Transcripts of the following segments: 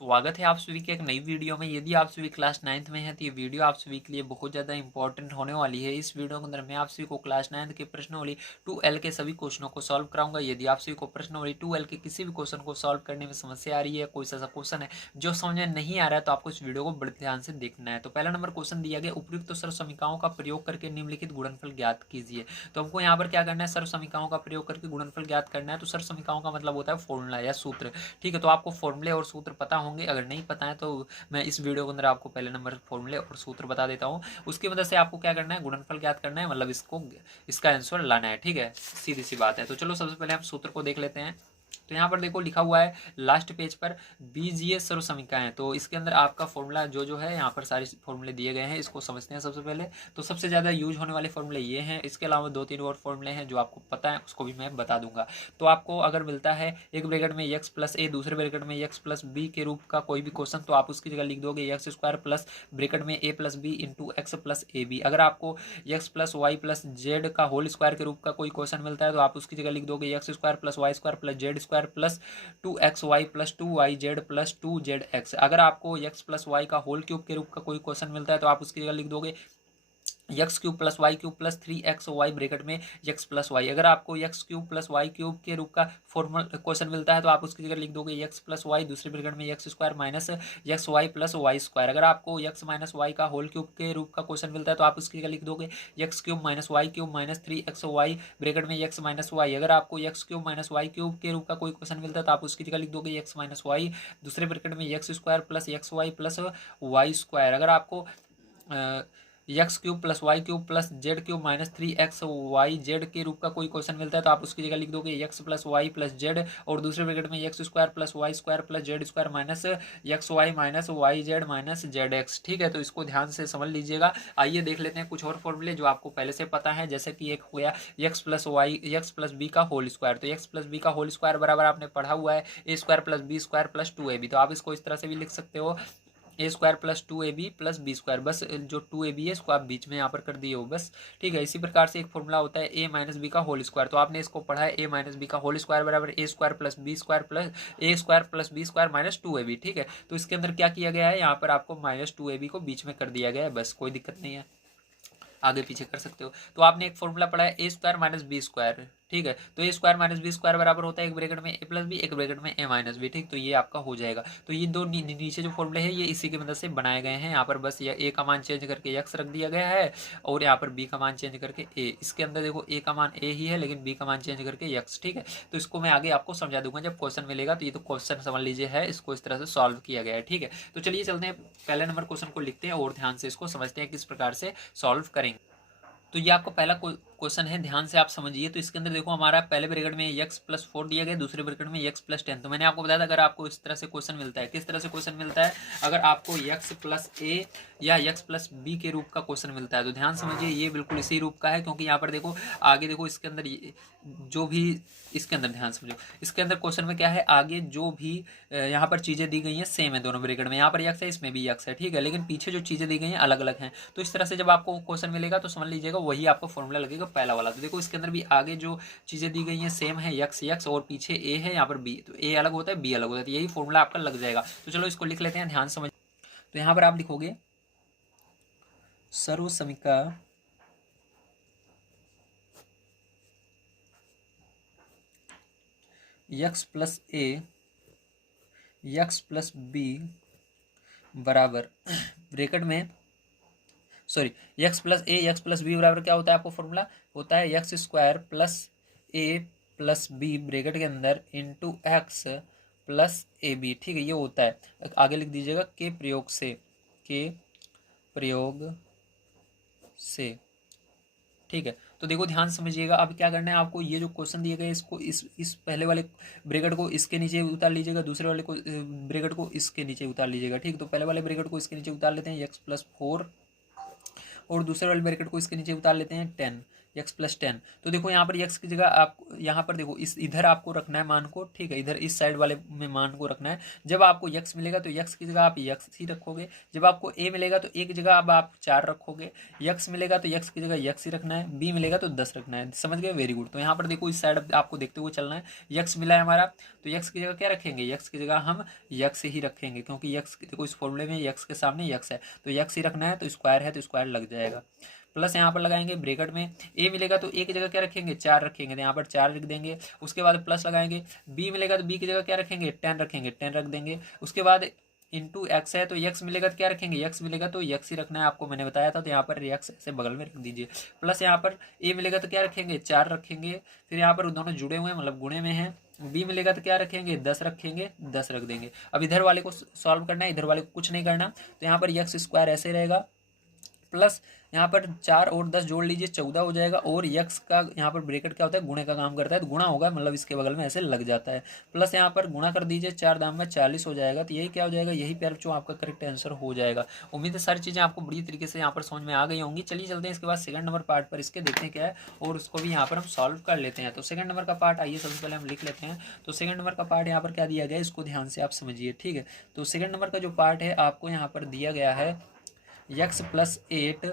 स्वागत है आप सभी के एक नई वीडियो में। यदि आप सभी क्लास 9th में हैं तो ये वीडियो आप सभी के लिए बहुत ज़्यादा इंपॉर्टेंट होने वाली है। इस वीडियो के अंदर मैं आप सभी को क्लास 9th के प्रश्नावली 2L के सभी क्वेश्चनों को सॉल्व कराऊंगा। यदि आप सभी को प्रश्नावली 2L के किसी भी क्वेश्चन को सॉल्व करने में समस्या आ रही है, कोई सा क्वेश्चन है जो समझ में नहीं आ रहा है, तो आपको इस वीडियो को बड़े ध्यान से देखना है। तो पहला नंबर क्वेश्चन दिया गया, उपयुक्त तो सर्व समीकरणों का प्रयोग करके निम्नलिखित गुणनफल ज्ञात कीजिए। तो हमको यहाँ पर क्या करना है, सर्व समीकरणों का प्रयोग करके गुणनफल ज्ञात करना है। तो सर्व समीकरणों का मतलब होता है फॉर्मूला या सूत्र। ठीक है, तो आपको फॉर्मूले और सूत्र पता होंगे। अगर नहीं पता है तो मैं इस वीडियो के अंदर आपको पहले नंबर फॉर्मूले और सूत्र बता देता हूँ। उसकी मदद से आपको क्या करना है, गुणनफल ज्ञात करना है, मतलब इसका आंसर लाना है। ठीक है, सीधी सी बात है। तो चलो सबसे पहले हम सूत्र को देख लेते हैं। तो यहाँ पर देखो लिखा हुआ है लास्ट पेज पर बीजीय सर्व समीकरण। तो इसके अंदर आपका फॉर्मूला जो है यहाँ पर सारे फॉर्मूले दिए गए हैं, इसको समझते हैं सबसे पहले। तो सबसे ज़्यादा यूज होने वाले फॉर्मूले ये हैं। इसके अलावा 2-3 और फॉर्मूले हैं जो आपको पता है, उसको भी मैं बता दूंगा। तो आपको अगर मिलता है एक ब्रैकेट में x प्लस ए, दूसरे ब्रैकेट में x प्लस बी के रूप का कोई भी क्वेश्चन, तो आप उसकी जगह लिख दोगे एक्स स्क्वायर प्लस ब्रैकेट में a plus B into x plus A b. अगर आपको x plus Y plus Z का होल स्क्वायर के रूप का कोई क्वेश्चन मिलता है तो आप उसकी जगह लिख दोगे X square plus Y square plus Z square plus 2xy plus 2yz plus 2zx। अगर आपको x प्लस वाई का होल क्यूब के रूप का कोई क्वेश्चन मिलता है तो आप उसकी जगह लिख दोगे X cube plus Y cube plus 3xy bracket में x प्लस वाई। अगर आपको X cube plus Y cube के रूप का फॉर्मल क्वेश्चन मिलता है तो आप उसकी जगह लिख दोगे एक्स प्लस वाई, दूसरे ब्रैकेट में X square minus X Y plus Y square. अगर आपको एक्स माइनस वाई का होल क्यूब के रूप का क्वेश्चन मिलता है तो आप उसकी जगह लिख दोगे X cube minus Y cube minus 3xy bracket में एक्स माइनस वाई। अगर आपको X cube minus Y cube के रूप का कोई क्वेश्चन मिलता है तो आप उसकी जगह लिख दोगे एक्स माइनस वाई, दूसरे ब्रैकेट में X square plus X Y plus Y square. अगर आपको X cube plus Y cube plus Z cube minus 3xy Z के रूप का कोई क्वेश्चन मिलता है तो आप उसकी जगह लिख दोगे X plus Y plus Z, और दूसरे ब्रैकेट में X square plus Y square plus Z square minus X Y minus Y Z minus Z X. ठीक है, तो इसको ध्यान से समझ लीजिएगा। आइए देख लेते हैं कुछ और फॉर्मूले जो आपको पहले से पता है। जैसे कि एक हो गया एक्स प्लस बी का होल स्क्वायर। तो एक्स प्लस बी का होल स्क्वायर बराबर आपने पढ़ा हुआ है ए square plus b square plus 2ab। तो आप इसको इस तरह से भी लिख सकते हो a square plus 2ab plus b square. बस जो 2ab है इसको आप बीच में यहाँ पर कर दिए हो बस। ठीक है, इसी प्रकार से एक फॉर्मूला होता है ए माइनस बी का होल स्क्वायर। तो आपने इसको पढ़ा है ए माइनस बी का होल स्क्वायर बराबर a square plus b square plus a square plus b square minus 2ab। ठीक है, तो इसके अंदर क्या किया गया है, यहाँ पर आपको माइनस 2ab को बीच में कर दिया गया है, बस कोई दिक्कत नहीं है, आगे पीछे कर सकते हो। तो आपने एक फॉर्मूला पढ़ा है ए स्क्वायर माइनस बी स्क्वायर। ठीक है, तो ए स्क्वायर माइनस बी स्क्वायर बराबर होता है एक ब्रैकेट में ए प्लस बी, एक ब्रैकेट में ए माइनस बी। ठीक, तो ये आपका हो जाएगा। तो ये दो नीचे जो फॉर्मूले हैं ये इसी की मदद से बनाए गए हैं। यहाँ पर बस ये ए का मान चेंज करके एक्स रख दिया गया है और यहाँ पर बी का मान चेंज करके ए। इसके अंदर देखो ए का मान ए ही है लेकिन बी का मान चेंज करके एक्स। ठीक है, तो इसको मैं आगे आपको समझा दूंगा जब क्वेश्चन मिलेगा। तो ये तो क्वेश्चन समझ लीजिए है, इसको इस तरह से सॉल्व किया गया है। ठीक है, तो चलिए चलते हैं पहले नंबर क्वेश्चन को लिखते हैं और ध्यान से इसको समझते हैं किस प्रकार से सॉल्व करेंगे। तो ये आपका पहला क्वेश्चन है, ध्यान से आप समझिए। तो इसके अंदर देखो हमारा पहले ब्रैकेट में x प्लस 4 दिया गया, दूसरे ब्रैकेट में x प्लस 10। तो मैंने आपको बताया था अगर आपको इस तरह से क्वेश्चन मिलता है, किस तरह से क्वेश्चन मिलता है, अगर आपको x प्लस a या x प्लस b के रूप का क्वेश्चन मिलता है तो ध्यान समझिए ये बिल्कुल इसी रूप का है। क्योंकि यहाँ पर देखो आगे देखो इसके अंदर जो भी इसके अंदर ध्यान समझो, इसके अंदर क्वेश्चन में क्या है, आगे जो भी यहाँ पर चीज़ें दी गई हैं सेम है दोनों ब्रैकेट में। यहाँ पर x है, इसमें भी x है। ठीक है, लेकिन पीछे जो चीज़ें दी गई हैं अलग अलग हैं। तो इस तरह से जब आपको क्वेश्चन मिलेगा तो समझ लीजिएगा वही आपको फॉर्मूला लगेगा पहला वाला। तो देखो इसके अंदर भी आगे जो चीज़ें दी गई हैं सेम है, x और पीछे a है, यहाँ पर b। तो a अलग होता है b अलग होता है, तो यही फॉर्मूला आपका लग जाएगा। तो चलो इसको लिख लेते हैं, ध्यान समझ। तो यहाँ पर आप लिखोगे सर्व समीकरण x plus a x plus B बराबर ब्रैकेट में sorry X plus A X plus B बराबर क्या होता है, आपको फॉर्मूला होता है x square plus A plus B bracket के अंदर इंटू एक्स प्लस ए बी। ठीक है, ये होता है, आगे लिख दीजिएगा के प्रयोग से, के प्रयोग से। ठीक है, तो देखो ध्यान समझिएगा। अब क्या करना है आपको, ये जो क्वेश्चन दिए गए इसको इस पहले वाले ब्रैकेट को इसके नीचे उतार लीजिएगा, दूसरे वाले को ब्रैकेट को इसके नीचे उतार लीजिएगा। ठीक, तो पहले वाले ब्रैकेट को इसके नीचे उतार लेते हैं एक्स प्लस 4 और दूसरे वाले ब्रैकेट को इसके नीचे उतार लेते हैं 10। X plus 10। तो देखो यहाँ पर एक्स की जगह आप यहाँ पर देखो इस इधर आपको रखना है मान को, ठीक है, इधर इस साइड वाले में मान को रखना है। जब आपको एक्स मिलेगा तो एक्स की जगह आप एक्स ही रखोगे। जब आपको ए मिलेगा तो ए की जगह अब आप 4 रखोगे। एक्स मिलेगा तो एक्स की जगह एक्स ही रखना है, बी मिलेगा तो 10 रखना है। समझ गए, वेरी गुड। तो यहाँ पर देखो इस साइड आपको देखते हुए चलना है। एक्स मिला है हमारा, तो एक्स की जगह क्या रखेंगे, एक्स की जगह हम एक्स ही रखेंगे, क्योंकि एक्स देखो इस फॉर्मूले में एक्स के सामने एक्स है तो एक्स ही रखना है। तो स्क्वायर है तो स्क्वायर लग जाएगा। प्लस यहाँ पर लगाएंगे ब्रैकेट में, ए मिलेगा तो ए की जगह क्या रखेंगे, 4 रखेंगे, तो यहाँ पर 4 लिख देंगे। उसके बाद प्लस लगाएंगे, बी मिलेगा तो बी की जगह क्या रखेंगे, 10 रखेंगे, 10 रख देंगे। उसके बाद इंटू एक्स है तो एक्स मिलेगा तो क्या रखेंगे, एक्स मिलेगा तो एक्स ही रखना है, आपको मैंने बताया था। तो यहाँ पर एक्स ऐसे बगल में रख दीजिए। प्लस यहाँ पर ए मिलेगा तो क्या रखेंगे, 4 रखेंगे। फिर यहाँ पर दोनों जुड़े हुए हैं, मतलब गुणे में है। बी मिलेगा तो क्या रखेंगे, 10 रखेंगे, 10 रख देंगे। अब इधर वाले को सॉल्व करना है, इधर वाले को कुछ नहीं करना। तो यहाँ पर एक्स स्क्वायर ऐसे रहेगा, प्लस यहाँ पर 4 और 10 जोड़ लीजिए, 14 हो जाएगा। और यक्स का यहाँ पर ब्रैकेट क्या होता है, गुणे का काम करता है, तो गुणा होगा, मतलब इसके बगल में ऐसे लग जाता है। प्लस यहाँ पर गुणा कर दीजिए, 4 दाम में 40 हो जाएगा। तो यही क्या हो जाएगा, यही प्यार जो आपका करेक्ट आंसर हो जाएगा। उम्मीद है सारी चीज़ें आपको बड़ी तरीके से यहाँ पर समझ में आ गई होंगी। चलिए चलते हैं इसके बाद सेकंड नंबर पार्ट पर, इसके देखते हैं क्या है और उसको भी यहाँ पर हम सॉल्व कर लेते हैं। तो सेकंड नंबर का पार्ट आइए सबसे पहले हम लिख लेते हैं। तो सेकंड नंबर का पार्ट यहाँ पर क्या दिया गया है, इसको ध्यान से आप समझिए, ठीक है। तो सेकंड नंबर का जो पार्ट है आपको यहाँ पर दिया गया है एक्स प्लस 8,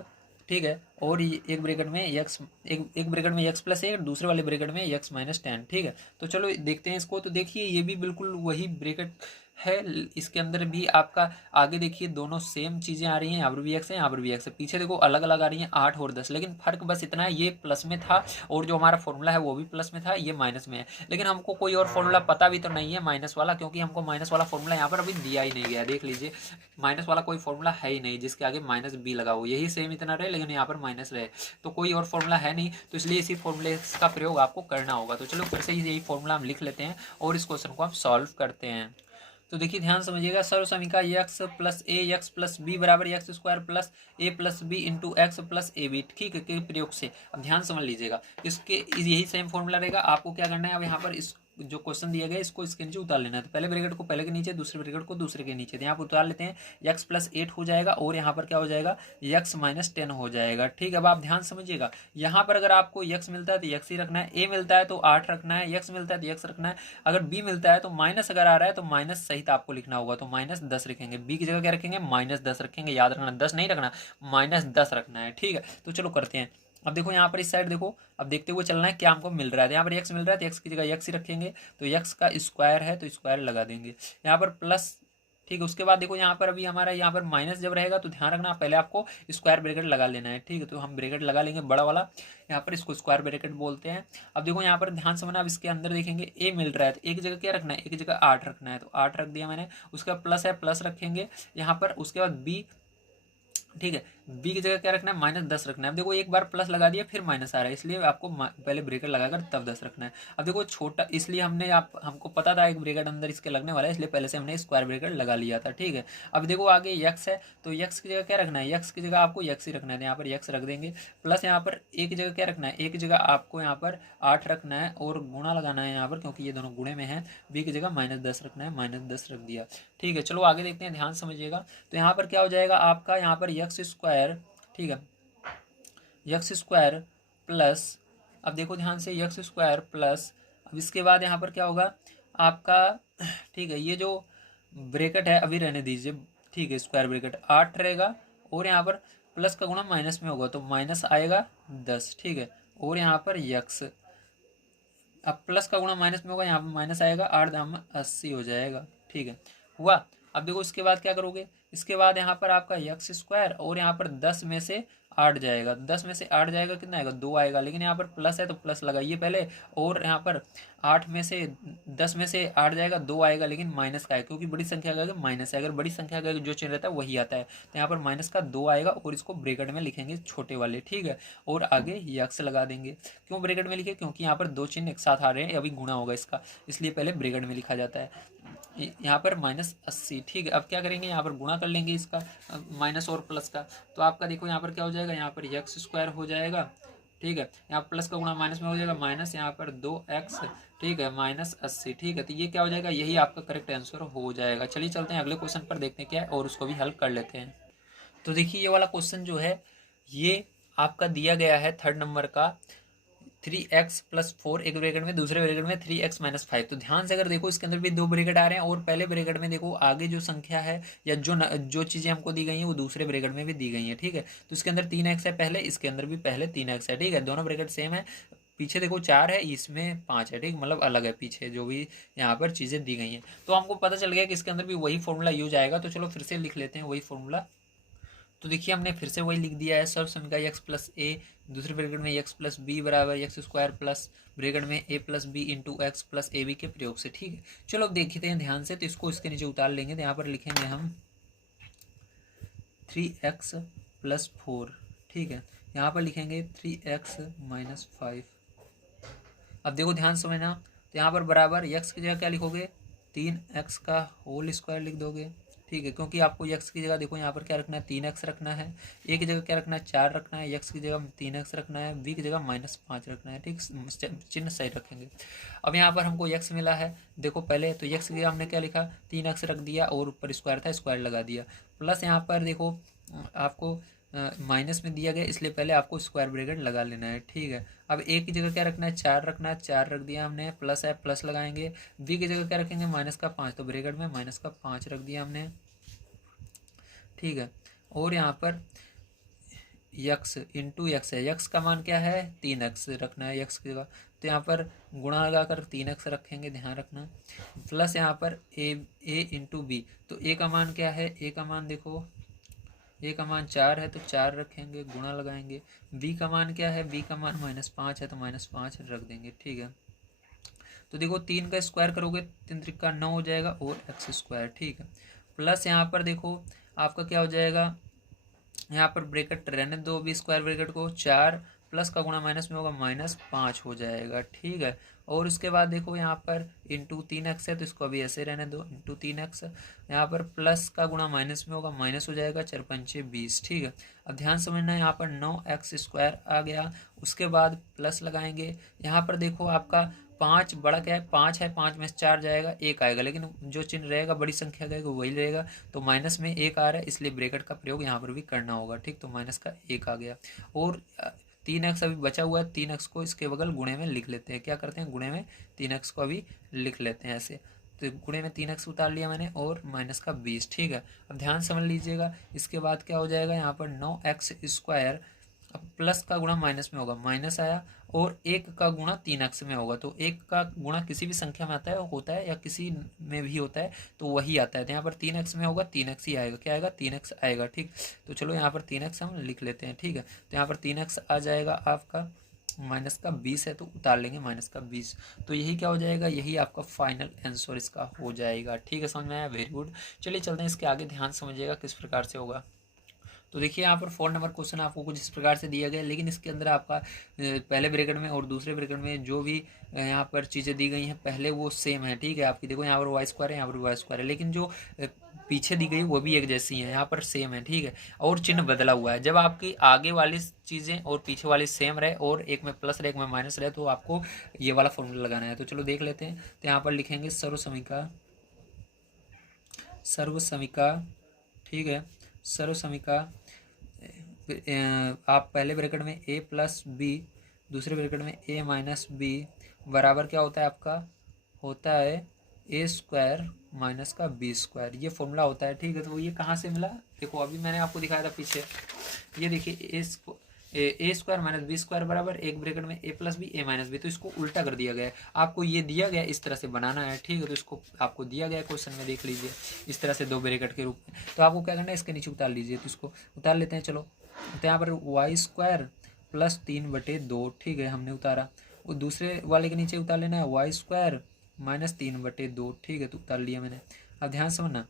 ठीक है, और एक ब्रैकेट में एक्स, एक ब्रैकेट में एक्स प्लस 8, दूसरे वाले ब्रैकेट में एक्स माइनस 10, ठीक है। तो चलो देखते हैं इसको। तो देखिए ये भी बिल्कुल वही ब्रैकेट है, इसके अंदर भी आपका आगे देखिए दोनों सेम चीज़ें आ रही हैं, यहाँ पर भी एक्स है, यहाँ पर भी एक्स है। पीछे देखो अलग अलग आ रही हैं 8 और 10, लेकिन फर्क बस इतना है, ये प्लस में था और जो हमारा फॉर्मूला है वो भी प्लस में था, ये माइनस में है। लेकिन हमको कोई और फॉर्मूला पता भी तो नहीं है माइनस वाला, क्योंकि हमको माइनस वाला फॉर्मूला यहाँ पर अभी दिया ही नहीं गया। देख लीजिए माइनस वाला कोई फॉर्मूला है ही नहीं जिसके आगे माइनस बी लगा हो, यही सेम इतना रहे लेकिन यहाँ पर माइनस रहे, तो कोई और फॉर्मूला है नहीं, तो इसलिए इसी फॉर्मूले का प्रयोग आपको करना होगा। तो चलो फिर से यही फॉर्मूला हम लिख लेते हैं और इस क्वेश्चन को हम सॉल्व करते हैं। तो देखिए ध्यान समझिएगा, सर्व समीका x plus A X plus B बराबर x square plus A plus B into x plus A B, ठीक है, के प्रयोग से। अब ध्यान समझ लीजिएगा, इसके यही सेम फॉर्मूला रहेगा। आपको क्या करना है, अब यहाँ पर इस जो क्वेश्चन दिया गया इसको इसके नीचे उतार लेना है। तो पहले ब्रैकेट को पहले के नीचे, दूसरे ब्रैकेट को दूसरे के नीचे, तो यहाँ पर उतार लेते हैं। एक्स प्लस 8 हो जाएगा और यहाँ पर क्या हो जाएगा, एक्स माइनस 10 हो जाएगा, ठीक है। अब आप ध्यान समझिएगा, यहाँ पर अगर आपको एक्स मिलता है तो एक्स ही रखना है, ए मिलता है तो 8 रखना है, एक्स मिलता है तो एक्स रखना है। अगर बी मिलता है तो माइनस अगर आ रहा है तो माइनस सहित आपको लिखना होगा, तो माइनस 10 रखेंगे। बी की जगह क्या रखेंगे, माइनस 10 रखेंगे, याद रखना 10 नहीं रखना, माइनस 10 रखना है, ठीक है। तो चलो करते हैं। अब देखो यहाँ पर इस साइड देखो, अब देखते हुए चलना है क्या हमको मिल रहा है। यहाँ पर एक्स मिल रहा है तो एक्स की जगह एक्स ही रखेंगे, तो एक्स का स्क्वायर है तो स्क्वायर लगा देंगे। यहाँ पर प्लस, ठीक है। उसके बाद देखो यहाँ पर अभी हमारा यहाँ पर माइनस जब रहेगा तो ध्यान रखना पहले आपको स्क्वायर ब्रैकेट लगा लेना है, ठीक है। तो हम ब्रैकेट लगा लेंगे बड़ा वाला, यहाँ पर इसको स्क्वायर ब्रैकेट बोलते हैं। अब देखो यहाँ पर ध्यान समझना, अब इसके अंदर देखेंगे ए मिल रहा है तो एक जगह क्या रखना है, एक जगह 8 रखना है, तो 8 रख दिया मैंने। उसके बाद प्लस है, प्लस रखेंगे यहाँ पर। उसके बाद बी, ठीक है, बी की जगह क्या रखना है, माइनस 10 रखना है। अब देखो एक बार प्लस लगा दिया फिर माइनस आ रहा है, इसलिए आपको पहले ब्रैकेट लगाकर तब 10 रखना है। अब देखो छोटा, इसलिए हमने हमको पता था एक ब्रैकेट अंदर इसके लगने वाला है, इसलिए पहले से हमने स्क्वायर ब्रैकेट लगा लिया था, ठीक है। अब देखो आगे यक्स है तो यक्स की जगह क्या रखना है, यक्स की जगह आपको यक्स ही रखना है, यहाँ पर यक्स रख देंगे। प्लस यहाँ पर एक जगह क्या रखना है, एक जगह आपको यहाँ पर 8 रखना है और गुणा लगाना है यहाँ पर, क्योंकि ये दोनों गुणे में है। बी की जगह माइनस 10 रखना है, माइनस 10 रख दिया, ठीक है। चलो आगे देखते हैं, ध्यान समझिएगा। तो यहाँ पर क्या हो जाएगा आपका, यहाँ पर यक्स स्क्वायर, ठीक है, यक्स स्क्वायर प्लस, अब देखो ध्यान से, यक्स स्क्वायर प्लस, अब इसके बाद यहाँ पर क्या होगा आपका, ठीक है, ये जो ब्रैकेट है अभी रहने दीजिए, ठीक है, स्क्वायर ब्रैकेट 8 रहेगा और यहाँ पर प्लस का गुणा माइनस में होगा तो माइनस आएगा 10, ठीक है। और यहाँ पर यक्स, अब प्लस का गुणा माइनस में होगा, यहाँ पर माइनस आएगा, 8 दाम में 80 हो जाएगा, ठीक है, हुआ। अब देखो इसके बाद क्या करोगे, इसके बाद यहाँ पर आपका यक्स स्क्वायर और यहाँ पर 10 में से 8 जाएगा, 10 में से 8 जाएगा कितना आएगा, 2 आएगा, लेकिन यहाँ पर प्लस है तो प्लस लगाइए पहले। और यहाँ पर 8 में से 10 में से 8 जाएगा, 2 आएगा, लेकिन माइनस का है, क्योंकि बड़ी संख्या का माइनस है, अगर बड़ी संख्या का जो चिन्ह रहता है वही आता है। तो यहाँ पर माइनस का 2 आएगा और इसको ब्रैकेट में लिखेंगे छोटे वाले, ठीक है, और आगे यक्स लगा देंगे। क्यों ब्रैकेट में लिखे, क्योंकि यहाँ पर 2 चिन्ह एक साथ आ रहे हैं, अभी गुणा होगा इसका, इसलिए पहले ब्रैकेट में लिखा जाता है। यहाँ पर माइनस 80, ठीक है। अब क्या करेंगे, यहाँ पर गुणा कर लेंगे इसका माइनस और प्लस का, तो आपका देखो यहाँ पर क्या हो जाएगा, यहाँ पर यक्स स्क्वायर हो जाएगा, ठीक है, यहाँ प्लस का गुणा माइनस में हो जाएगा, माइनस यहाँ पर 2x, ठीक है, माइनस 80, ठीक है। तो ये क्या हो जाएगा, यही आपका करेक्ट आंसर हो जाएगा। चलिए चलते हैं अगले क्वेश्चन पर, देखते हैं क्या है और उसको भी हल कर लेते हैं। तो देखिए ये वाला क्वेश्चन जो है ये आपका दिया गया है थर्ड नंबर का 3x+4 एक ब्रैकेट में, दूसरे ब्रैकेट में 3x-5। तो ध्यान से अगर देखो इसके अंदर भी दो ब्रैकेट आ रहे हैं और पहले ब्रैकेट में देखो आगे जो संख्या है या जो चीज़ें हमको दी गई हैं वो दूसरे ब्रैकेट में भी दी गई हैं, ठीक है। तो इसके अंदर 3x है पहले, इसके अंदर भी पहले 3x है, ठीक है। दोनों ब्रैकेट सेम है, पीछे देखो 4 है, इसमें 5 है, ठीक, मतलब अलग है पीछे जो भी यहाँ पर चीज़ें दी गई हैं। तो हमको पता चल गया कि इसके अंदर भी वही फॉर्मूला यूज आएगा। तो चलो फिर से लिख लेते हैं वही फॉर्मूला। तो देखिए हमने फिर से वही लिख दिया है, सर्व समीकरण एक्स प्लस ए, दूसरे ब्रैकेट में एक्स प्लस बी बराबर एक्स स्क्वायर प्लस ब्रैकेट में a plus B into x plus A b के प्रयोग से, ठीक है। चलो अब देखते हैं ध्यान से, तो इसको इसके नीचे उतार लेंगे। तो यहाँ पर लिखेंगे हम 3x+4, ठीक है। यहाँ पर लिखेंगे 3x-5। अब देखो ध्यान समझना, तो यहाँ पर बराबर x की जगह क्या लिखोगे, 3x का होल स्क्वायर लिख दोगे, ठीक है। क्योंकि आपको x की जगह देखो यहाँ पर क्या रखना है, 3x रखना है, a की जगह क्या रखना है, 4 रखना है, x की जगह 3x रखना है, b की जगह -5 रखना है, ठीक, चिन्ह सही रखेंगे। अब यहाँ पर हमको x मिला है, देखो पहले तो x की जगह हमने क्या लिखा, 3x रख दिया और ऊपर स्क्वायर था, स्क्वायर लगा दिया, प्लस यहाँ पर देखो आपको माइनस में दिया गया इसलिए पहले आपको स्क्वायर ब्रैकेट लगा लेना है, ठीक है। अब ए की जगह क्या रखना है, 4 रखना है, 4 रख दिया हमने, प्लस है प्लस लगाएंगे, बी की जगह क्या रखेंगे, -5, तो ब्रैकेट में -5 रख दिया हमने, ठीक है। और यहाँ पर यक्स इंटू यक्स है, यक्स का मान क्या है, 3x रखना है यक्स की जगह, तो यहाँ पर गुणा लगाकर 3x रखेंगे, ध्यान रखना, प्लस यहाँ पर ए इंटू बी, तो ए का मान क्या है, ए का मान देखो, ए का मान 4 है तो 4 रखेंगे, गुणा लगाएंगे, बी का मान क्या है, बी का मान -5 है तो -5 रख देंगे, ठीक है। तो देखो 3 का स्क्वायर करोगे 3 त्रिका 9 हो जाएगा और एक्स स्क्वायर, ठीक है। प्लस यहाँ पर देखो आपका क्या हो जाएगा, यहाँ पर ब्रैकेट रहने दो भी स्क्वायर ब्रैकेट को, 4 प्लस का गुणा माइनस में होगा -5 हो जाएगा, ठीक है। और उसके बाद देखो यहाँ पर इंटू 3x है तो इसको अभी ऐसे रहने दो, इंटू 3x, यहाँ पर प्लस का गुणा माइनस में होगा, माइनस हो जाएगा, 4 पंचे 20, ठीक है। अब ध्यान समझना है, यहाँ पर 9x² आ गया, उसके बाद प्लस लगाएंगे, यहाँ पर देखो आपका 5 बड़ा क्या है, 5 है, 5 में से 4 जाएगा, 1 आएगा, लेकिन जो चिन्ह रहेगा बड़ी संख्या रहेगा वही रहेगा, तो माइनस में 1 आ रहा है इसलिए ब्रैकेट का प्रयोग यहाँ पर भी करना होगा, ठीक। तो माइनस का 1 आ गया और 3x अभी बचा हुआ है, 3x को इसके बगल गुणे में लिख लेते हैं, क्या करते हैं, गुणे में 3x को अभी लिख लेते हैं ऐसे, तो गुणे में 3x उतार लिया मैंने और -20, ठीक है। अब ध्यान समझ लीजिएगा, इसके बाद क्या हो जाएगा, यहाँ पर 9x², अब प्लस का गुणा माइनस में होगा, माइनस आया, और 1 का गुणा 3x में होगा, तो 1 का गुणा किसी भी संख्या में आता है होता है या किसी में भी होता है तो वही आता है, तो यहाँ पर 3x में होगा 3x ही आएगा, क्या आएगा, 3x आएगा, ठीक। तो चलो यहाँ पर 3x हम लिख लेते हैं, ठीक है। तो यहाँ पर 3x आ जाएगा आपका, -20 है तो उतार लेंगे -20, तो यही क्या हो जाएगा, यही आपका फाइनल आंसर इसका हो जाएगा, ठीक है। समझ में आया, वेरी गुड। चलिए चलते हैं इसके आगे, ध्यान समझिएगा किस प्रकार से होगा। तो देखिए यहाँ पर 4 नंबर क्वेश्चन आपको कुछ इस प्रकार से दिया गया है, लेकिन इसके अंदर आपका पहले ब्रैकेट में और दूसरे ब्रैकेट में जो भी यहाँ पर चीज़ें दी गई हैं पहले वो सेम है, ठीक है। आपकी देखो यहाँ पर y² है, यहाँ पर y², है, लेकिन जो पीछे दी गई वो भी एक जैसी है, यहाँ पर सेम है, ठीक है। और चिन्ह बदला हुआ है, जब आपकी आगे वाली चीज़ें और पीछे वाली सेम रहे और एक में प्लस रहे एक में माइनस रहे तो आपको ये वाला फॉर्मूला लगाना है। तो चलो देख लेते हैं, तो यहाँ पर लिखेंगे सर्वसमीका, ठीक है, सर्वसमीका, आप पहले ब्रैकेट में a प्लस बी, दूसरे ब्रैकेट में a माइनस बी बराबर क्या होता है आपका, होता है a² माइनस का b², ये फॉर्मूला होता है, ठीक है। तो ये कहाँ से मिला, देखो अभी मैंने आपको दिखाया था पीछे, ये देखिए a² माइनस b² बराबर एक ब्रैकेट में a plus B, a minus B, तो इसको उल्टा कर दिया गया है, आपको ये दिया गया इस तरह से बनाना है, ठीक है। तो इसको आपको दिया गया क्वेश्चन में, देख लीजिए इस तरह से दो ब्रैकेट के रूप में, तो आपको क्या करना है, इसके नीचे उतार लीजिए, तो इसको उतार लेते हैं, चलो। तो यहाँ पर y² प्लस 3/2, ठीक है, हमने उतारा, वो दूसरे वाले के नीचे उतार लेना है y² माइनस 3/2, ठीक है, तो उतार लिया मैंने। अब ध्यान समझना,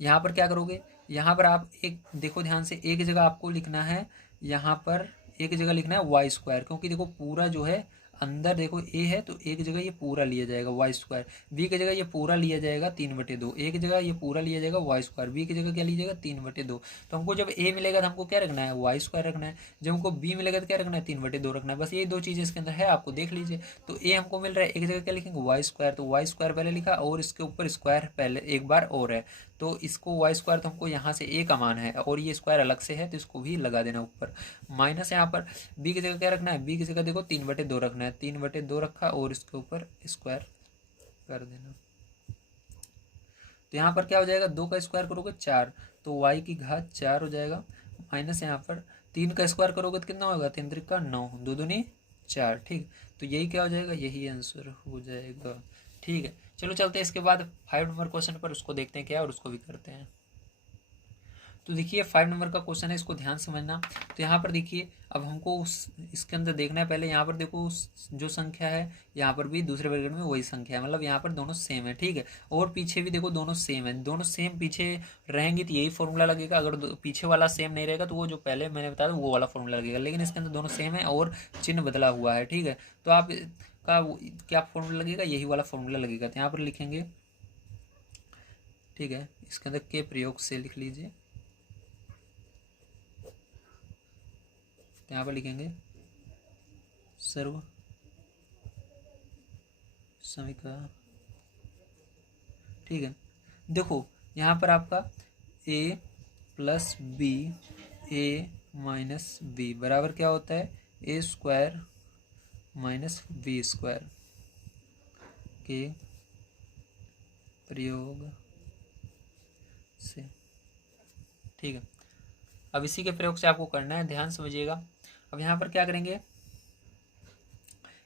यहाँ पर क्या करोगे, यहाँ पर आप एक देखो ध्यान से, एक जगह आपको लिखना है, यहाँ पर एक जगह लिखना है y², क्योंकि देखो पूरा जो है अंदर देखो ए है तो एक जगह ये पूरा लिया जाएगा वाई स्क्वायर, बी की जगह ये पूरा लिया जाएगा 3/2, एक जगह ये पूरा लिया जाएगा वाई स्क्वायर, बी की जगह क्या लिया जाएगा 3/2। तो हमको जब ए मिलेगा तो हमको क्या रखना है, वाई स्क्वायर रखना है, जब हमको बी मिलेगा तो क्या रखना है, 3/2 रखना है। बस यही दो चीज़ें इसके अंदर है, आपको देख लीजिए। तो ए हमको मिल रहा है, एक जगह क्या लिखेंगे वाई स्क्वायर, तो वाई स्क्वायर पहले लिखा और इसके ऊपर स्क्वायर पहले एक बार और है, तो इसको वाई स्क्वायर तो हमको यहाँ से ए का मान है और ये स्क्वायर अलग से है तो इसको भी लगा देना ऊपर, माइनस यहाँ पर बी की जगह क्या रखना है, बी की जगह देखो 3/2 रखना है, 3/2 रखा और इसके ऊपर स्क्वायर कर देना। तो यहाँ पर क्या हो जाएगा, 2 का स्क्वायर करोगे 4, तो y की घात 4 हो जाएगा, माइनस यहाँ पर 3 का स्क्वायर करोगे तो कितना होगा, 3 त्रिक का 9, 2 दूनी 4, ठीक। तो यही क्या हो जाएगा, यही आंसर हो जाएगा, ठीक है। चलो चलते हैं इसके बाद 5 नंबर क्वेश्चन पर, उसको देखते हैं क्या है और उसको भी करते हैं। तो देखिए 5 नंबर का क्वेश्चन है, इसको ध्यान समझना। तो यहाँ पर देखिए अब हमको इसके अंदर देखना है, पहले यहाँ पर देखो जो संख्या है यहाँ पर भी दूसरे ब्रैकेट में वही संख्या है, मतलब यहाँ पर दोनों सेम है, ठीक है। और पीछे भी देखो दोनों सेम है, दोनों सेम पीछे रहेंगे तो यही फॉर्मूला लगेगा, अगर पीछे वाला सेम नहीं रहेगा तो वो जो पहले मैंने बताया वो वाला फॉर्मूला लगेगा, लेकिन इसके अंदर दोनों सेम है और चिन्ह बदला हुआ है, ठीक है। तो आप का क्या फॉर्मूला लगेगा, यही वाला फॉर्मूला लगेगा। तो यहाँ पर लिखेंगे, ठीक है, इसके अंदर के प्रयोग से लिख लीजिए, यहाँ पर लिखेंगे सर्व समीकरण, ठीक है। देखो यहाँ पर आपका a plus B A minus B बराबर क्या होता है, ए स्क्वायर माइनस बी स्क्वायर के प्रयोग से, ठीक है। अब इसी के प्रयोग से आपको करना है, ध्यान समझिएगा। अब यहाँ पर क्या करेंगे,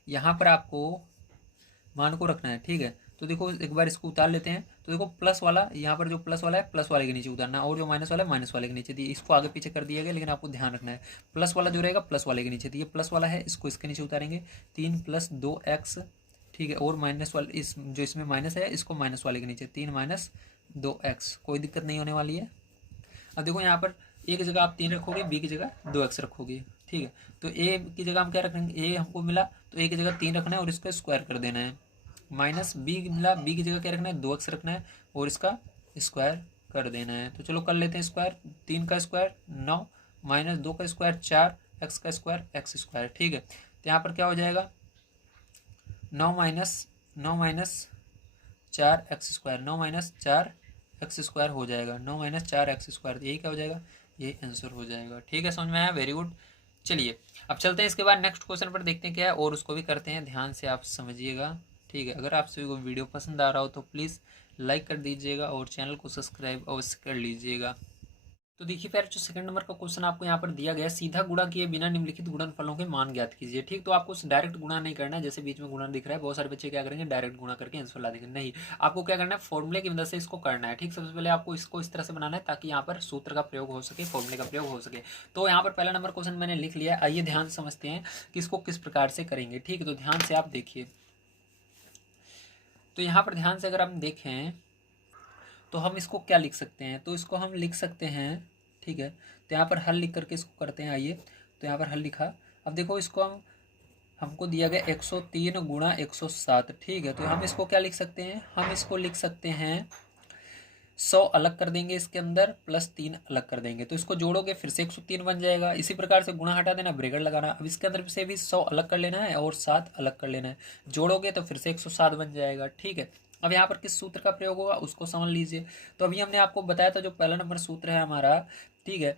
यहाँ पर आपको मान को रखना है, ठीक है। तो देखो एक बार इसको उतार लेते हैं, तो देखो प्लस वाला यहाँ पर जो प्लस वाला है प्लस वाले के नीचे उतारना, और जो माइनस वाला है माइनस वाले के नीचे दिए, इसको आगे पीछे कर दिया गया, लेकिन आपको ध्यान रखना है प्लस वाला जो रहेगा प्लस वाले के नीचे दिए, प्लस वाला है इसको इसके नीचे उतारेंगे, 3 + 2x, ठीक है। और माइनस वाले इस जो इसमें माइनस है इसको माइनस वाले के नीचे 3 - 2x, कोई दिक्कत नहीं होने वाली है। अब देखो यहाँ पर ए की जगह आप 3 रखोगे, बी की जगह 2x रखोगे, ठीक है। तो ए की जगह हम क्या रखेंगे, ए हमको मिला तो ए की जगह 3 रखना है और इसका स्क्वायर कर देना है, माइनस बी मिला, बी की जगह क्या रखना है 2x रखना है और इसका स्क्वायर कर देना है। तो चलो कर लेते हैं स्क्वायर, 3 का स्क्वायर 9 माइनस 2 का स्क्वायर 4 एक्स का स्क्वायर एक्स स्क्वायर, ठीक है। तो यहाँ पर क्या हो जाएगा 9 minus 4 x square, 9 - 4 x square हो जाएगा, 9 - 4 एक्स स्क्वायर, यही क्या हो जाएगा, यही आंसर हो जाएगा, ठीक है। समझ में आया, वेरी गुड। चलिए अब चलते हैं इसके बाद नेक्स्ट क्वेश्चन पर, देखते हैं क्या है और उसको भी करते हैं, ध्यान से आप समझिएगा, ठीक है। अगर आप सभी को वीडियो पसंद आ रहा हो तो प्लीज़ लाइक कर दीजिएगा और चैनल को सब्सक्राइब अवश्य कर लीजिएगा। तो देखिए फिर जो सेकंड नंबर का क्वेश्चन आपको यहाँ पर दिया गया, सीधा गुणा किए बिना निम्नलिखित गुणनफलों के मान ज्ञात कीजिए, ठीक। तो आपको डायरेक्ट गुणा नहीं करना है, जैसे बीच में गुणा दिख रहा है, बहुत सारे बच्चे क्या करेंगे डायरेक्ट गुणा करके आंसर ला देंगे, नहीं, आपको क्या करना है फॉर्मूले की मदद से इसको करना है, ठीक। सबसे पहले आपको इसको इस तरह से बनाना है ताकि यहाँ पर सूत्र का प्रयोग हो सके, फॉर्मूले का प्रयोग हो सके। तो यहाँ पर पहला नंबर क्वेश्चन मैंने लिख लिया है, आइए ध्यान समझते हैं कि इसको किस प्रकार से करेंगे, ठीक है। तो ध्यान से आप देखिए, तो यहाँ पर ध्यान से अगर हम देखें तो हम इसको क्या लिख सकते हैं, तो इसको हम लिख सकते हैं, ठीक है। तो यहाँ पर हल लिख करके इसको करते हैं, आइए। तो यहाँ पर हल लिखा, अब देखो इसको हमको दिया गया 103 × 107, ठीक है। तो हम इसको क्या लिख सकते हैं, हम इसको लिख सकते हैं 100 अलग कर देंगे इसके अंदर प्लस 3 अलग कर देंगे, तो इसको जोड़ोगे फिर से 103 बन जाएगा। इसी प्रकार से गुणा हटा देना, ब्रैकेट लगाना, अब इसके अंदर से भी 100 अलग कर लेना है और 7 अलग कर लेना है, जोड़ोगे तो फिर से 107 बन जाएगा, ठीक है। अब यहाँ पर किस सूत्र का प्रयोग होगा उसको समझ लीजिए। तो अभी हमने आपको बताया था जो पहला नंबर सूत्र है हमारा, ठीक है,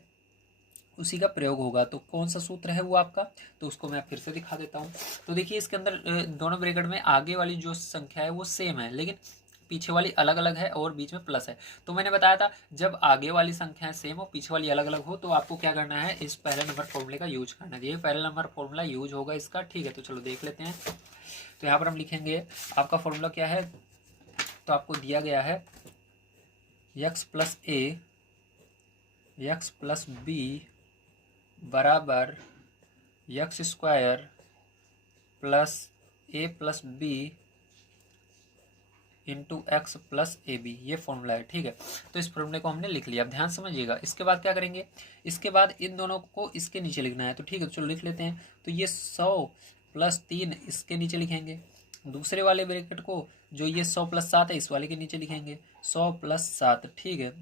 उसी का प्रयोग होगा। तो कौन सा सूत्र है वो आपका, तो उसको मैं फिर से दिखा देता हूँ। तो देखिए इसके अंदर दोनों ब्रैकेट में आगे वाली जो संख्या है वो सेम है, लेकिन पीछे वाली अलग अलग है और बीच में प्लस है। तो मैंने बताया था जब आगे वाली संख्याएं सेम हो पीछे वाली अलग अलग हो तो आपको क्या करना है, इस पहले नंबर फॉर्मूले का यूज करना है। ये पहला नंबर फॉर्मूला यूज होगा इसका, ठीक है। तो चलो देख लेते हैं। तो यहाँ पर हम लिखेंगे आपका फॉर्मूला क्या है, तो आपको दिया गया है x + a x + b बराबर x² + a + b into x + ab, ये फॉर्मूला है, ठीक है। तो इस फॉर्मूले को हमने लिख लिया। अब ध्यान समझिएगा, इसके बाद क्या करेंगे, इसके बाद इन दोनों को इसके नीचे लिखना है, तो ठीक है चलो लिख लेते हैं। तो ये 100 प्लस 3 इसके नीचे लिखेंगे, दूसरे वाले ब्रैकेट को जो ये 100 + 7 है इस वाले के नीचे लिखेंगे 100 + 7, ठीक है,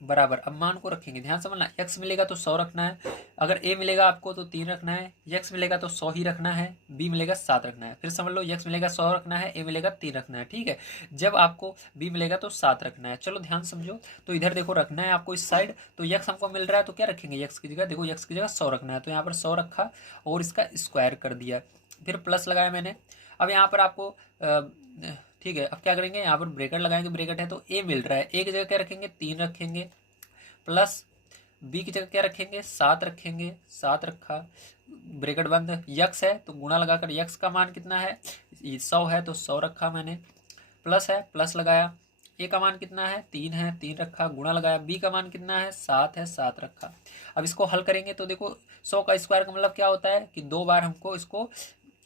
बराबर। अब मान को रखेंगे, ध्यान समझना, x मिलेगा तो 100 रखना है, अगर a मिलेगा आपको तो 3 रखना है, x मिलेगा तो 100 ही रखना है, b मिलेगा 7 रखना है। फिर समझ लो, x मिलेगा 100 रखना है, a मिलेगा 3 रखना है, ठीक है। जब आपको b मिलेगा तो 7 रखना है। चलो ध्यान समझो, तो इधर देखो रखना है आपको इस साइड, तो x हमको मिल रहा है तो क्या रखेंगे, x की जगह देखो, x की जगह 100 रखना है, तो यहाँ पर 100 रखा और इसका स्क्वायर कर दिया, फिर प्लस लगाया मैंने। अब यहाँ पर आपको ठीक है, अब क्या करेंगे, यहाँ पर ब्रैकेट लगाएंगे, ब्रैकेट है तो a मिल रहा है, a की जगह क्या रखेंगे, 3 रखेंगे, प्लस बी की जगह क्या रखेंगे, 7 रखेंगे, 7 रखा, ब्रैकेट बंद, यक्स है तो गुणा लगाकर यक्स का मान कितना है, 100 है तो 100 रखा मैंने, प्लस है प्लस लगाया, ए का मान कितना है, 3 है, 3 रखा, गुणा लगाया, बी का मान कितना है, 7 है, 7 रखा। अब इसको हल करेंगे तो देखो 100 का स्क्वायर का मतलब क्या होता है कि 2 बार हमको इसको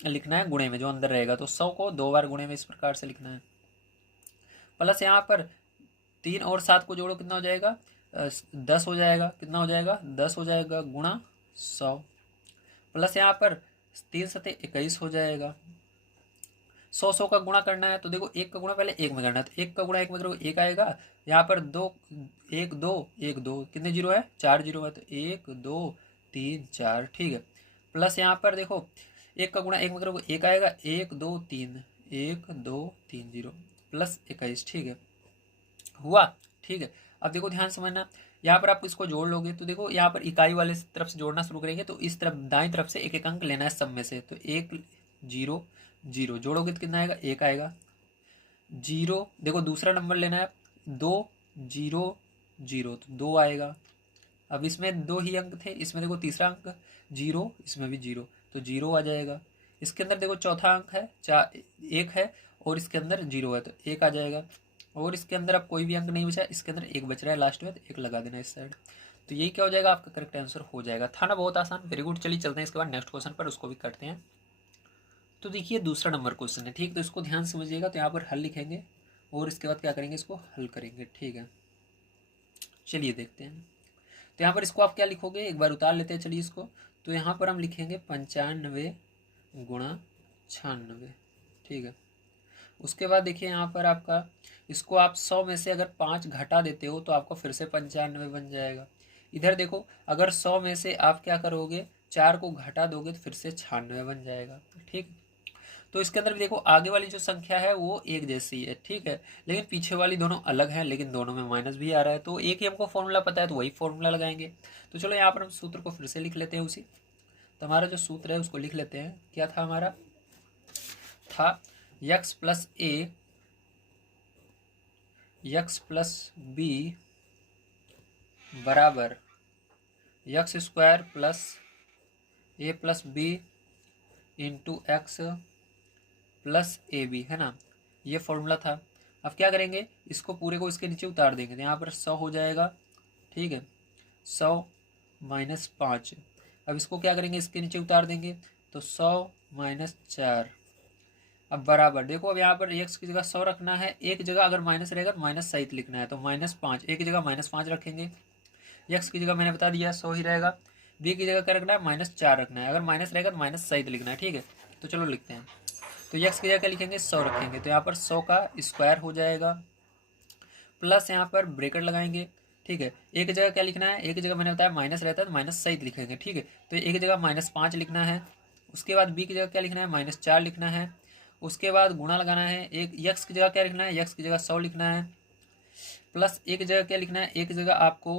लिखना है गुणे में, जो अंदर रहेगा, तो 100 को 2 बार गुणे में इस प्रकार से लिखना है, प्लस यहाँ पर 3 और 7 को जोड़ो कितना हो जाएगा, 10 हो जाएगा, कितना हो जाएगा, 10 हो जाएगा, गुणा 100, प्लस यहाँ पर 3 सते 21 हो जाएगा, 100 का गुणा करना है तो देखो 1 का गुणा पहले 1 में करना है, तो 1 का गुणा 1 में करोगे 1 आएगा, यहाँ पर 2 1 2 1 2 कितने जीरो है, 4 जीरो है, तो 1 2 3 4, ठीक है, प्लस यहाँ पर देखो 1 का गुणा 1 में करोगे 1 आएगा, 1 2 3 1 2 3 0 प्लस 21, ठीक है, हुआ, ठीक है। अब देखो ध्यान समझना, यहाँ पर आप इसको जोड़ लोगे तो देखो यहाँ पर इकाई वाले तरफ से जोड़ना शुरू करेंगे, तो इस तरफ दाईं तरफ से एक एक अंक लेना है सब में से, तो 1 0 0 जोड़ोगे तो कितना आएगा, 1 आएगा, 0 देखो दूसरा नंबर लेना है, 2 0 0 तो 2 आएगा। अब इसमें 2 ही अंक थे, इसमें देखो तीसरा अंक 0, इसमें भी 0, तो 0 आ जाएगा। इसके अंदर देखो चौथा अंक है 1 है और इसके अंदर 0 है, तो 1 आ जाएगा। और इसके अंदर अब कोई भी अंक नहीं बचा, इसके अंदर 1 बच रहा है लास्ट में, तो 1 लगा देना इस साइड, तो यही क्या हो जाएगा, आपका करेक्ट आंसर हो जाएगा। था ना बहुत आसान, वेरी गुड। चलिए चलते हैं इसके बाद नेक्स्ट क्वेश्चन पर, उसको भी करते हैं। तो देखिए दूसरा नंबर क्वेश्चन है, ठीक, तो इसको ध्यान समझिएगा, तो यहाँ पर हल लिखेंगे और इसके बाद क्या करेंगे, इसको हल करेंगे, ठीक है। चलिए देखते हैं, तो यहाँ पर इसको आप क्या लिखोगे, एक बार उतार लेते हैं, चलिए इसको, तो यहाँ पर हम लिखेंगे 95 गुणा 96, ठीक है। उसके बाद देखिए यहाँ पर आपका, इसको आप 100 में से अगर 5 घटा देते हो तो आपको फिर से 95 बन जाएगा। इधर देखो अगर 100 में से आप क्या करोगे, 4 को घटा दोगे तो फिर से 96 बन जाएगा, ठीक। तो इसके अंदर भी देखो आगे वाली जो संख्या है वो एक जैसी है, ठीक है, लेकिन पीछे वाली दोनों अलग हैं, लेकिन दोनों में माइनस भी आ रहा है, तो एक ही हमको फॉर्मूला पता है तो वही फॉर्मूला लगाएंगे। तो चलो यहाँ पर हम सूत्र को फिर से लिख लेते हैं उसी, तो हमारा जो सूत्र है उसको लिख लेते हैं, क्या था हमारा, था x plus A x plus B बराबर x square plus A plus B into x plus A B, है ना, ये फॉर्मूला था। अब क्या करेंगे, इसको पूरे को इसके नीचे उतार देंगे, तो यहाँ पर 100 हो जाएगा, ठीक है, 100 माइनस 5। अब इसको क्या करेंगे, इसके नीचे उतार देंगे, तो 100 माइनस 4। अब बराबर देखो, अब यहाँ पर एक्स की जगह 100 रखना है, एक जगह अगर माइनस रहेगा तो माइनस सहित लिखना है, तो -5, एक की जगह -5 रखेंगे, एक्स की जगह मैंने बता दिया 100 ही रहेगा, बी की जगह क्या रखना है, -4 रखना है, अगर माइनस रहेगा तो माइनस सहित लिखना है, ठीक है। तो चलो लिखते हैं, तो एक्स की जगह क्या लिखेंगे, 100 रखेंगे, तो यहाँ पर 100 का स्क्वायर हो जाएगा, प्लस यहाँ पर ब्रैकेट लगाएंगे, ठीक है। एक जगह क्या लिखना है, एक जगह मैंने बताया माइनस रहता है तो माइनस सहित लिखेंगे, ठीक है, तो एक जगह -5 लिखना है। उसके बाद बी की जगह क्या लिखना है, -4 लिखना है। उसके बाद गुणा लगाना है, एक यक्स की जगह क्या लिखना है, यक्स की जगह 100 लिखना है, प्लस एक जगह क्या लिखना है, एक जगह आपको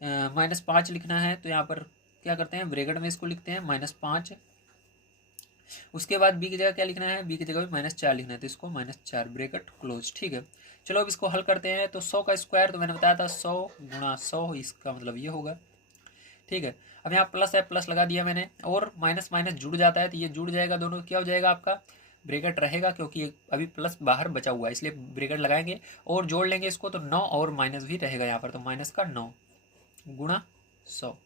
-5 लिखना है, तो यहाँ पर क्या करते हैं, ब्रैकेट में इसको लिखते हैं -5। उसके बाद बी की जगह क्या लिखना है, बी की जगह भी -4 लिखना है, तो इसको -4 ब्रैकेट क्लोज, ठीक है। चलो अब इसको हल करते हैं, तो 100 का स्क्वायर तो मैंने बताया था 100 गुणा 100, इसका मतलब ये होगा, ठीक है। अब यहाँ प्लस है, प्लस लगा दिया मैंने, और माइनस माइनस जुड़ जाता है तो ये जुड़ जाएगा दोनों, क्या हो जाएगा आपका, ब्रैकेट रहेगा, क्योंकि अभी प्लस बाहर बचा हुआ है इसलिए ब्रैकेट लगाएंगे और जोड़ लेंगे इसको, तो 9 और माइनस भी रहेगा यहाँ पर, तो माइनस का 9 गुणा 100।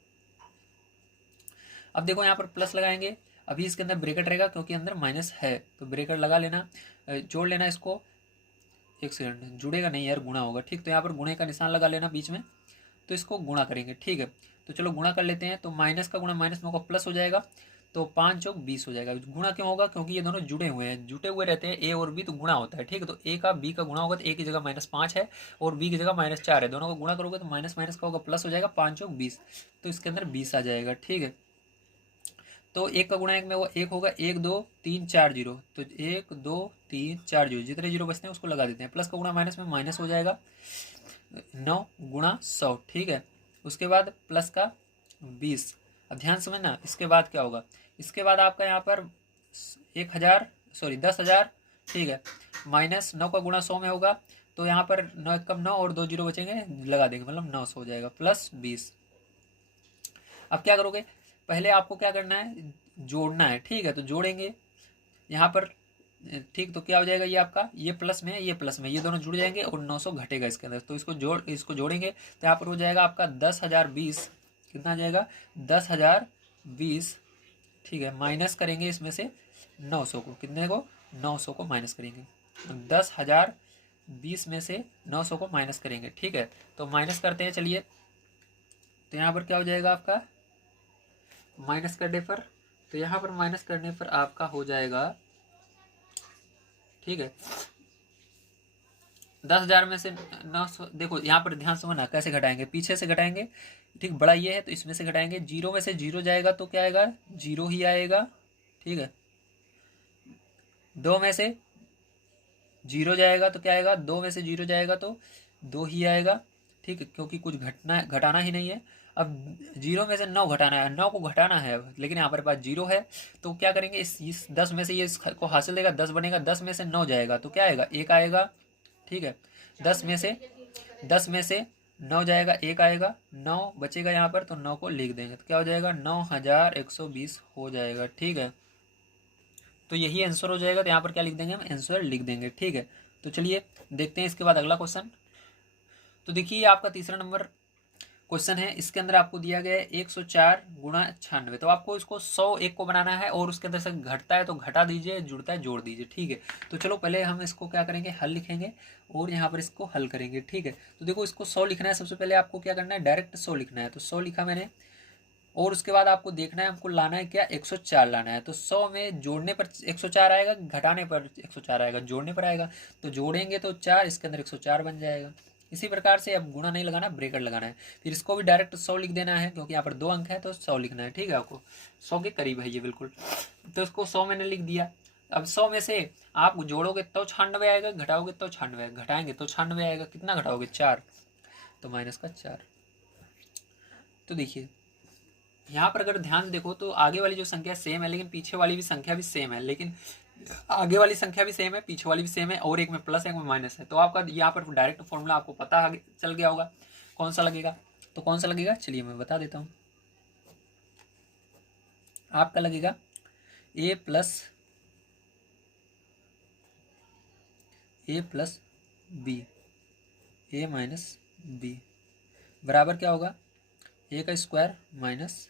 अब देखो यहाँ पर प्लस लगाएंगे, अभी इसके अंदर ब्रैकेट रहेगा क्योंकि अंदर माइनस है, तो ब्रैकेट लगा लेना, जोड़ लेना इसको, एक सेकंड, जुड़ेगा नहीं यार, गुणा होगा, ठीक, तो यहाँ पर गुणे का निशान लगा लेना बीच में, तो इसको गुणा करेंगे, ठीक है। तो चलो गुणा कर लेते हैं, तो माइनस का गुणा माइनस में होगा प्लस हो जाएगा, तो 5 चौक 20 हो जाएगा। गुणा क्यों होगा? क्योंकि ये दोनों जुड़े हुए हैं, जुटे हुए रहते हैं ए और बी, तो गुणा होता है। ठीक है, तो ए का बी का गुणा होगा तो ए की जगह -5 है और बी की जगह -4 है, दोनों को गुणा करोगे तो माइनस माइनस का होगा प्लस हो जाएगा, 5 चौक 20, तो इसके अंदर 20 आ जाएगा। ठीक है, तो एक का गुणा एक में वो एक होगा, 1 2 3 4 जीरो, तो 1 2 3 4 जीरो, जितने जीरो बचते हैं उसको लगा देते हैं। प्लस का गुणा माइनस में माइनस हो जाएगा, 9 गुणा 100। ठीक है, उसके बाद प्लस का 20। अब ध्यान समझना, इसके बाद क्या होगा? इसके बाद आपका यहाँ पर 10,000, ठीक है, -9 का गुणा 100 में होगा, तो यहाँ पर 9 कम 9 और 2 जीरो बचेंगे, लगा देंगे, मतलब 900 हो जाएगा, प्लस 20। अब क्या करोगे? पहले आपको क्या करना है? जोड़ना है। ठीक है, तो जोड़ेंगे यहाँ पर। ठीक, तो क्या हो जाएगा? ये आपका, ये प्लस में है, ये प्लस में, ये दोनों जुड़ जाएंगे और 900 घटेगा इसके अंदर, तो इसको जोड़ेंगे तो यहाँ पर हो जाएगा आपका 10,020। कितना आ जाएगा? 10,020। ठीक है, माइनस करेंगे इसमें से 900 को, कितने को? 900 को माइनस करेंगे, 10,020 में से 900 को माइनस करेंगे। ठीक है, तो माइनस करते हैं, चलिए। तो यहाँ पर क्या हो जाएगा आपका माइनस करने पर? तो यहाँ पर माइनस करने पर आपका हो जाएगा, ठीक है, 10,000 में से 900, देखो यहाँ पर ध्यान से ना, कैसे घटाएंगे? पीछे से घटाएंगे। ठीक, बड़ा ये है तो इसमें से घटाएंगे, जीरो में से जीरो जाएगा तो क्या आएगा? जीरो ही आएगा। ठीक है, 2 में से जीरो जाएगा तो क्या आएगा? 2 में से जीरो जाएगा तो 2 ही आएगा। ठीक है, क्योंकि कुछ घटाना ही नहीं है। अब 0 में से 9 घटाना है, 9 को घटाना है, लेकिन यहाँ पर पास 0 है, तो क्या करेंगे? इस 10 में से ये इसको हासिल देगा, 10 बनेगा, 10 में से 9 जाएगा तो क्या आएगा? 1 आएगा। ठीक है, 10 में से 9 जाएगा, 1 आएगा, 9 बचेगा यहाँ पर, तो 9 को लिख देंगे तो क्या हो जाएगा? 9,120 हो जाएगा। ठीक है, तो यही आंसर हो जाएगा, तो यहाँ पर क्या लिख देंगे? हम आंसर लिख देंगे। ठीक है, तो चलिए देखते हैं इसके बाद अगला क्वेश्चन। तो देखिए आपका तीसरा नंबर क्वेश्चन है, इसके अंदर आपको दिया गया है 104 गुणा 96, तो आपको इसको 101 को बनाना है और उसके अंदर से घटता है तो घटा दीजिए, जुड़ता है जोड़ दीजिए। ठीक है, तो चलो पहले हम इसको क्या करेंगे? हल लिखेंगे और यहाँ पर इसको हल करेंगे। ठीक है, तो देखो इसको 100 लिखना है, सबसे पहले आपको क्या करना है? डायरेक्ट 100 लिखना है, तो 100 लिखा मैंने, और उसके बाद आपको देखना है, हमको लाना है क्या? 104 लाना है। तो 100 में जोड़ने पर 104 आएगा, घटाने पर 104 आएगा, जोड़ने पर आएगा, तो जोड़ेंगे तो 4, इसके अंदर 104 बन जाएगा। इसी प्रकार से अब गुणा नहीं लगाना, ब्रेकेट लगाना है, फिर इसको भी डायरेक्ट 100 लिख देना है, क्योंकि यहाँ पर 2 अंक है तो 100 लिखना है। ठीक है, आपको 100 के करीब है ये बिल्कुल, तो इसको 100 मैंने लिख दिया। अब 100 में से आप जोड़ोगे तो 96 आएगा, घटाओगे तो 96, घटाएंगे तो 96 आएगा, कितना घटाओगे? 4, तो माइनस का 4। तो देखिए यहाँ पर अगर ध्यान से देखो तो आगे वाली जो संख्या सेम है, लेकिन पीछे वाली भी संख्या भी सेम है, लेकिन आगे वाली संख्या भी सेम है, पीछे वाली भी सेम है, और एक में प्लस है, एक में माइनस है। तो आपका यहाँ पर डायरेक्ट फॉर्मूला आपको पता चल गया होगा कौन सा लगेगा। तो कौन सा लगेगा? चलिए मैं बता देता हूँ। आपका लगेगा ए plus B, A minus B बराबर क्या होगा? ए का स्क्वायर माइनस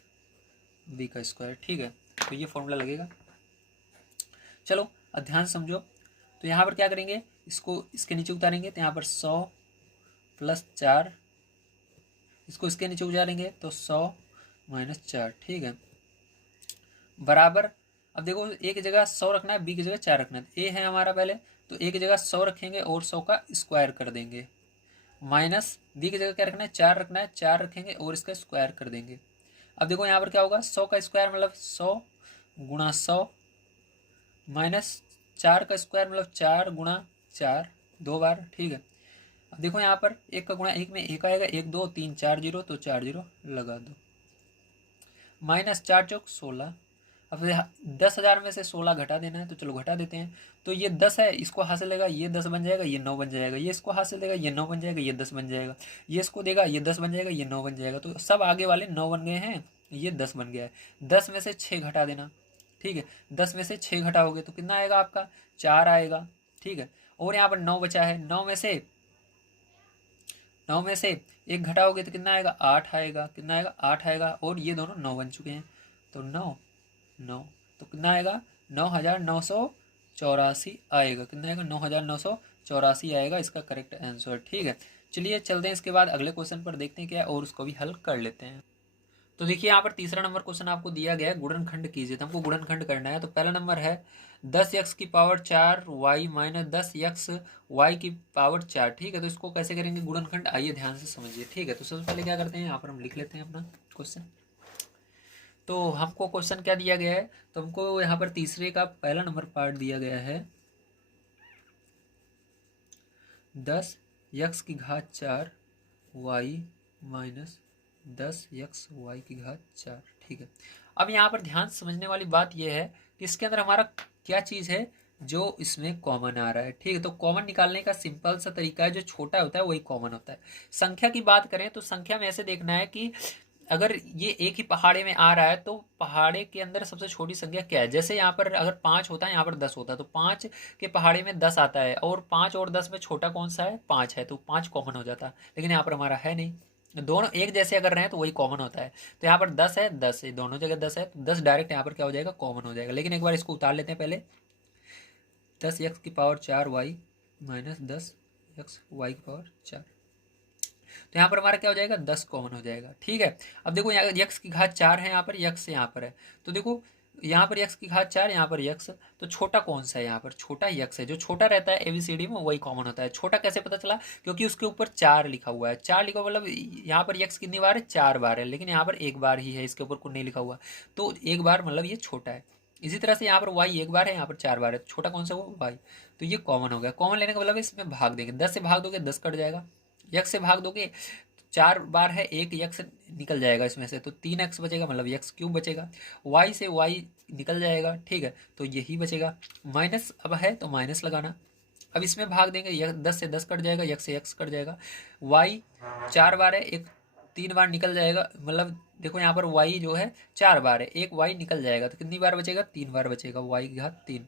बी का स्क्वायर। ठीक है, तो ये फॉर्मूला लगेगा। चलो अब ध्यान समझो, तो यहाँ पर क्या करेंगे? इसको इसके नीचे उतारेंगे, तो यहाँ पर 100 + 4, इसको इसके नीचे उतारेंगे तो 100 - 4। ठीक है, बराबर। अब देखो एक जगह 100 रखना है, बी की जगह 4 रखना है, ए है हमारा पहले, तो एक जगह 100 रखेंगे और 100 का स्क्वायर कर देंगे, माइनस बी की जगह क्या रखना है? 4 रखना है, 4 रखेंगे और इसका स्क्वायर कर देंगे। अब देखो यहाँ पर क्या होगा? 100 का स्क्वायर मतलब 100 × 100 माइनस 4 का स्क्वायर मतलब 4 × 4, 2 बार। ठीक है, अब देखो यहाँ पर 1 का गुणा 1 में 1 आएगा, 1 2 3 4 जीरो, तो 4 जीरो लगा दो, माइनस 4 चौक 16। अब 10,000 में से 16 घटा देना है, तो चलो घटा देते हैं। तो ये 10 है, इसको हासिल देगा, ये 10 बन जाएगा, ये 9 बन जाएगा, ये इसको हासिल देगा, ये 9 बन जाएगा, ये 10 बन जाएगा, ये इसको देगा, ये 10 बन जाएगा, ये 9 बन जाएगा। तो सब आगे वाले 9 बन गए हैं, ये 10 बन गया है। 10 में से 6 घटा देना। ठीक है, 10 में से 6 घटाओगे तो कितना आएगा आपका? 4 आएगा। ठीक है, और यहाँ पर 9 बचा है, 9 में से 1 घटाओगे तो कितना आएगा? 8 आएगा। कितना आएगा? 8 आएगा, और ये दोनों 9 बन चुके हैं, तो 9 तो कितना आएगा? 9,984 आएगा। कितना आएगा? 9,984 आएगा इसका करेक्ट आंसर। ठीक है, चलिए चलते हैं इसके बाद अगले क्वेश्चन पर, देखते हैं क्या है और उसको भी हल कर लेते हैं। तो देखिए यहाँ पर तीसरा नंबर क्वेश्चन आपको दिया गया है गुणनखंड कीजिए, तो हमको गुणनखंड करना है। तो पहला नंबर है 10x⁴ y minus 10x y⁴, ठीक है। तो इसको कैसे करेंगे गुणनखंड, आइए ध्यान से समझिए, ठीक है। तो सबसे पहले क्या करते हैं, यहाँ पर हम लिख लेते हैं अपना क्वेश्चन। तो हमको क्वेश्चन क्या दिया गया है, तो हमको यहाँ पर तीसरे का पहला नंबर पार्ट दिया गया है 10x⁴ y माइनस 10x⁴, ठीक है। अब यहाँ पर ध्यान समझने वाली बात यह है कि इसके अंदर हमारा क्या चीज़ है जो इसमें कॉमन आ रहा है, ठीक है। तो कॉमन निकालने का सिंपल सा तरीका है, जो छोटा होता है वही कॉमन होता है। संख्या की बात करें तो संख्या में ऐसे देखना है कि अगर ये एक ही पहाड़े में आ रहा है तो पहाड़े के अंदर सबसे छोटी संख्या क्या है। जैसे यहाँ पर अगर 5 होता है, यहाँ पर 10 होता है, तो 5 के पहाड़े में 10 आता है, और 5 और 10 में छोटा कौन सा है, 5 है, तो 5 कॉमन हो जाता है। लेकिन यहाँ पर हमारा है नहीं, दोनों एक जैसे अगर रहे हैं तो वही कॉमन होता है। तो यहाँ पर 10 है, 10 है, दोनों जगह 10 है, तो 10 डायरेक्ट यहाँ पर क्या हो जाएगा, कॉमन हो जाएगा। लेकिन एक बार इसको उतार लेते हैं पहले, 10x⁴ y माइनस 10x⁴, तो यहाँ पर हमारा क्या हो जाएगा, 10 कॉमन हो जाएगा, ठीक है। अब देखो यहाँ x⁴ है, यहाँ पर x यहाँ पर है, तो देखो यहाँ पर x⁴, यहाँ पर x, तो छोटा कौन सा है, यहाँ पर छोटा x है। जो छोटा रहता है ABCD में वही कॉमन होता है। छोटा कैसे पता चला, क्योंकि उसके ऊपर 4 लिखा हुआ है। 4 लिखा हुआ मतलब यहाँ पर x कितनी बार है, 4 बार है, लेकिन यहाँ पर एक बार ही है, इसके ऊपर कुछ नहीं लिखा हुआ, तो एक बार मतलब ये छोटा है। इसी तरह से यहाँ पर y एक बार है, यहाँ पर 4 बार है, छोटा कौन सा वो y, तो ये कॉमन हो गया। कॉमन लेने का मतलब इसमें भाग देंगे, 10 से भाग दोगे 10 कट जाएगा, x से भाग दोगे 4 बार है, एक x निकल जाएगा इसमें से, तो 3x बचेगा, मतलब x³ बचेगा। y से y निकल जाएगा, ठीक है, तो यही बचेगा। माइनस अब है तो माइनस लगाना, अब इसमें भाग देंगे, 10 से 10 कट जाएगा, x से x कट जाएगा। y 4 बार है, एक 3 बार निकल जाएगा, मतलब देखो यहाँ पर y जो है 4 बार है, एक y निकल जाएगा, तो कितनी बार बचेगा, 3 बार बचेगा, y⁴।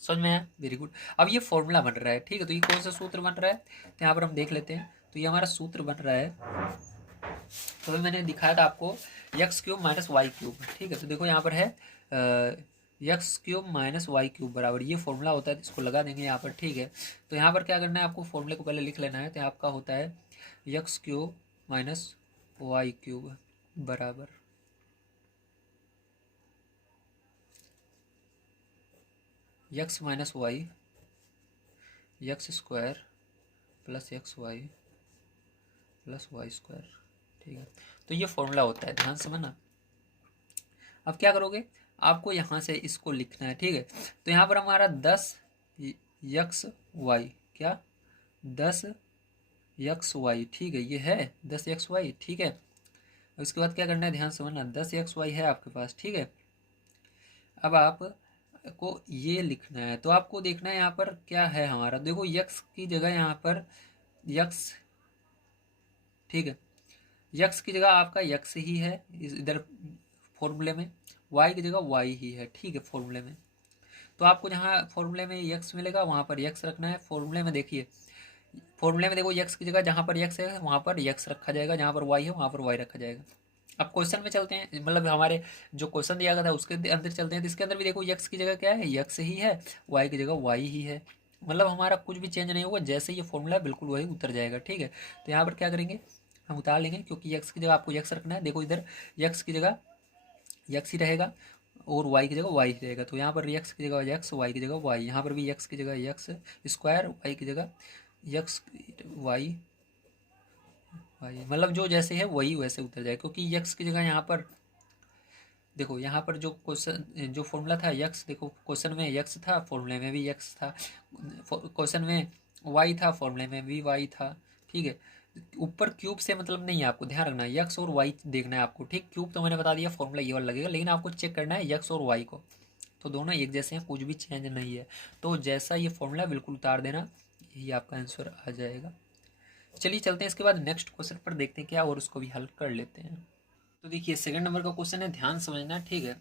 समझ में आया, वेरी गुड। अब ये फॉर्मूला बन रहा है, ठीक है। तो ये कौन सा सूत्र बन रहा है, तो यहाँ पर हम देख लेते हैं। तो ये हमारा सूत्र बन रहा है, तो अभी मैंने दिखाया था आपको x³ माइनस y³, ठीक है। तो देखो यहाँ पर है x³ माइनस y³ बराबर ये फॉर्मूला होता है, तो इसको लगा देंगे यहाँ पर, ठीक है। तो यहाँ पर क्या करना है, आपको फॉर्मूले को पहले लिख लेना है। तो आपका होता है x³ माइनस y³ बराबर x minus y x² plus xy plus y², ठीक है। तो ये फॉर्मूला होता है, ध्यान से समझना। अब क्या करोगे, आपको यहाँ से इसको लिखना है, ठीक है। तो यहाँ पर हमारा 10xy, क्या 10xy, ठीक है, ये है 10xy, ठीक है। उसके बाद क्या करना है, ध्यान समझना, 10xy है आपके पास, ठीक है। अब आप को ये लिखना है, तो आपको देखना है यहाँ पर क्या है हमारा, देखो x की जगह यहाँ पर x, ठीक है, x की जगह आपका x ही है इधर फॉर्मूले में, y की जगह y ही है, ठीक है, फॉर्मूले में। तो आपको जहाँ फॉर्मूले में x मिलेगा वहाँ पर x रखना है। फॉर्मूले में देखिए, फॉर्मूले में देखो x की जगह जहाँ पर x है वहाँ पर x रखा जाएगा, जहाँ पर y है वहाँ पर y रखा जाएगा। अब क्वेश्चन में चलते हैं, मतलब हमारे जो क्वेश्चन दिया गया था उसके अंदर चलते हैं। तो इसके अंदर भी देखो x की जगह क्या है, x ही है, y की जगह y ही है, मतलब हमारा कुछ भी चेंज नहीं होगा, जैसे ये फॉर्मूला है बिल्कुल वही उतर जाएगा, ठीक है। तो यहाँ पर क्या करेंगे, हम उतार लेंगे, क्योंकि x की जगह आपको x रखना है। देखो इधर x की जगह x ही रहेगा और y की जगह y ही रहेगा, तो यहाँ पर x की जगह x, y की जगह y, यहाँ पर भी x की जगह x स्क्वायर, y की जगह x y, मतलब जो जैसे है वही वैसे उतर जाए, क्योंकि x की जगह यहाँ पर देखो, यहाँ पर जो क्वेश्चन जो फॉर्मूला था x, देखो क्वेश्चन में x था, फॉर्मूले में भी x था, क्वेश्चन में y था, फॉर्मूले में भी y था, ठीक है। ऊपर क्यूब से मतलब नहीं है, आपको ध्यान रखना है x और y देखना है आपको, ठीक। क्यूब तो मैंने बता दिया फॉर्मूला ये वाला लगेगा, लेकिन आपको चेक करना है x और y को, तो दोनों एक जैसे हैं, कुछ भी चेंज नहीं है। तो जैसा ये फॉर्मूला बिल्कुल उतार देना, यही आपका आंसर आ जाएगा। चलिए चलते हैं इसके बाद नेक्स्ट क्वेश्चन पर, देखते हैं क्या, और उसको भी हल कर लेते हैं। तो देखिए सेकंड नंबर का क्वेश्चन है, ध्यान समझना, ठीक है।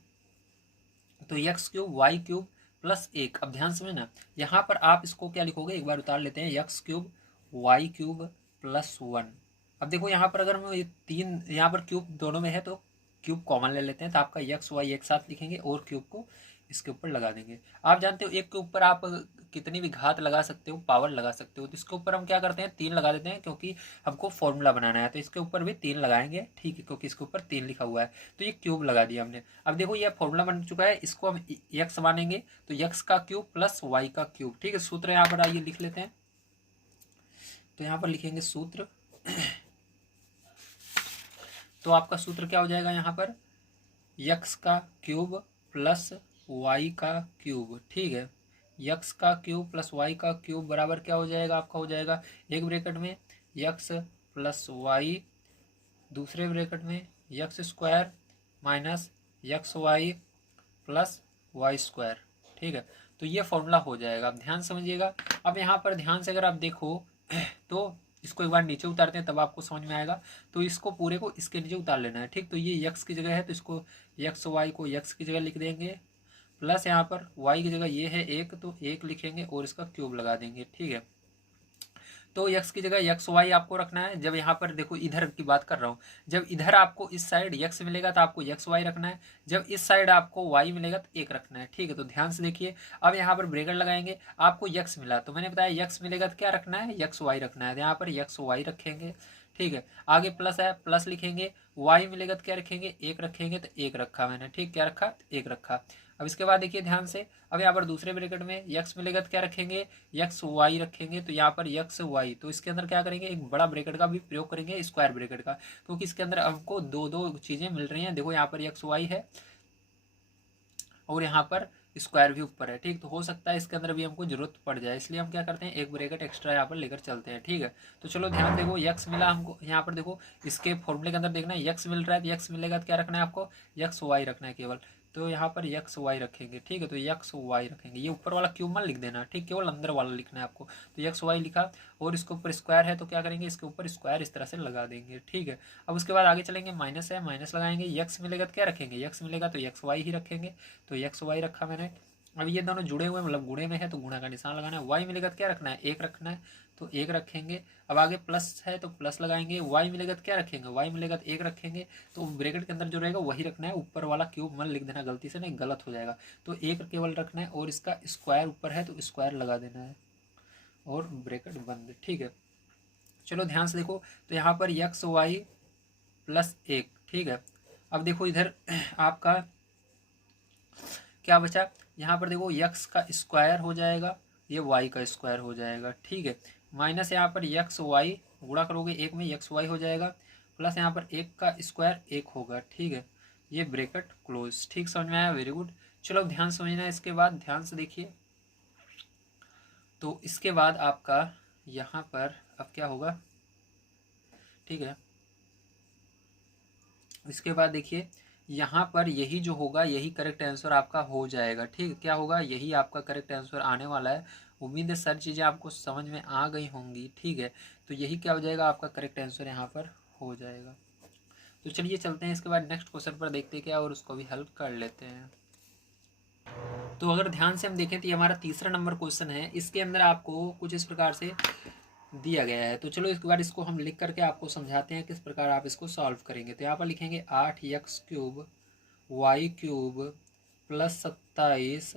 तो x³ y³ प्लस 1, अब ध्यान समझना, यहाँ पर आप इसको क्या लिखोगे, एक बार उतार लेते हैं, x³ y³ प्लस 1। अब देखो यहाँ पर अगर हम ये 3 यहाँ पर क्यूब दोनों में है तो क्यूब कॉमन ले लेते हैं, तो आपका x y एक साथ लिखेंगे और क्यूब को इसके ऊपर लगा देंगे। आप जानते हो एक के ऊपर आप कितनी भी घात लगा सकते हो, पावर लगा सकते हो, तो इसके ऊपर हम क्या करते हैं 3 लगा देते हैं, क्योंकि हमको फॉर्मूला बनाना है। तो इसके ऊपर भी 3 लगाएंगे, ठीक है, क्योंकि इसके ऊपर 3 लिखा हुआ है। तो ये क्यूब लगा दिया हमने। अब देखो ये फॉर्मूला बन चुका है, इसको हम यक्स मानेंगे, तो यक्स का क्यूब प्लस वाई का क्यूब, ठीक है। सूत्र यहाँ पर आइए लिख लेते हैं। तो यहाँ पर लिखेंगे सूत्र। तो आपका सूत्र क्या हो जाएगा यहाँ पर, यक्स का क्यूब प्लस वाई का क्यूब, ठीक है। यक्स का क्यूब प्लस वाई का क्यूब बराबर क्या हो जाएगा, आपका हो जाएगा एक ब्रैकेट में यक्स प्लस वाई, दूसरे ब्रैकेट में X square minus X Y plus Y square, ठीक है। तो ये फॉर्मूला हो जाएगा, आप ध्यान समझिएगा। अब यहाँ पर ध्यान से अगर आप देखो तो इसको एक बार नीचे उतारते हैं तब आपको समझ में आएगा। तो इसको पूरे को इसके नीचे उतार लेना है, ठीक। तो ये यक्स की जगह है, तो इसको यक्स वाई को यक्स की जगह लिख देंगे, प्लस यहाँ पर वाई की जगह ये है 1, तो 1 लिखेंगे और इसका क्यूब लगा देंगे, ठीक है। तो यक्स की जगह यक्स वाई आपको रखना है। जब यहाँ पर देखो इधर की बात कर रहा हूँ, जब इधर आपको इस साइड यक्स मिलेगा तो आपको यक्स वाई रखना है, जब इस साइड आपको वाई मिलेगा तो 1 रखना है, ठीक है। तो ध्यान से देखिए, अब यहाँ पर ब्रैकेट लगाएंगे, आपको यक्स मिला तो मैंने बताया यक्स मिलेगा तो क्या रखना है, यक्स वाई रखना है, यहाँ पर यक्स वाई रखेंगे, ठीक है। आगे प्लस है, प्लस लिखेंगे, वाई मिलेगा तो क्या रखेंगे 1 रखेंगे, तो 1 रखा मैंने, ठीक। क्या रखा, 1 रखा। अब इसके बाद देखिए ध्यान से, अब यहाँ पर दूसरे ब्रैकेट में यक्स मिलेगा तो क्या रखेंगे, यक्स वाई रखेंगे, तो यहाँ पर यक्स वाई, तो इसके अंदर क्या करेंगे, एक बड़ा ब्रैकेट का भी प्रयोग करेंगे, स्क्वायर ब्रैकेट का, क्योंकि इसके अंदर हमको दो दो चीजें मिल रही हैं। देखो यहाँ पर यक्स वाई है और यहाँ पर स्क्वायर भी ऊपर है, ठीक। तो हो सकता है इसके अंदर भी हमको जरूरत पड़ जाए, इसलिए हम क्या करते हैं एक ब्रैकेट एक्स्ट्रा यहाँ पर लेकर चलते हैं, ठीक है। तो चलो ध्यान देखो, यक्स मिला हमको, यहाँ पर देखो इसके फॉर्मूले के अंदर देखना है यक्स मिल रहा है, तो यक्स मिलेगा तो क्या रखना है आपको, यक्स वाई रखना है केवल। तो यहाँ पर यक्स वाई रखेंगे, ठीक है। तो यक्स वाई रखेंगे, ये ऊपर वाला क्यूब मत लिख देना, ठीक, केवल अंदर वाला लिखना है आपको। तो यक्स वाई लिखा और इसके ऊपर स्क्वायर है, तो क्या करेंगे इसके ऊपर स्क्वायर इस तरह से लगा देंगे, ठीक है। अब उसके बाद आगे चलेंगे, माइनस है, माइनस लगाएंगे, यक्स मिलेगा तो क्या रखेंगे, यक्स मिलेगा तो यक्स वाई ही रखेंगे, तो यक्स वाई रखा मैंने। अब ये दोनों जुड़े हुए मतलब गुणे में है तो गुणा का निशान लगाना है, वाई मिलेगा तो क्या रखना है 1 रखना है, तो 1 रखेंगे। अब आगे प्लस है तो प्लस लगाएंगे, वाई मिलेगा तो क्या रखेंगे, वाई मिलेगा तो 1 रखेंगे, तो ब्रैकेट के अंदर जो रहेगा वही रखना है, ऊपर वाला क्यूब मन लिख देना गलती से, नहीं गलत हो जाएगा। तो 1 केवल रखना है और इसका स्क्वायर ऊपर है तो स्क्वायर लगा देना है और ब्रैकेट बंद, ठीक है। चलो ध्यान से देखो, तो यहाँ पर यक्स वाई प्लस 1, ठीक है। अब देखो इधर आपका क्या बचा, यहाँ पर देखो यक्स का स्क्वायर हो जाएगा, ये वाई का स्क्वायर हो जाएगा, ठीक है। माइनस यहाँ पर यक्स वाई गुणा करोगे 1 में यक्स वाई हो जाएगा, प्लस यहाँ पर 1 का स्क्वायर 1 होगा, ठीक है। ये ब्रैकेट क्लोज, ठीक, समझ में आया, वेरी गुड। चलो अब ध्यान समझना है, इसके बाद ध्यान से देखिए। तो इसके बाद आपका यहाँ पर अब क्या होगा, ठीक है। इसके बाद देखिए यहाँ पर यही जो होगा यही करेक्ट आंसर आपका हो जाएगा, ठीक। क्या होगा, यही आपका करेक्ट आंसर आने वाला है। उम्मीद है सारी चीज़ें आपको समझ में आ गई होंगी, ठीक है। तो यही क्या हो जाएगा, आपका करेक्ट आंसर यहाँ पर हो जाएगा। तो चलिए चलते हैं इसके बाद नेक्स्ट क्वेश्चन पर, देखते क्या और उसको भी हेल्प कर लेते हैं। तो अगर ध्यान से हम देखें तो ये हमारा तीसरा नंबर क्वेश्चन है, इसके अंदर आपको कुछ इस प्रकार से दिया गया है। तो चलो इसके बाद इसको हम लिख करके आपको समझाते हैं किस प्रकार आप इसको सॉल्व करेंगे। तो यहाँ पर लिखेंगे 8 X cube Y cube plus 27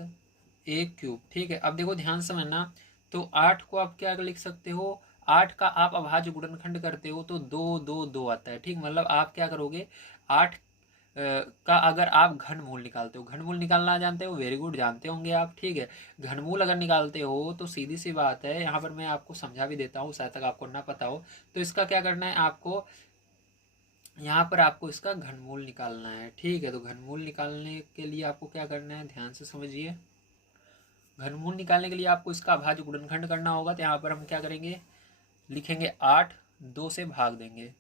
A cube, ठीक है। अब देखो ध्यान समझना, तो 8 को आप क्या लिख सकते हो, 8 का आप अभाज्य गुणनखंड करते हो तो 2 2 2 आता है, ठीक। मतलब आप क्या करोगे, 8 का अगर आप घनमूल निकालते हो, घनमूल निकालना जानते हो, वेरी गुड, जानते होंगे आप, ठीक है। घनमूल अगर निकालते हो तो सीधी सी बात है, यहाँ पर मैं आपको समझा भी देता हूँ शायद तक आपको ना पता हो। तो इसका क्या करना है आपको, यहाँ पर आपको इसका घनमूल निकालना है, ठीक है। तो घनमूल निकालने के लिए आपको क्या करना है, ध्यान से समझिए। घनमूल निकालने के लिए आपको इसका अभाज्य गुणनखंड करना होगा। तो यहाँ पर हम क्या करेंगे, लिखेंगे 8 2 से भाग देंगे,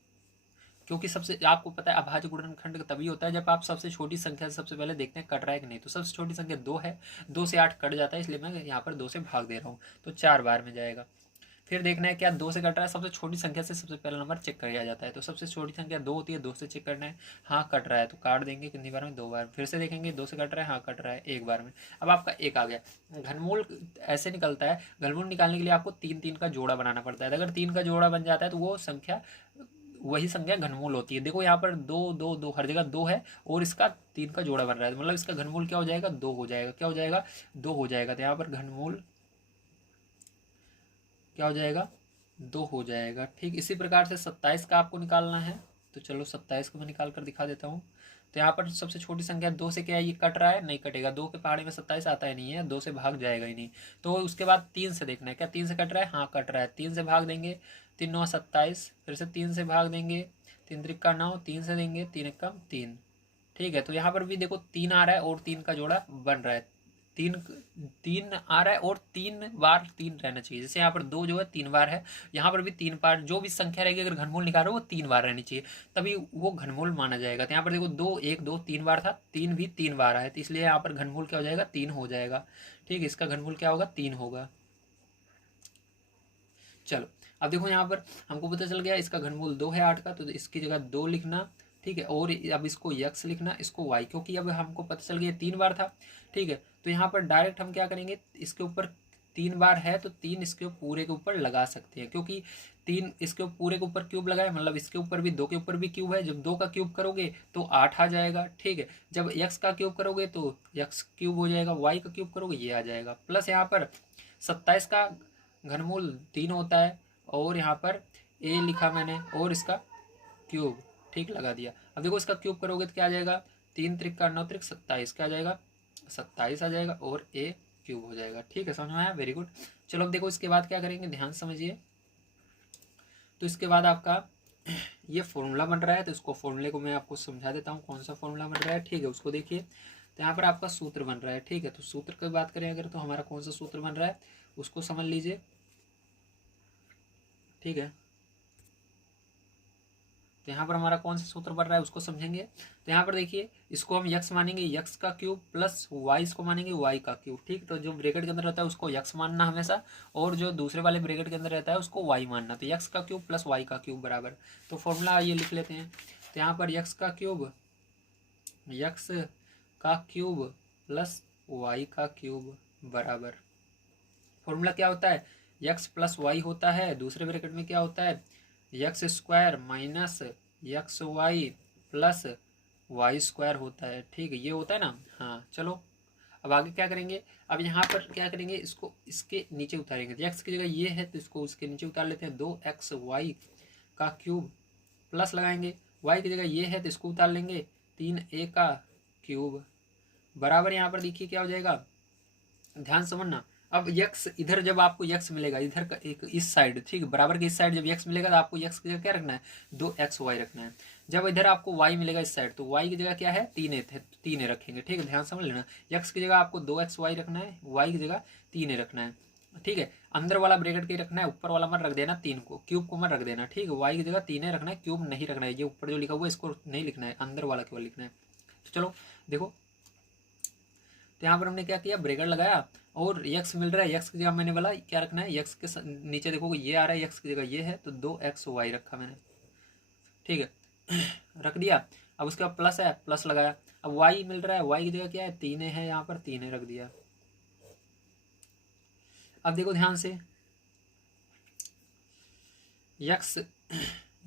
क्योंकि सबसे आपको पता है अभाज्य गुणनखंड तभी होता है जब आप सबसे छोटी संख्या से सबसे पहले देखते हैं कट रहा है कि नहीं। तो सबसे छोटी संख्या 2 है, 2 से 8 कट जाता है, इसलिए मैं यहाँ पर 2 से भाग दे रहा हूँ, तो 4 बार में जाएगा। फिर देखना है क्या 2 से कट रहा है, सबसे छोटी संख्या से सबसे पहला नंबर चेक किया जाता है। तो सबसे छोटी संख्या 2 होती है, 2 से चेक करना है, हाँ कट रहा है, तो काट देंगे कितनी बार में, 2 बार। फिर से देखेंगे 2 से कट रहा है, हाँ कट रहा है 1 बार में। अब आपका 1 आ गया। घनमूल ऐसे निकलता है, घनमूल निकालने के लिए आपको 3 3 का जोड़ा बनाना पड़ता है। अगर 3 का जोड़ा बन जाता है तो वो संख्या वही संख्या घनमूल होती है। देखो यहाँ पर दो दो दो, हर जगह दो है और इसका 3 का जोड़ा बन रहा है, मतलब इसका घनमूल क्या हो जाएगा, 2 हो जाएगा। क्या हो जाएगा, 2 हो जाएगा। तो यहाँ पर घनमूल क्या हो जाएगा, 2 हो जाएगा। ठीक, इसी प्रकार से 27 का आपको निकालना है। तो चलो 27 को मैं निकाल कर दिखा देता हूँ। तो यहाँ पर सबसे छोटी संख्या 2 से क्या है, ये कट रहा है, नहीं कटेगा। 2 के पहाड़े में 27 आता ही नहीं है, 2 से भाग जाएगा ही नहीं। तो उसके बाद 3 से देखना है, क्या 3 से कट रहा है, हाँ कट रहा है। 3 से भाग देंगे, 3 9 27, फिर से 3 से भाग देंगे, 3 त्रिका 9, 3 से देंगे, 3 एक कम 3। ठीक है, तो यहाँ पर भी देखो 3 आ रहा है और 3 का जोड़ा बन रहा है। 3 3 आ रहा है और 3 बार 3 रहना चाहिए। जैसे यहाँ पर 2 जो है 3 बार है, यहाँ पर भी 3 बार, जो भी संख्या रहेगी अगर घनमूल निकाल रहे हो वो 3 बार रहनी चाहिए, तभी वो घनमूल माना जाएगा। तो यहाँ पर देखो 2 1 2 3 बार था, 3 भी 3 बार आया, तो इसलिए यहाँ पर घनमूल क्या हो जाएगा, 3 हो जाएगा। ठीक है, इसका घनमूल क्या होगा, 3 होगा। चलो अब देखो यहाँ पर हमको पता चल गया इसका घनमूल 2 है 8 का, तो इसकी जगह 2 लिखना। ठीक है, और अब इसको यक्स लिखना, इसको वाई, क्योंकि अब हमको पता चल गया 3 बार था। ठीक है, तो यहाँ पर डायरेक्ट हम क्या करेंगे, इसके ऊपर 3 बार है तो 3 इसके पूरे के ऊपर लगा सकते हैं, क्योंकि 3 इसके पूरे के ऊपर क्यूब लगाए, मतलब इसके ऊपर भी 2 के ऊपर भी क्यूब है। जब 2 का क्यूब करोगे तो 8 आ जाएगा। ठीक है, जब यक्स का क्यूब करोगे तो यक्स क्यूब हो जाएगा, वाई का क्यूब करोगे ये आ जाएगा। प्लस यहाँ पर 27 का घनमूल 3 होता है, और यहाँ पर ए लिखा मैंने, और इसका क्यूब ठीक लगा दिया। अब देखो इसका क्यूब करोगे तो क्या आ जाएगा, 3 त्रिक 9 त्रिक 27, क्या आ जाएगा, 27 आ जाएगा, और ए क्यूब हो जाएगा। ठीक है, समझ में आया, वेरी गुड। चलो अब देखो इसके बाद क्या करेंगे, ध्यान समझिए। तो इसके बाद आपका ये फॉर्मूला बन रहा है, तो इसको फॉर्मूले को मैं आपको समझा देता हूँ कौन सा फॉर्मूला बन रहा है। ठीक है, उसको देखिए। तो यहाँ पर आपका सूत्र बन रहा है। ठीक है, तो सूत्र की बात करें अगर, तो हमारा कौन सा सूत्र बन रहा है उसको समझ लीजिए। ठीक है, तो यहाँ पर हमारा कौन सा सूत्र बन रहा है उसको समझेंगे। तो यहाँ पर देखिए, इसको हम यक्स मानेंगे, यक्स का क्यूब, प्लस वाई इसको मानेंगे, वाई का क्यूब। ठीक, तो जो ब्रैकेट के अंदर रहता है उसको यक्स मानना हमेशा, और जो दूसरे वाले ब्रैकेट के अंदर रहता है उसको वाई मानना। तो यक्स का क्यूब प्लस वाई का क्यूब बराबर, तो फॉर्मूला ये लिख लेते हैं। तो यहाँ पर यक्स का क्यूब प्लस वाई का क्यूब बराबर, फॉर्मूला क्या होता है, यक्स प्लस वाई होता है, दूसरे ब्रैकेट में क्या होता है, X square minus X Y plus Y square होता है। ठीक है, ये होता है ना। हाँ चलो अब आगे क्या करेंगे, अब यहाँ पर क्या करेंगे, इसको इसके नीचे उतारेंगे। तो एक्स की जगह ये है तो इसको उसके नीचे उतार लेते हैं, 2xy का क्यूब, प्लस लगाएंगे, वाई की जगह ये है तो इसको उतार लेंगे, 3a का क्यूब बराबर। यहाँ पर देखिए क्या हो जाएगा, ध्यान समझना। अब यक्स इधर जब आपको यक्स मिलेगा, इधर का एक इस साइड, ठीक बराबर के इस साइड जब यक्स मिलेगा तो आपको यक्स की जगह क्या रखना है, 2xy रखना है। जब इधर आपको y मिलेगा इस साइड, तो y की जगह क्या है, 3a थे, 3a रखेंगे। ठीक है, ध्यान समझ लेना, यक्स की जगह आपको 2xy रखना है, y की जगह 3a रखना है। ठीक है, अंदर वाला ब्रैकेट के रखना है, ऊपर वाला मत रख देना 3 को, क्यूब को मत रख देना। ठीक है, y की जगह 3a रखना है, क्यूब नहीं रखना है, ये ऊपर जो लिखा हुआ है इसको नहीं लिखना है, अंदर वाला केवल लिखना है। तो चलो देखो, तो यहाँ पर हमने क्या किया, ब्रैकेट लगाया, और यक्स मिल रहा है, यक्स की जगह मैंने बोला क्या रखना है, यक्स के नीचे देखो ये आ रहा है, यक्स की जगह ये है तो 2xy रखा मैंने। ठीक है रख दिया। अब उसके बाद प्लस है, प्लस लगाया। अब y मिल रहा है, y की जगह क्या है, 3 है, यहाँ पर 3 रख दिया। अब देखो ध्यान से, यक्स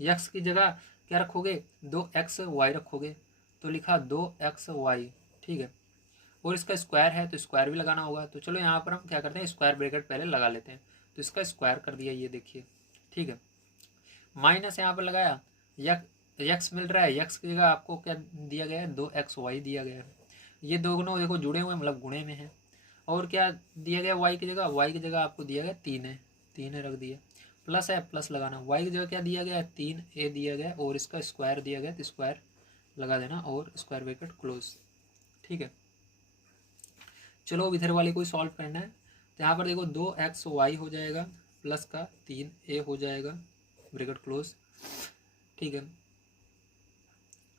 यक्स की जगह क्या रखोगे, 2xy रखोगे, तो लिखा 2xy। ठीक है, और इसका स्क्वायर है तो स्क्वायर भी लगाना होगा। तो चलो यहाँ पर हम क्या करते हैं, स्क्वायर ब्रैकेट पहले लगा लेते हैं। तो इसका स्क्वायर कर दिया, ये देखिए। ठीक है, माइनस यहाँ पर लगाया, यक्स मिल रहा है, यक्स की जगह आपको क्या दिया गया है, 2xy दिया गया है। ये दोनों देखो जुड़े हुए मतलब गुणे में है। और क्या दिया गया y की जगह, y की जगह आपको दिया गया 3 है, 3 रख दिया। प्लस है, प्लस लगाना, y की जगह क्या दिया गया है, 3a दिया गया, और इसका स्क्वायर दिया गया तो स्क्वायर लगा देना, और स्क्वायर ब्रैकेट क्लोज। ठीक है, चलो अब इधर वाले को सॉल्व करना है। तो यहाँ पर देखो 2xy हो जाएगा, प्लस का 3a हो जाएगा, ब्रैकेट क्लोज। ठीक है,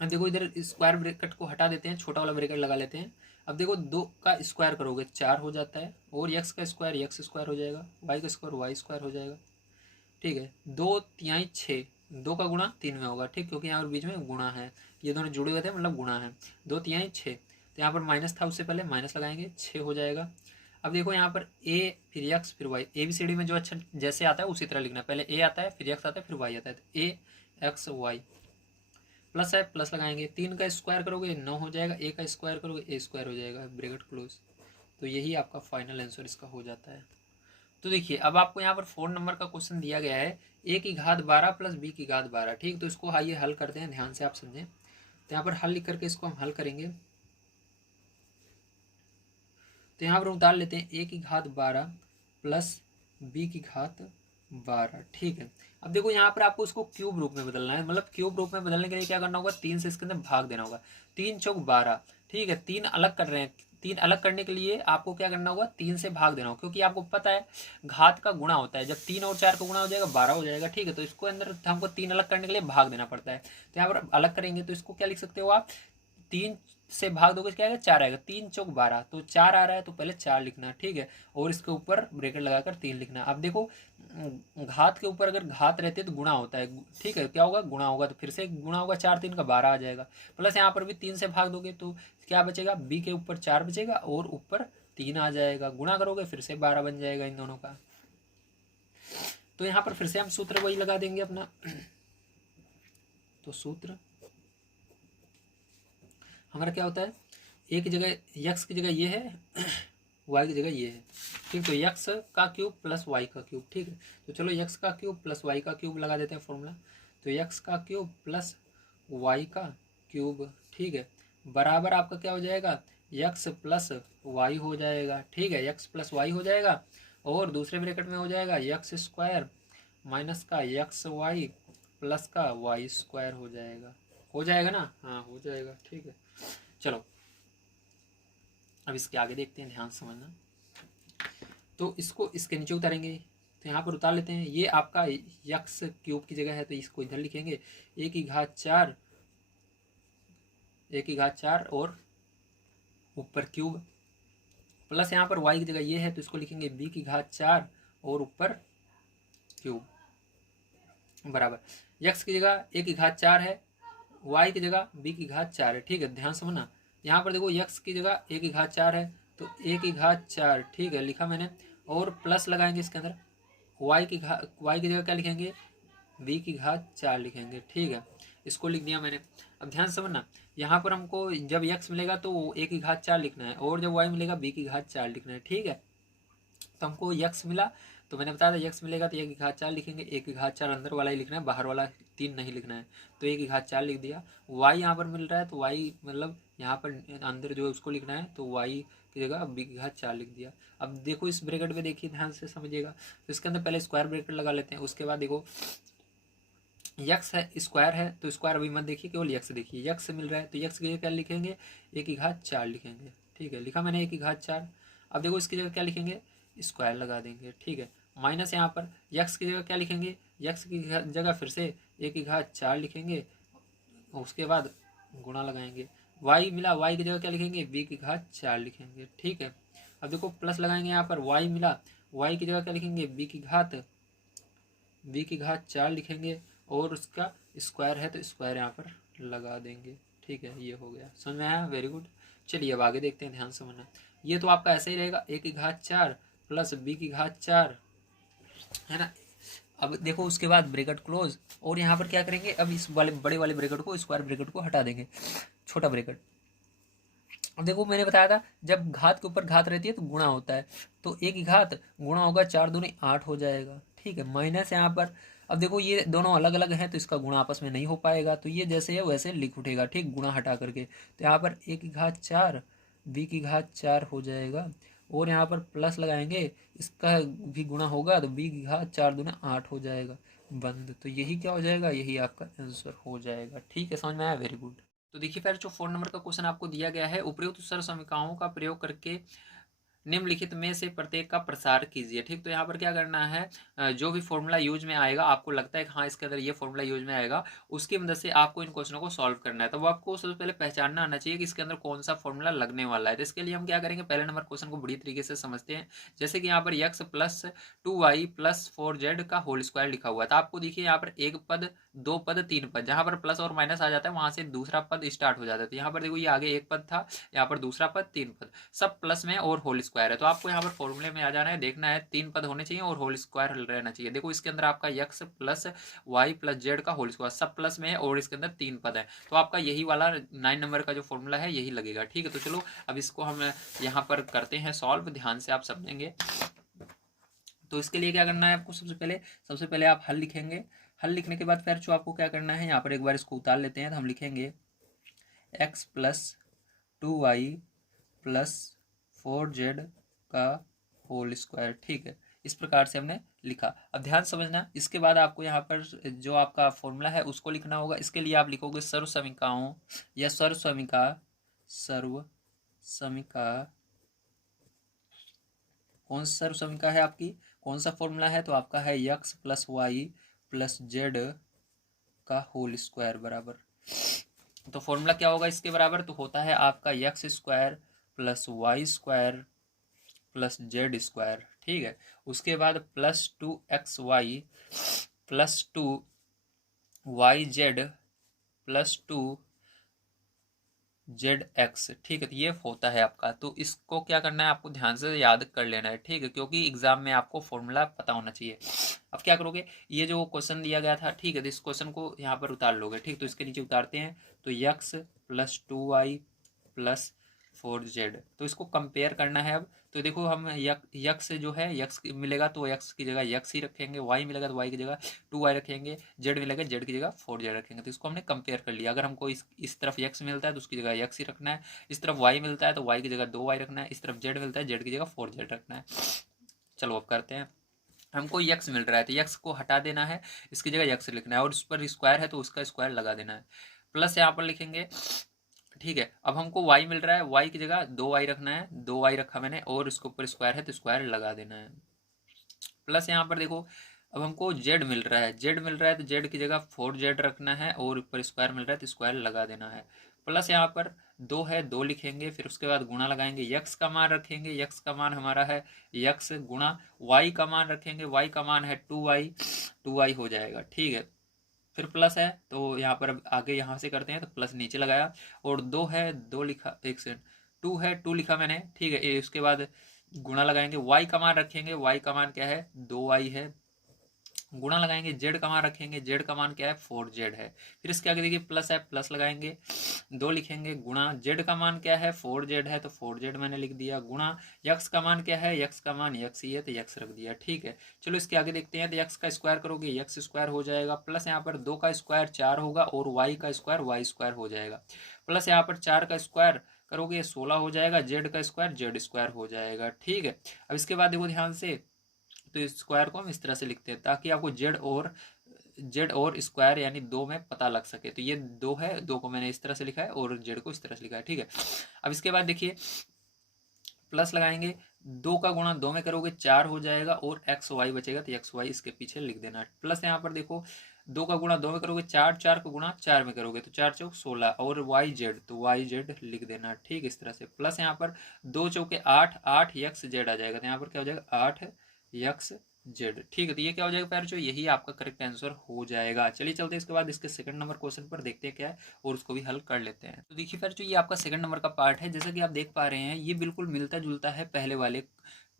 अब देखो इधर स्क्वायर ब्रैकेट को हटा देते हैं, छोटा वाला ब्रैकेट लगा लेते हैं। अब देखो 2 का स्क्वायर करोगे 4 हो जाता है, और यक्स का स्क्वायर यक्स स्क्वायर हो जाएगा, वाई का स्क्वायर वाई स्क्वायर हो जाएगा। ठीक है, 2 तिहाई 6, 2 का गुणा 3 में होगा। ठीक, क्योंकि यहाँ पर बीच में गुणा है, ये दोनों जुड़े हुए थे मतलब गुणा है। 2 तिहाई 6, तो यहाँ पर माइनस था, उससे पहले माइनस लगाएंगे, 6 हो जाएगा। अब देखो यहाँ पर a फिर यक्स फिर वाई, ABCD में जो अच्छा जैसे आता है उसी तरह लिखना है, पहले a आता है फिर यक्स आता है फिर वाई आता है। तो a एक्स वाई प्लस है, प्लस लगाएंगे, 3 का स्क्वायर करोगे 9 हो जाएगा, ए का स्क्वायर करोगे ए स्क्वायर हो जाएगा, ब्रैकेट क्लोज। तो यही आपका फाइनल आंसर इसका हो जाता है। तो देखिए अब आपको यहाँ पर 4 नंबर का क्वेश्चन दिया गया है, ए की घात 12 प्लस बी की घात 12, ठीक। तो इसको आइए हल करते हैं, ध्यान से आप समझें। तो यहाँ पर हल लिख करके इसको हम हल करेंगे। तो यहाँ पर उतार लेते हैं ए की घात 12 प्लस बी की घात 12, ठीक है। अब देखो यहाँ पर आपको इसको क्यूब रूप में बदलना है, मतलब क्यूब रूप में बदलने के लिए क्या करना होगा, 3 से इसके अंदर भाग देना होगा, 3 चौक 12, ठीक है। 3 अलग कर रहे हैं, 3 अलग करने के लिए आपको क्या करना होगा, 3 से भाग देना होगा, क्योंकि आपको पता है घात का गुणा होता है, जब 3 और 4 का गुणा हो जाएगा 12 हो जाएगा, ठीक है। तो इसको अंदर हमको 3 अलग करने के लिए भाग देना पड़ता है। तो यहाँ पर अलग करेंगे तो इसको क्या लिख सकते हो आप, 3 से भाग दोगे क्या आएगा, 4 आएगा, 3 चौक 12, तो 4 आ रहा है तो पहले 4 लिखना है, ठीक है। और इसके ऊपर ब्रैकेट लगाकर 3 लिखना है। अब देखो घात के ऊपर अगर घात रहती है तो गुणा होता है, ठीक है, क्या होगा, गुणा होगा, तो फिर से गुणा होगा, 4 3 का 12 आ जाएगा, प्लस यहाँ पर भी 3 से भाग दोगे तो क्या बचेगा, बी के ऊपर 4 बचेगा और ऊपर 3 आ जाएगा, गुणा करोगे फिर से 12 बन जाएगा इन दोनों का। तो यहाँ पर फिर से हम सूत्र वही लगा देंगे अपना। तो सूत्र हमारा क्या होता है, एक जगह यक्स की जगह ये है, वाई की जगह ये है, ठीक। तो यक्स का क्यूब प्लस वाई का क्यूब, ठीक है। तो चलो यक्स का क्यूब प्लस वाई का क्यूब लगा देते हैं फॉर्मूला। तो यक्स का क्यूब प्लस वाई का क्यूब, ठीक है, बराबर आपका क्या हो जाएगा, यक्स प्लस वाई हो जाएगा, ठीक है, यक्स प्लस वाई हो जाएगा। और दूसरे ब्रैकेट में हो जाएगा यक्स स्क्वायर माइनस का यक्स वाई प्लस का वाई स्क्वायर हो जाएगा ना, हाँ हो जाएगा, ठीक है। चलो अब इसके आगे देखते हैं, ध्यान से समझना। तो इसको इसके नीचे उतारेंगे, तो यहाँ पर उतार लेते हैं, ये आपका यक्स क्यूब की जगह है तो इसको इधर लिखेंगे, ए की घात 4, ए की घात 4 और ऊपर क्यूब, प्लस यहाँ पर वाई की जगह ये है तो इसको लिखेंगे बी की घात 4 और ऊपर क्यूब, बराबर यक्स की जगह ए की घात 4 है, वाई की जगह बी की घात 4 है, ठीक है। ध्यान समझना, यहाँ पर देखो यक्स की जगह ए की घात 4 है तो ए की घात 4, ठीक है, लिखा मैंने, और प्लस लगाएंगे इसके अंदर, वाई की जगह क्या लिखेंगे, बी की घात 4 लिखेंगे, ठीक है। इसको लिख दिया मैंने। अब ध्यान समझना, यहाँ पर हमको जब यक्स मिलेगा तो ए की घात 4 लिखना है और जब वाई मिलेगा बी की घात 4 लिखना है, ठीक है। तो हमको यक्स मिला तो मैंने बताया था यक्स मिलेगा तो ए की घात 4 लिखेंगे, ए की घात 4 अंदर वाला ही लिखना है, बाहर वाला 3 नहीं लिखना है, तो ए की घात 4 लिख दिया। वाई यहाँ पर मिल रहा है तो वाई मतलब यहाँ पर अंदर जो है उसको लिखना है, तो वाई की जगह बी की घात 4 लिख दिया। अब देखो इस ब्रैकेट में देखिए, ध्यान से समझिएगा। तो इसके अंदर पहले स्क्वायर ब्रैकेट लगा लेते हैं, उसके बाद देखो यक्स है स्क्वायर है तो स्क्वायर अभी मत देखिए, केवल यक्स देखिए, यक्स मिल रहा है तो यक्स की जगह क्या लिखेंगे, ए की घात 4 लिखेंगे, ठीक है, लिखा मैंने ए की घात 4। अब देखो इसकी जगह क्या लिखेंगे, स्क्वायर लगा देंगे, ठीक है, माइनस यहाँ पर यक्स की जगह क्या लिखेंगे, यक्स की जगह फिर से ए की घात 4 लिखेंगे, उसके बाद गुणा लगाएंगे, वाई मिला, वाई की जगह क्या लिखेंगे, बी की घात 4 लिखेंगे, ठीक है। अब देखो प्लस लगाएंगे, यहाँ पर वाई मिला, वाई की जगह क्या लिखेंगे, बी की घात 4 लिखेंगे और उसका स्क्वायर है तो स्क्वायर यहाँ पर लगा देंगे, ठीक है, ये हो गया, समझ में आया, वेरी गुड। चलिए अब आगे देखते हैं, ध्यान से समझना। ये तो आपका ऐसे ही रहेगा, ए की घात 4 प्लस बी की घात 4, है ना। अब देखो उसके बाद ब्रैकेट क्लोज, और यहाँ पर क्या करेंगे, अब इस वाले बड़े वाले ब्रैकेट को, स्क्वायर ब्रैकेट को हटा देंगे, छोटा ब्रैकेट। अब देखो मैंने बताया था जब घात के ऊपर घात रहती है तो गुणा होता है, तो ए की घात गुणा होगा 4 दूनी 8 हो जाएगा, ठीक है, माइनस यहाँ पर। अब देखो ये दोनों अलग अलग हैं तो इसका गुणा आपस में नहीं हो पाएगा, तो ये जैसे है वैसे लिख उठेगा, ठीक, गुणा हटा करके। तो यहाँ पर ए की घात 4 बी की घात 4 हो जाएगा, और यहाँ पर प्लस लगाएंगे, इसका भी गुणा होगा तो बी की घात 4 दूना 8 हो जाएगा, बंद। तो यही क्या हो जाएगा, यही आपका आंसर हो जाएगा, ठीक है, समझ में आया, वेरी गुड। तो देखिए फिर जो 4 नंबर का क्वेश्चन आपको दिया गया है, उपयुक्त सरल समीकरणों का प्रयोग करके निम्नलिखित में से प्रत्येक का प्रसार कीजिए, ठीक। तो यहाँ पर क्या करना है, जो भी फॉर्मूला यूज में आएगा, आपको लगता है कि हाँ इसके अंदर ये फॉर्मूला यूज में आएगा, उसकी मदद से आपको इन क्वेश्चनों को सॉल्व करना है। तो वो आपको सबसे पहले पहचानना आना चाहिए कि इसके अंदर कौन सा फॉर्मूला लगने वाला है। तो इसके लिए हम क्या करेंगे, पहले नंबर क्वेश्चन को बड़ी तरीके से समझते हैं। जैसे कि यहाँ पर x plus 2y plus 4z का होल स्क्वायर लिखा हुआ है, तो आपको देखिए यहाँ पर एक पद दो पद तीन पद, जहां पर प्लस और माइनस आ जाता है वहां से दूसरा पद स्टार्ट हो जाता है। तो यहाँ पर देखो ये आगे एक पद था, यहाँ पर दूसरा पद, तीन पद, सब प्लस में और होल स्क्वायर है। तो आपको यहाँ पर फॉर्मूले में आ जाना है, देखना है तीन पद होने चाहिए और होल स्क्वायर रहना चाहिए। देखो इसके अंदर आपका X plus Y plus Z का होल स्क्वायर सब प्लस में है और इसके अंदर तीन पद है। तो आपका यही वाला 9 नंबर का जो फॉर्मूला है यही लगेगा। ठीक है, तो चलो अब इसको हम यहाँ पर करते हैं सॉल्व, ध्यान से आप समझेंगे। तो इसके लिए क्या करना है आपको, सबसे पहले आप हल लिखेंगे। हल लिखने के बाद फिर जो आपको क्या करना है, यहाँ पर एक बार इसको उतार लेते हैं। तो हम लिखेंगे x plus 2y plus 4z का होल स्क्वायर। ठीक है, इस प्रकार से हमने लिखा। अब ध्यान समझना, इसके बाद आपको यहाँ पर जो आपका फॉर्मूला है उसको लिखना होगा। इसके लिए आप लिखोगे सर्व समीकरणों या सर्व समीका कौन सा सर्व समीका है आपकी, कौन सा फॉर्मूला है, तो आपका है X plus Y plus Z का होल स्क्वायर बराबर। तो फॉर्मूला क्या होगा इसके बराबर, तो होता है आपका X square plus Y square plus Z square. ठीक है, उसके बाद plus 2xy plus 2yz plus 2zx। ठीक है, तो ये होता है आपका। तो इसको क्या करना है, आपको ध्यान से याद कर लेना है। ठीक है, क्योंकि एग्जाम में आपको फॉर्मूला पता होना चाहिए। अब क्या करोगे, ये जो क्वेश्चन दिया गया था, ठीक है, तो इस क्वेश्चन को यहाँ पर उतार लोगे। ठीक, तो इसके नीचे उतारते हैं। तो x plus 2y plus 4z, तो इसको कंपेयर करना है। अब तो देखो हम यक्स जो है यक्स मिलेगा तो यक्स की जगह यक्स ही रखेंगे, वाई मिलेगा तो वाई की जगह 2y रखेंगे, जेड मिलेगा जेड की जगह 4z रखेंगे। तो इसको हमने कंपेयर कर लिया। अगर हमको इस तरफ यक्स मिलता है तो उसकी जगह यक्स ही रखना है, इस तरफ वाई मिलता है तो वाई की जगह 2y रखना है, इस तरफ जेड मिलता है जेड की जगह 4z रखना है। चलो अब करते हैं। हमको यक्स मिल रहा है तो यक्स को हटा देना है, इसकी जगह यक्स लिखना है, और उस पर स्क्वायर है तो उसका स्क्वायर लगा देना है, प्लस यहाँ पर लिखेंगे। ठीक है, अब हमको y मिल रहा है, y की जगह 2y रखना है, 2y रखा मैंने, और इसके ऊपर स्क्वायर है तो स्क्वायर लगा देना है, प्लस यहाँ पर देखो अब हमको z मिल रहा है, तो z की जगह 4z रखना है, और ऊपर स्क्वायर मिल रहा है तो स्क्वायर लगा देना है, प्लस यहाँ पर 2 है 2 लिखेंगे, फिर उसके बाद गुणा लगाएंगे, यक्स का मान रखेंगे, यक्स का मान हमारा है यक्स गुणा y का मान रखेंगे, y का मान है 2y हो जाएगा। ठीक है, फिर प्लस है तो यहाँ पर अब आगे यहाँ से करते हैं, तो प्लस नीचे लगाया, और 2 है 2 लिखा, एक सेकंड, 2 है 2 लिखा मैंने। ठीक है, उसके बाद गुणा लगाएंगे, y का मान रखेंगे, y का मान क्या है 2y है, गुणा लगाएंगे, जेड का मान रखेंगे, जेड का मान क्या है 4z है, फिर इसके आगे देखिए प्लस है, प्लस लगाएंगे, 2 लिखेंगे, गुणा जेड का मान क्या है 4z है तो 4z मैंने लिख दिया, गुणा यक्स का मान क्या है, यक्स का मान यक्स ही है तो यक्स रख दिया। ठीक है, चलो इसके आगे देखते हैं। तो यक्स का स्क्वायर करोगे यक्स स्क्वायर हो जाएगा, प्लस यहाँ पर 2 का स्क्वायर 4 होगा, और वाई का स्क्वायर वाई स्क्वायर हो जाएगा, प्लस यहाँ पर 4 का स्क्वायर करोगे 16 हो जाएगा, जेड का स्क्वायर जेड स्क्वायर हो जाएगा। ठीक है, अब इसके बाद देखो ध्यान से, तो इस स्क्वायर को हम इस तरह से लिखते हैं ताकि आपको जेड और स्क्वायर यानी दो में पता लग सके। तो ये 2 है, 2 को मैंने इस तरह से लिखा है और जेड को इस तरह से लिखा है। ठीक है, अब इसके बाद देखिए प्लस लगाएंगे, 2 का गुणा 2 में करोगे 4 हो जाएगा, और एक्स वाई बचेगा तो एक्स वाई इसके पीछे लिख देना, प्लस यहाँ पर देखो 2 का गुणा 2 में करोगे 4, 4 का गुणा 4 में करोगे तो 4 चौक 16, और वाई जेड तो वाई जेड लिख देना। ठीक, इस तरह से, प्लस यहाँ पर 2 चौके 8, 8 यक्स जेड आ जाएगा, तो यहाँ पर क्या हो जाएगा 8 यक्स जेड। ठीक है, तो ये क्या हो जाएगा पैर, जो यही आपका करेक्ट आंसर हो जाएगा। चलिए चलते हैं इसके बाद इसके सेकंड नंबर क्वेश्चन पर, देखते हैं क्या है और उसको भी हल कर लेते हैं। तो देखिए फिर जो ये आपका सेकंड नंबर का पार्ट है, जैसा कि आप देख पा रहे हैं ये बिल्कुल मिलता जुलता है पहले वाले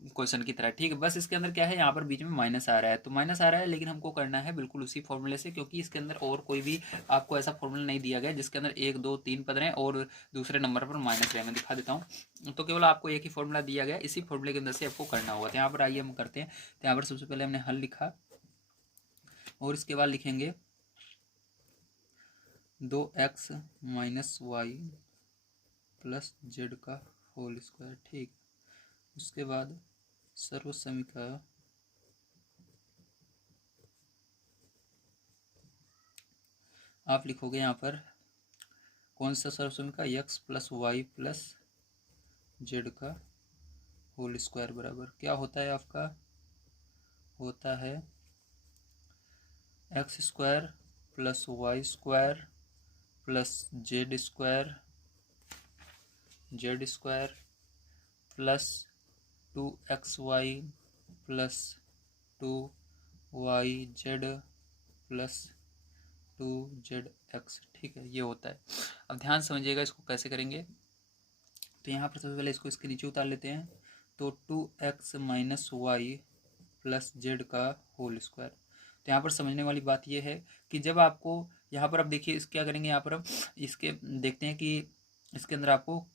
क्वेश्चन की तरह। ठीक है, बस इसके अंदर क्या है, यहाँ पर बीच में माइनस आ रहा है, तो माइनस आ रहा है लेकिन हमको करना है बिल्कुल उसी फॉर्मूले से, क्योंकि इसके अंदर और कोई भी आपको ऐसा फॉर्मूला नहीं दिया गया जिसके अंदर 1 2 3 पद रहे और दूसरे नंबर पर माइनस रहे। मैं दिखा देता हूँ, तो केवल आपको एक ही फॉर्मूला दिया गया, इसी फॉर्मूले के अंदर से आपको करना होगा। तो यहाँ पर आइए हम करते हैं। तो यहाँ पर सबसे पहले हमने हल लिखा, और इसके बाद लिखेंगे 2x minus Y plus Z का होल स्क्वायर। ठीक, उसके बाद सर्व समीकरण आप लिखोगे यहाँ पर कौन सा सर्व समीकरण, X plus Y plus Z का होल स्क्वायर बराबर क्या होता है आपका, होता है x square plus Y square plus Z square plus 2xy plus 2yz plus 2zx, ठीक है, ये होता है। अब ध्यान समझिएगा इसको कैसे करेंगे। तो यहाँ पर सबसे पहले इसको इसके नीचे उतार लेते हैं। तो 2x minus Y plus Z का होल स्क्वायर। तो यहाँ पर समझने वाली बात यह है कि जब आपको यहाँ पर, अब देखिए इस क्या करेंगे, यहाँ पर हम इसके देखते हैं कि इसके अंदर आपको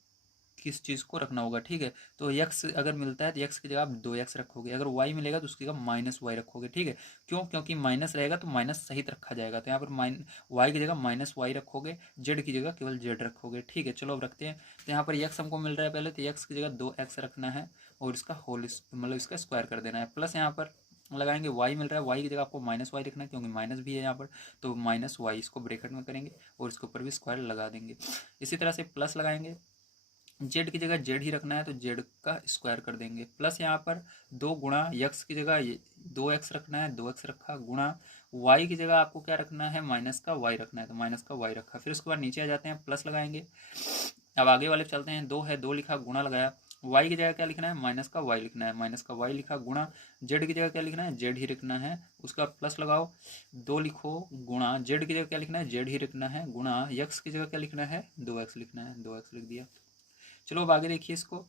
किस चीज़ को रखना होगा, ठीक है। तो यक्स अगर मिलता है तो यक्स की जगह आप 2x रखोगे, अगर वाई मिलेगा तो उसकी जगह माइनस वाई रखोगे, ठीक है। क्यों? क्योंकि माइनस रहेगा तो माइनस सहित रखा जाएगा। तो यहाँ पर वाई की जगह माइनस वाई रखोगे, जेड की जगह केवल जेड रखोगे, ठीक है। चलो अब रखते हैं। तो यहाँ पर यक्स हमको मिल रहा है पहले, तो यक्स की जगह 2x रखना है और इसका होल मतलब इसका स्क्वायर कर देना है। प्लस यहाँ पर लगाएंगे वाई मिल रहा है, वाई की जगह आपको माइनस वाई लिखना है क्योंकि माइनस भी है यहाँ पर। तो माइनस वाई इसको ब्रैकेट में करेंगे और इसके ऊपर भी स्क्वायर लगा देंगे। इसी तरह से प्लस लगाएंगे, जेड की जगह जेड ही रखना है तो जेड का स्क्वायर कर देंगे। प्लस यहाँ पर 2 गुणा यक्स की जगह 2x रखना है, 2x रखा, गुणा वाई की जगह आपको क्या रखना है, माइनस का वाई रखना है तो माइनस का वाई रखा। फिर उसके बाद नीचे आ जाते हैं, प्लस लगाएंगे। अब आगे वाले चलते हैं, 2 है, 2 लिखा, गुणा लगाया, वाई की जगह क्या लिखना है, माइनस का वाई लिखना है, माइनस का वाई लिखा, गुणा जेड की जगह क्या लिखना है, जेड ही लिखना है, उसका प्लस लगाओ, 2 लिखो, गुणा जेड की जगह क्या लिखना है, जेड ही लिखना है, गुणा यक्स की जगह क्या लिखना है, 2x लिखना है, 2x लिख दिया। चलो अब आगे देखिए इसको।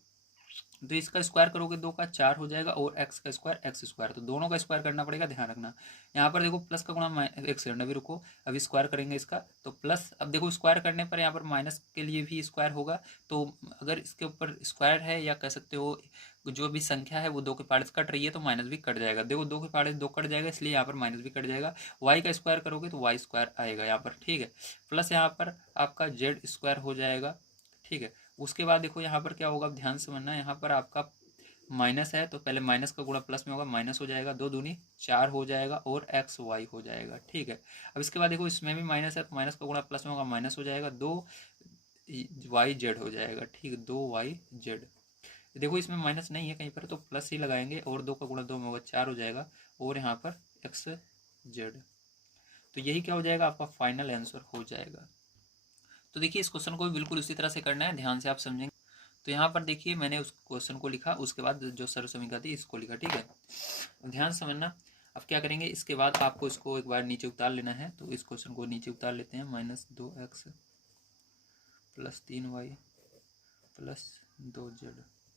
तो इसका स्क्वायर करोगे 2 का 4 हो जाएगा और x का स्क्वायर x स्क्वायर, तो दोनों का स्क्वायर करना पड़ेगा, ध्यान रखना। यहाँ पर देखो प्लस का गुणा, एक सेकंड अभी रुको, अभी स्क्वायर करेंगे इसका। तो प्लस, अब देखो स्क्वायर करने पर यहाँ पर माइनस के लिए भी स्क्वायर होगा। तो अगर इसके ऊपर स्क्वायर है, या कह सकते हो जो भी संख्या है वो 2 के पार्ट कट रही है तो माइनस भी कट जाएगा। देखो 2 के पार्ट 2 कट जाएगा, इसलिए यहाँ पर माइनस भी कट जाएगा। वाई का स्क्वायर करोगे तो वाई स्क्वायर आएगा यहाँ पर, ठीक है। प्लस यहाँ पर आपका जेड स्क्वायर हो जाएगा, ठीक है। उसके बाद देखो यहाँ पर क्या होगा, अब ध्यान से समझना। यहाँ पर आपका माइनस है तो पहले माइनस का गुणा प्लस में होगा, माइनस हो जाएगा, 2 दूनी 4 हो जाएगा और एक्स वाई हो जाएगा, ठीक है। अब इसके बाद देखो इसमें भी माइनस है तो माइनस का गुणा प्लस में होगा, माइनस हो जाएगा, 2 वाई जेड हो जाएगा, ठीक है, 2 वाई जेड। देखो इसमें माइनस नहीं है कहीं पर तो प्लस ही लगाएंगे और 2 का गुणा 2 में होगा, 4 हो जाएगा और यहाँ पर एक्स जेड। तो यही क्या हो जाएगा, आपका फाइनल आंसर हो जाएगा। तो देखिए इस क्वेश्चन को भी बिल्कुल उसी तरह से करना है, ध्यान से आप समझेंगे। तो यहाँ पर देखिए मैंने उस क्वेश्चन को लिखा, उसके बाद जो सर्व समीकरण थी इसको लिखा, ठीक है। ध्यान समझना। अब क्या करेंगे, इसके बाद आपको इसको एक बार नीचे उतार लेना है। तो इस क्वेश्चन को नीचे उतार लेते हैं, -2x plus 3y plus 2z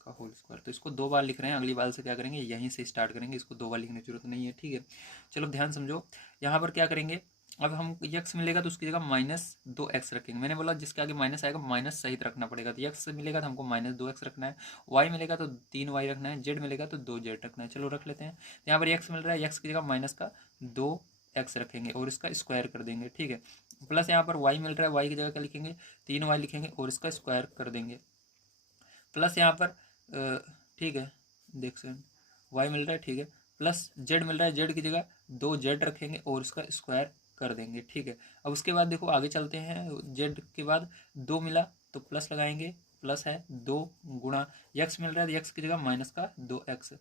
का होल स्क्वायर। तो इसको 2 बार लिख रहे हैं, अगली बार से क्या करेंगे, यहीं से स्टार्ट करेंगे, इसको 2 बार लिखने की जरूरत नहीं है, ठीक है। चलो ध्यान समझो, यहाँ पर क्या करेंगे, अब हम यक्स मिलेगा तो उसकी जगह -2x रखेंगे। मैंने बोला जिसके आगे माइनस आएगा माइनस सहित रखना पड़ेगा। तो यक्स मिलेगा तो हमको -2x रखना है, वाई मिलेगा तो 3y रखना है, जेड मिलेगा तो 2z रखना है। चलो रख लेते हैं। यहाँ पर यक्स मिल रहा है, यक्स की जगह माइनस का 2x रखेंगे और इसका स्क्वायर कर देंगे, ठीक है। प्लस यहाँ पर वाई मिल रहा है, वाई की जगह क्या लिखेंगे, 3y लिखेंगे और इसका स्क्वायर कर देंगे। प्लस यहाँ पर ठीक है, देख सकते वाई मिल रहा है, ठीक है। प्लस जेड मिल रहा है, जेड की जगह 2z रखेंगे और इसका स्क्वायर कर देंगे, ठीक है। अब उसके बाद देखो आगे चलते हैं, जेड के बाद 2 मिला तो प्लस लगाएंगे, प्लस है 2 गुणा यक्स मिल रहा है, यक्स की जगह माइनस का 2x,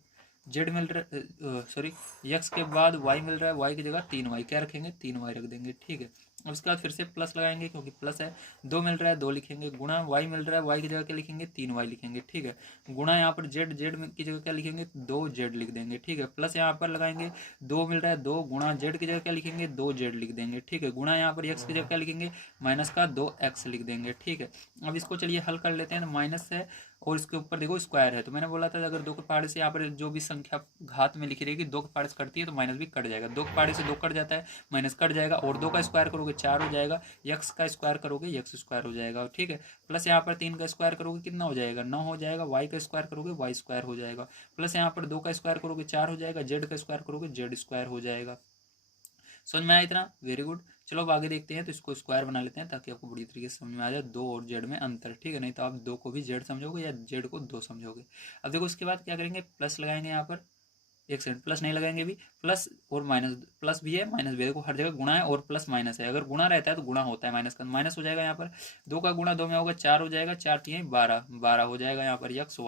जेड मिल रहा सॉरी यक्स के बाद वाई मिल रहा है, वाई की जगह 3y क्या रखेंगे, 3y रख देंगे, ठीक है। अब उसके बाद फिर से प्लस लगाएंगे क्योंकि प्लस है, 2 मिल रहा है 2 लिखेंगे, गुणा वाई मिल रहा है, वाई की जगह क्या लिखेंगे, 3y लिखेंगे, ठीक है। गुणा यहाँ पर जेड, जेड की जगह क्या लिखेंगे, 2z लिख देंगे, ठीक है। प्लस यहाँ पर लगाएंगे, 2 मिल रहा है 2 गुणा जेड की जगह क्या लिखेंगे, 2z लिख देंगे, ठीक है। गुणा यहाँ पर यक्स की जगह क्या लिखेंगे, माइनस का 2x लिख देंगे, ठीक है। अब इसको चलिए हल कर लेते हैं। तो माइनस है और इसके ऊपर देखो स्क्वायर है, तो मैंने बोला था अगर 2 के पहाड़े से यहाँ पर जो भी संख्या घात में लिखी रहेगी 2 के पहाड़े से कटती है तो माइनस भी कट जाएगा, 2 के पहाड़े से 2 कट जाता है, माइनस कट जाएगा और 2 का स्क्वायर करोगे 4 हो जाएगा, यक्स का स्क्वायर करोगे यक्स स्क्वायर हो जाएगा, ठीक है। प्लस यहाँ पर 3 का स्क्वायर करोगे कितना हो जाएगा, 9 हो जाएगा, वाई का स्क्वायर करोगे वाई स्क्वायर हो जाएगा। प्लस यहाँ पर 2 का स्क्वायर करोगे 4 हो जाएगा, जेड का स्क्वायर करोगे जेड स्क्वायर हो जाएगा। समझ में आया इतना, वेरी गुड। चलो अब आगे देखते हैं। तो इसको स्क्वायर बना लेते हैं ताकि आपको बुरी तरीके से समझ में आ जाए 2 और जेड में अंतर, ठीक है। नहीं तो आप 2 को भी जेड समझोगे या जेड को 2 समझोगे। अब देखो इसके बाद क्या करेंगे, प्लस लगाएंगे यहाँ पर, एक सेकंड, प्लस नहीं लगाएंगे भी, प्लस और माइनस, प्लस भी है माइनस भी है, देखो हर जगह गुणा है और प्लस माइनस है, अगर गुणा रहता है तो गुणा होता है, माइनस का माइनस हो जाएगा। यहाँ पर 2 का गुणा 2 में होगा 4 हो जाएगा, 4 3 12, 12 हो जाएगा। यहाँ पर यक्स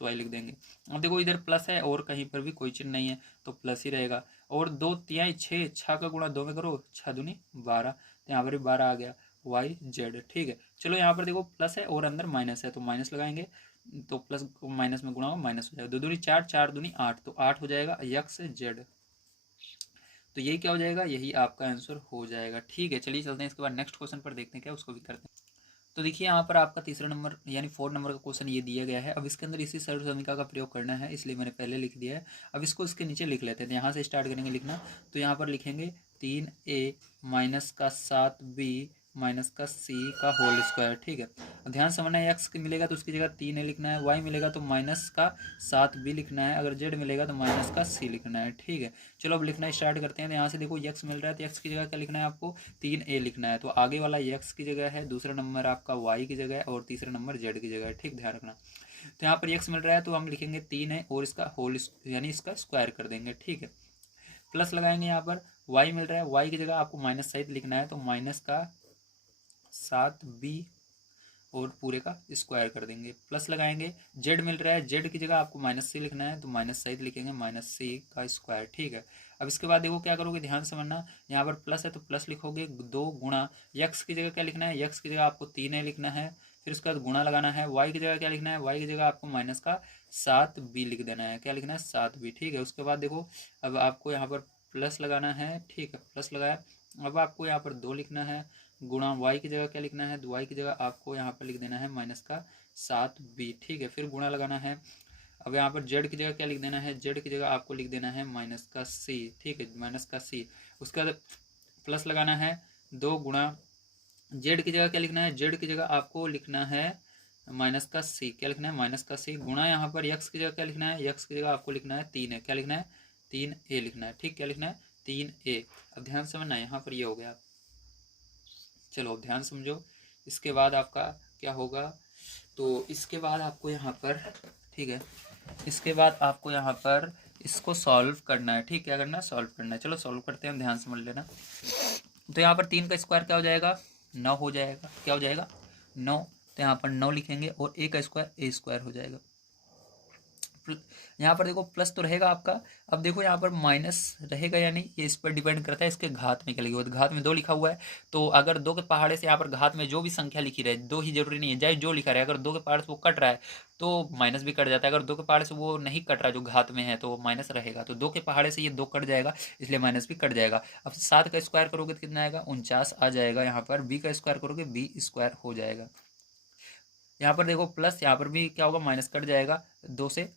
वाई लिख देंगे। अब देखो इधर प्लस है और कहीं पर भी कोई चिन्ह नहीं है तो प्लस ही रहेगा। और 2 तिहाई 6, 6 का गुणा 2 में करो, 6 दूनी 12, तो यहाँ पर भी 12 आ गया, वाई जेड, ठीक है। चलो यहाँ पर देखो प्लस है और अंदर माइनस है तो माइनस लगाएंगे, तो प्लस को माइनस में गुणा हो माइनस हो जाएगा, 2 दूनी 4, 4 दूनी 8, तो 8 हो जाएगा यक्स जेड। तो यही क्या हो जाएगा, यही आपका आंसर हो जाएगा। ठीक है, चलिए चलते हैं इसके बाद नेक्स्ट क्वेश्चन पर, देखते हैं क्या उसको भी करते हैं। तो देखिए यहाँ पर आपका तीसरा नंबर यानी 4 नंबर का क्वेश्चन ये दिया गया है। अब इसके अंदर इसी सरल समीकरण का प्रयोग करना है, इसलिए मैंने पहले लिख दिया है। अब इसको इसके नीचे लिख लेते हैं, तो यहाँ से स्टार्ट करेंगे लिखना। तो यहाँ पर लिखेंगे 3a माइनस का 7b माइनस का c का होल स्क्वायर। ठीक है, अब ध्यान समझना है, एक्स मिलेगा तो उसकी जगह 3a लिखना है, वाई मिलेगा तो माइनस का 7b लिखना है, अगर जेड मिलेगा तो माइनस का c लिखना है। ठीक है, चलो अब लिखना स्टार्ट करते हैं। तो यहाँ से देखो एक्स मिल रहा है, तो एक्स की जगह क्या लिखना है आपको, 3a लिखना है। तो आगे वाला एक्स की जगह है, दूसरा नंबर आपका वाई की जगह है और तीसरा नंबर जेड की जगह है। ठीक, ध्यान रखना। तो यहाँ पर एक्स मिल रहा है तो हम लिखेंगे 3 है और इसका होल यानी इसका स्क्वायर कर देंगे। ठीक है, प्लस लगाएंगे। यहाँ पर वाई मिल रहा है, वाई की जगह आपको माइनस सहित लिखना है, तो माइनस का 7b और पूरे का स्क्वायर कर देंगे। प्लस लगाएंगे, जेड मिल रहा है, जेड की जगह आपको माइनस सी लिखना है, तो माइनस सहित लिखेंगे माइनस सी का स्क्वायर। ठीक है, अब इसके बाद देखो क्या करोगे, ध्यान समझना। यहाँ पर प्लस है तो प्लस लिखोगे, 2 गुणा यक्स की जगह क्या लिखना है, यक्स की जगह आपको 3a लिखना है, फिर उसके बाद गुणा लगाना है। वाई की जगह क्या लिखना है, वाई की जगह आपको माइनस का 7b लिख देना है, क्या लिखना है 7b। ठीक है, उसके बाद देखो अब आपको यहाँ पर प्लस लगाना है। ठीक है, प्लस लगाया, अब आपको यहाँ पर 2 लिखना है, गुणा वाई की जगह क्या लिखना है, वाई की जगह आपको यहाँ पर लिख देना है माइनस का 7b। ठीक है, फिर गुणा लगाना है। अब यहाँ पर जेड की जगह क्या लिख देना है, जेड की जगह आपको लिख देना है माइनस का c। ठीक है, माइनस का c। उसके बाद प्लस लगाना है, 2 गुणा जेड की जगह क्या लिखना है, जेड की जगह आपको लिखना है माइनस का c, क्या लिखना है माइनस का c, गुणा यहाँ पर यक्स की जगह क्या लिखना है, यक्स की जगह आपको लिखना है 3 है, क्या लिखना है 3a लिखना है। ठीक, क्या लिखना है 3a। अब ध्यान समझना, यहाँ पर ये हो गया। चलो अब ध्यान समझो, इसके बाद आपका क्या होगा, तो इसके बाद आपको यहाँ पर, ठीक है, इसके बाद आपको यहाँ पर इसको सॉल्व करना है। ठीक, क्या करना है, सॉल्व करना है। चलो सॉल्व करते हैं, ध्यान समझ लेना। तो यहाँ पर 3 का स्क्वायर क्या हो जाएगा, 9 हो जाएगा, क्या हो जाएगा 9। तो यहाँ पर 9 लिखेंगे और a का स्क्वायर a स्क्वायर हो जाएगा। यहाँ पर देखो प्लस तो रहेगा आपका, अब देखो यहाँ पर माइनस रहेगा या नहीं, ये इस पर डिपेंड करता है इसके घात में क्या लिखा हुआ है। तो घात में 2 लिखा हुआ है, तो अगर 2 के पहाड़े से यहाँ पर घात में जो भी संख्या लिखी रहे, 2 ही जरूरी नहीं है, चाहे जो लिखा रहे, अगर 2 के पहाड़े से वो कट रहा है तो माइनस भी कट जाता है, अगर 2 के पहाड़े से वो नहीं कट रहा जो घात में है तो माइनस रहेगा। तो 2 के पहाड़े से ये 2 कट जाएगा, इसलिए माइनस भी कट जाएगा। अब 7 का स्क्वायर करोगे तो कितना आएगा, 49 आ जाएगा। यहाँ पर b का स्क्वायर करोगे b स्क्वायर हो जाएगा। यहाँ पर देखो प्लस, यहाँ पर भी क्या होगा, माइनस कट जाएगा 2 से।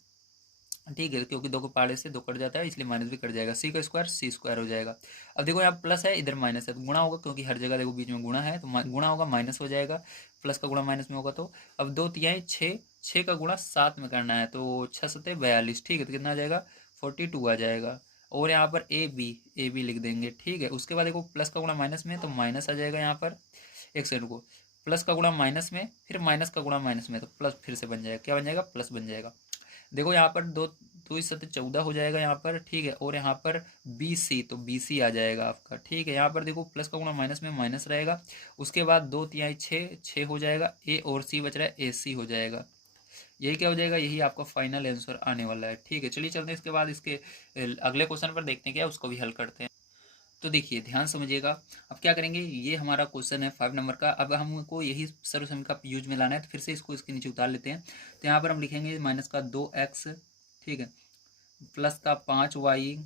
ठीक है, क्योंकि 2 के पहाड़े से 2 कट जाता है, इसलिए माइनस भी कट जाएगा, c का स्क्वायर c स्क्वायर हो जाएगा। अब देखो यहाँ प्लस है, इधर माइनस है, तो गुणा होगा, क्योंकि हर जगह देखो बीच में गुणा है, तो गुणा होगा माइनस हो जाएगा। प्लस का गुणा माइनस में होगा, तो अब 2 तिहाई 6, 6 का गुणा 7 में करना है, तो 6 सत्ते 42। ठीक है, तो कितना आ जाएगा 42 आ जाएगा। और यहाँ पर ए बी लिख देंगे। ठीक है, उसके बाद देखो प्लस का गुणा माइनस में, तो माइनस आ जाएगा। यहाँ पर एक सेकंड को, प्लस का गुणा माइनस में, फिर माइनस का गुणा माइनस में, तो प्लस फिर से बन जाएगा, क्या बन जाएगा, प्लस बन जाएगा। देखो यहाँ पर 2 2 7 14 हो जाएगा यहाँ पर। ठीक है, और यहाँ पर बी सी, तो बी सी आ जाएगा आपका। ठीक है, यहाँ पर देखो प्लस का गुणा माइनस में माइनस रहेगा, उसके बाद 2 तिहाई 6, 6 हो जाएगा, ए और सी बच रहा है, ए सी हो जाएगा। यही क्या हो जाएगा, यही आपका फाइनल आंसर आने वाला है। ठीक है, चलिए चलते हैं इसके बाद इसके अगले क्वेश्चन पर, देखते हैं क्या उसको भी हल करते हैं। तो देखिए ध्यान समझिएगा, अब क्या करेंगे, ये हमारा क्वेश्चन है 5 नंबर का। अब हमको यही सर्व समीकरण का यूज में लाना है, तो फिर से इसको इसके नीचे उतार लेते हैं। तो यहाँ पर हम लिखेंगे माइनस का 2x, ठीक है, प्लस का 5y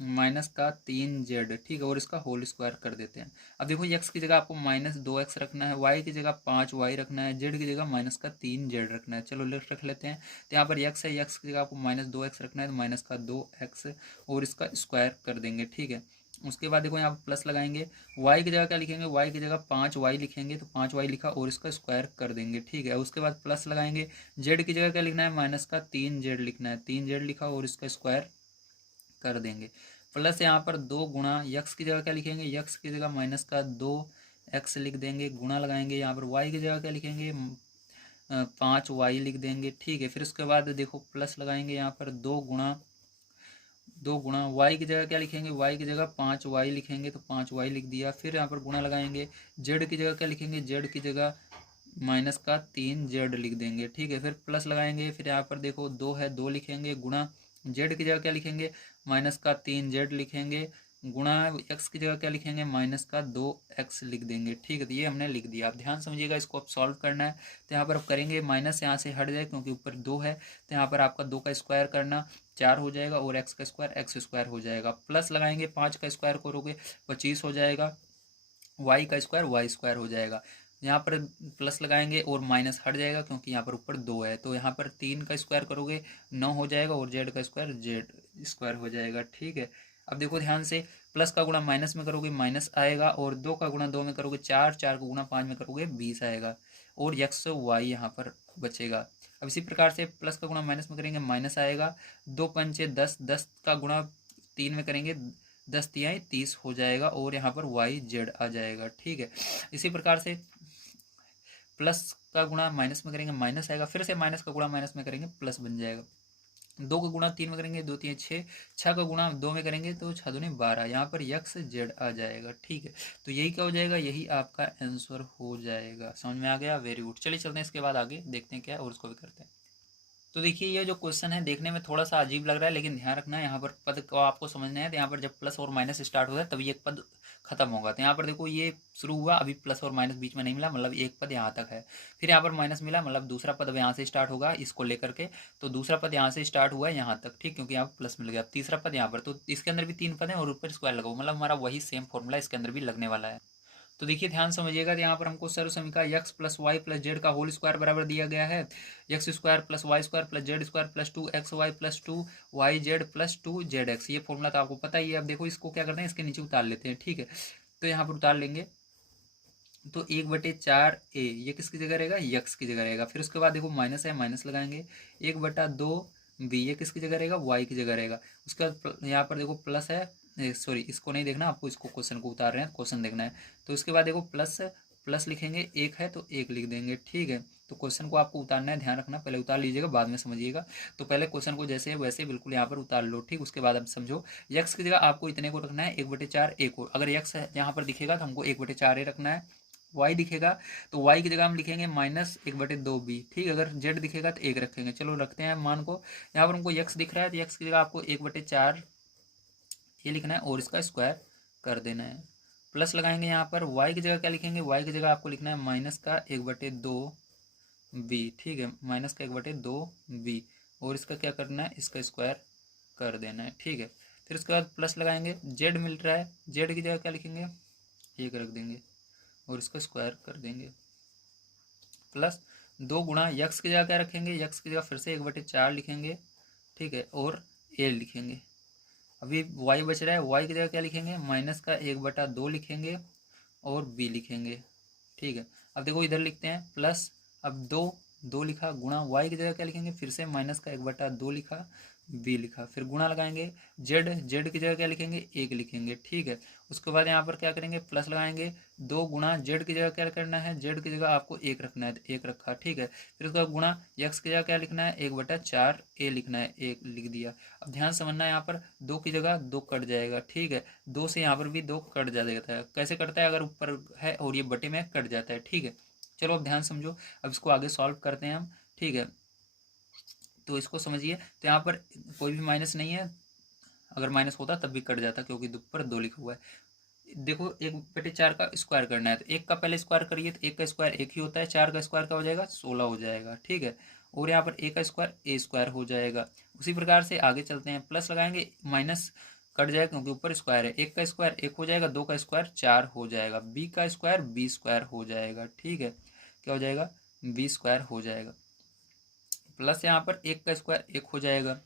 माइनस का 3z। ठीक है, और इसका होल स्क्वायर कर देते हैं। अब देखो x की जगह आपको माइनस 2x रखना है, y की जगह 5y रखना है, z की जगह माइनस का 3z रखना है। चलो लिख रख लेते हैं। तो यहाँ पर x है, x की जगह आपको माइनस 2x रखना है, तो माइनस का 2x और इसका स्क्वायर कर देंगे। ठीक है, उसके बाद देखो यहाँ पर प्लस लगाएंगे, y की जगह क्या लिखेंगे, y की जगह 5y लिखेंगे, तो 5y लिखा और इसका स्क्वायर कर देंगे। ठीक है, उसके बाद प्लस लगाएंगे, z की जगह क्या लिखना है, माइनस का 3z लिखना है, 3z लिखा और इसका स्क्वायर कर देंगे। प्लस यहाँ पर 2 गुणा यक्स की जगह क्या लिखेंगे, यक्स की जगह माइनस का 2x लिख देंगे, गुणा लगाएंगे, यहाँ पर y की जगह क्या लिखेंगे, 5y लिख देंगे। ठीक है, फिर उसके बाद देखो प्लस लगाएंगे, यहाँ पर 2 गुणा y की जगह क्या लिखेंगे, y की जगह 5y लिखेंगे, तो 5y लिख दिया। फिर यहाँ पर गुणा लगाएंगे, z की जगह क्या लिखेंगे, z की जगह माइनस का 3z लिख देंगे। ठीक है, फिर प्लस लगाएंगे, फिर यहाँ पर देखो 2 है, 2 लिखेंगे, गुणा z की जगह क्या लिखेंगे, माइनस का 3z लिखेंगे, गुणा x की जगह क्या लिखेंगे, माइनस का 2x लिख देंगे। ठीक है, तो ये हमने लिख दिया। आप ध्यान समझिएगा, इसको अब सॉल्व करना है। तो यहाँ पर अब करेंगे, माइनस यहाँ से हट जाए क्योंकि ऊपर 2 है, तो यहाँ पर आपका 2 का स्क्वायर करना, 4 हो जाएगा और एक्स का स्क्वायर एक्स स्क्वायर हो जाएगा, प्लस लगाएंगे 5 का स्क्वायर करोगे 25 हो जाएगा, वाई का स्क्वायर वाई स्क्वायर हो जाएगा। यहाँ पर प्लस लगाएंगे और माइनस हट जाएगा क्योंकि यहाँ पर ऊपर 2 है, तो यहाँ पर 3 का स्क्वायर करोगे 9 हो जाएगा और जेड का स्क्वायर जेड स्क्वायर हो जाएगा। ठीक है, अब देखो ध्यान से, प्लस का गुणा माइनस में करोगे माइनस आएगा, और 2 का गुणा 2 में करोगे 4, 4 का गुणा 5 में करोगे 20 आएगा, और एक्स वाई यहाँ पर बचेगा। अब इसी प्रकार से प्लस का गुणा माइनस में करेंगे माइनस आएगा, 2 पंचे 10, 10 का गुणा 3 में करेंगे 10 तिहाई 30 हो जाएगा, और यहाँ पर वाई जेड आ जाएगा। ठीक है, इसी प्रकार से प्लस का गुणा माइनस में करेंगे माइनस आएगा, फिर से माइनस का गुणा माइनस में करेंगे प्लस बन जाएगा, 2 का गुणा 3 में करेंगे 2 3 6, 6 का गुणा 2 में करेंगे तो 6 दूनी 12, यहाँ पर यक्स जेड आ जाएगा। ठीक है, तो यही क्या हो जाएगा, यही आपका आंसर हो जाएगा। समझ में आ गया, वेरी गुड। चलिए चलते हैं इसके बाद आगे देखते हैं क्या है और उसको भी करते हैं। तो देखिए ये जो क्वेश्चन है देखने में थोड़ा सा अजीब लग रहा है, लेकिन ध्यान रखना है यहाँ पर पद को आपको समझना है। तो यहाँ पर जब प्लस और माइनस स्टार्ट होता है तभी एक पद खत्म होगा। तो यहाँ पर देखो ये शुरू हुआ, अभी प्लस और माइनस बीच में नहीं मिला, मतलब एक पद यहाँ तक है, फिर यहाँ पर माइनस मिला, मतलब दूसरा पद अब यहाँ से स्टार्ट होगा इसको लेकर के, तो दूसरा पद यहाँ से स्टार्ट हुआ है यहाँ तक, ठीक, क्योंकि यहाँ पर प्लस मिल गया। अब तीसरा पद यहाँ पर, तो इसके अंदर भी 3 पद हैं और ऊपर स्क्वायर लगाओ, मतलब हमारा वही सेम फॉर्मूला इसके अंदर भी लगने वाला है। तो देखिए ध्यान समझिएगा, तो यहाँ पर हमको सर्व समीका x plus Y plus Z का होल स्क्वायर बराबर दिया गया है x square plus Y square plus Z square plus 2xy plus 2yz plus 2zx। ये फॉर्मूला तो आपको पता ही है। अब देखो इसको क्या करते हैं, इसके नीचे उतार लेते हैं। ठीक है, तो यहाँ पर उतार लेंगे तो 1/4 ये किसकी जगह रहेगा, यक्स की जगह रहेगा। फिर उसके बाद देखो माइनस है, माइनस लगाएंगे, 1/2 ये किसकी जगह रहेगा, वाई की जगह रहेगा। उसके बाद यहाँ पर देखो प्लस है, सॉरी इसको नहीं देखना आपको, इसको क्वेश्चन को उतार रहे हैं, क्वेश्चन देखना है। तो इसके बाद देखो प्लस प्लस लिखेंगे, एक है तो एक लिख देंगे। ठीक है, तो क्वेश्चन को आपको उतारना है, ध्यान रखना, पहले उतार लीजिएगा बाद में समझिएगा। तो पहले क्वेश्चन को जैसे है वैसे बिल्कुल यहाँ पर उतार लो। ठीक, उसके बाद अब समझो, यक्स की जगह आपको इतने को रखना है 1/4 ए को। अगर यक्स यहाँ पर दिखेगा तो हमको 1/4 ए रखना है, वाई दिखेगा तो वाई की जगह हम लिखेंगे -1/2b। ठीक, अगर जेड दिखेगा तो 1 रखेंगे। चलो रखते हैं मान को। यहाँ पर हमको यक्स दिख रहा है तो यक्स की जगह आपको 1/4 ये लिखना है और इसका स्क्वायर कर देना है। प्लस लगाएंगे यहाँ पर, वाई की जगह क्या लिखेंगे, वाई की जगह आपको लिखना है -1/2b। ठीक है, -1/2b, और इसका क्या करना है, इसका स्क्वायर कर देना है। ठीक है, फिर उसके बाद प्लस लगाएंगे, जेड मिल रहा है, जेड की जगह क्या लिखेंगे, 1 रख देंगे और इसका स्क्वायर कर देंगे, प्लस 2 गुणा यक्स की जगह क्या रखेंगे, यक्स की जगह फिर से 1/4 लिखेंगे। ठीक है, और ए लिखेंगे। अभी वाई बच रहा है, वाई की जगह क्या लिखेंगे, -1/2 लिखेंगे और बी लिखेंगे। ठीक है, अब देखो इधर लिखते हैं प्लस, अब 2 लिखा, गुणा वाई की जगह क्या लिखेंगे, फिर से -1/2 लिखा, बी लिखा, फिर गुणा लगाएंगे, जेड की जगह क्या लिखेंगे, 1 लिखेंगे। ठीक है, उसके बाद यहाँ पर क्या करेंगे, प्लस लगाएंगे, 2 गुणा जेड की जगह क्या करना है, जेड की जगह आपको 1 रखना है तो 1 रखा। ठीक है, फिर उसका गुणा यक्स की जगह क्या लिखना है, 1/4 ए लिखना है, 1 लिख दिया। अब ध्यान समझना है, यहाँ पर 2 की जगह 2 कट जाएगा। ठीक है, 2 से यहाँ पर भी 2 कट जाता है। कैसे कटता है, अगर ऊपर है और ये बटे में कट जाता है। ठीक है, चलो अब ध्यान समझो, अब इसको आगे सॉल्व करते हैं हम। ठीक है, तो इसको समझिए, तो यहाँ पर कोई भी माइनस नहीं है, अगर माइनस होता तब भी कट जाता क्योंकि ऊपर 2 लिखा हुआ है। देखो 1/4 का स्क्वायर करना है तो 1 का पहले स्क्वायर करिए, तो 1 का स्क्वायर 1 ही होता है, 4 का स्क्वायर क्या हो जाएगा, 16 हो जाएगा। ठीक है, और यहाँ पर ए का स्क्वायर ए स्क्वायर हो जाएगा। उसी प्रकार से आगे चलते हैं, प्लस लगाएंगे, माइनस कट जाएगा क्योंकि ऊपर स्क्वायर है, 1 का स्क्वायर 1 हो जाएगा, 2 का स्क्वायर 4 हो जाएगा, बी का स्क्वायर बी स्क्वायर हो जाएगा। ठीक है, क्या हो जाएगा, बी स्क्वायर हो जाएगा, प्लस यहाँ पर 1 का स्क्वायर 1 हो जाएगा।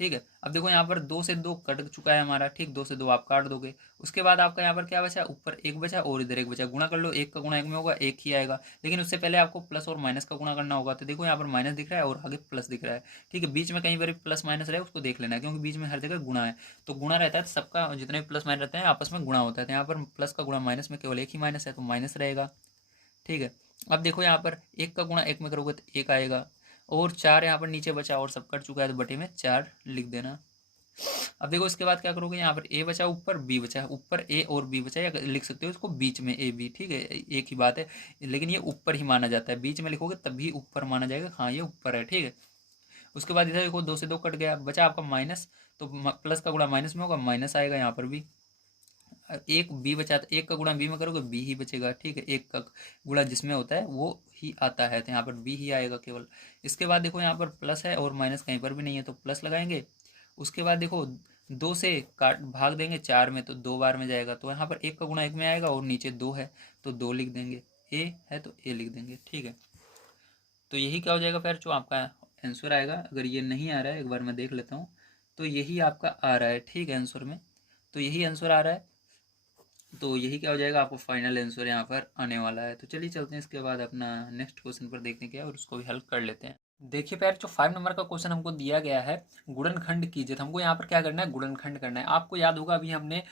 ठीक है, अब देखो यहाँ पर 2 से 2 कट चुका है हमारा। ठीक, 2 से 2 आप काट दोगे, उसके बाद आपका यहाँ पर क्या बचा, ऊपर 1 बचा और इधर 1 बचा, गुणा कर लो, 1 का गुणा 1 में होगा 1 ही आएगा, लेकिन उससे पहले आपको प्लस और माइनस का गुणा करना होगा। तो देखो यहाँ पर माइनस दिख रहा है और आगे प्लस दिख रहा है। ठीक है, बीच में कहीं पर प्लस माइनस रहे उसको देख लेना है, क्योंकि बीच में हर जगह गुणा है, तो गुणा रहता है तो सबका जितने भी प्लस माइनस रहते हैं आपस में गुणा होता है। तो यहाँ पर प्लस का गुणा माइनस में केवल 1 ही माइनस है तो माइनस रहेगा। ठीक है, अब देखो यहाँ पर 1 का गुणा 1 में करोगे तो 1 आएगा, और 4 यहाँ पर नीचे बचा और सब कट चुका है तो बटे में 4 लिख देना। अब देखो इसके बाद क्या करोगे, यहाँ पर ए बचा, ऊपर बी बचा, ऊपर ए और बी बचा, या लिख सकते हो इसको बीच में ए बी। ठीक है, एक ही बात है, लेकिन ये ऊपर ही माना जाता है, बीच में लिखोगे तब भी ऊपर माना जाएगा। हाँ, ये ऊपर है। ठीक है, उसके बाद इधर देखो 2 से 2 कट गया, बचा आपका माइनस, तो प्लस का गुणा माइनस में होगा, माइनस आएगा यहाँ पर भी। एक बी बचा, तो 1 का गुणा बी में करोगे बी ही बचेगा। ठीक है, 1 का गुणा जिसमें होता है वो ही आता है, तो यहाँ पर बी ही आएगा केवल। इसके बाद देखो यहाँ पर प्लस है और माइनस कहीं पर भी नहीं है, तो प्लस लगाएंगे, उसके बाद देखो 2 से काट भाग देंगे 4 में तो 2 बार में जाएगा, तो यहाँ पर 1 का गुणा 1 में आएगा और नीचे 2 है तो 2 लिख देंगे, ए है तो ए लिख देंगे। ठीक है, तो यही क्या हो जाएगा फिर जो आपका आंसर आएगा। अगर ये नहीं आ रहा है एक बार मैं देख लेता हूँ, तो यही आपका आ रहा है। ठीक है, आंसर में तो यही आंसर आ रहा है, तो यही क्या हो जाएगा आपको फाइनल आंसर यहाँ पर आने वाला है। तो चलिए चलते हैं इसके बाद अपना नेक्स्ट क्वेश्चन पर देखने के और उसको भी हल कर लेते हैं। देखिए पैर जो 5 नंबर का क्वेश्चन हमको दिया गया है, गुणनखंड कीजिए। तो हमको यहाँ पर क्या करना है, गुणनखंड करना है। आपको याद होगा अभी हमने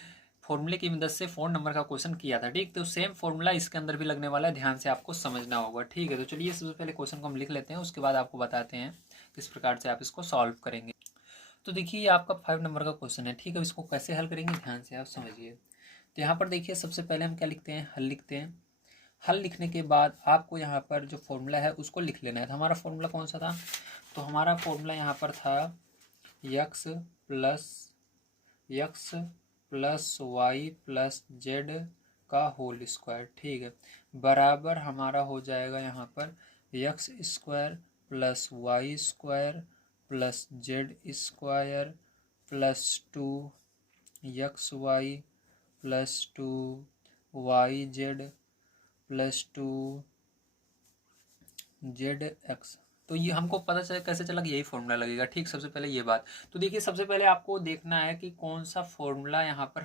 फॉर्मूले की मदद से 4 नंबर का क्वेश्चन किया था। ठीक, तो सेम फॉर्मूला इसके अंदर भी लगने वाला है, ध्यान से आपको समझना होगा। ठीक है, तो चलिए सबसे पहले क्वेश्चन को हम लिख लेते हैं, उसके बाद आपको बताते हैं किस प्रकार से आप इसको सॉल्व करेंगे। तो देखिए ये आपका 5 नंबर का क्वेश्चन है। ठीक है, इसको कैसे हल करेंगे ध्यान से आप समझिए। तो यहाँ पर देखिए सबसे पहले हम क्या लिखते हैं, हल लिखते हैं। हल लिखने के बाद आपको यहाँ पर जो फॉर्मूला है उसको लिख लेना है। तो हमारा फॉर्मूला कौन सा था, तो हमारा फॉर्मूला यहाँ पर था X plus Y plus Z का होल स्क्वायर। ठीक है, बराबर हमारा हो जाएगा यहाँ पर X square plus Y square plus Z square plus 2 X Y plus 2 Y Z plus 2 Z X. तो ये हमको पता चला कैसे चला कि यही फॉर्मूला लगेगा। ठीक, सबसे पहले ये बात। तो देखिए सबसे पहले आपको देखना है कि कौन सा फॉर्मूला यहाँ पर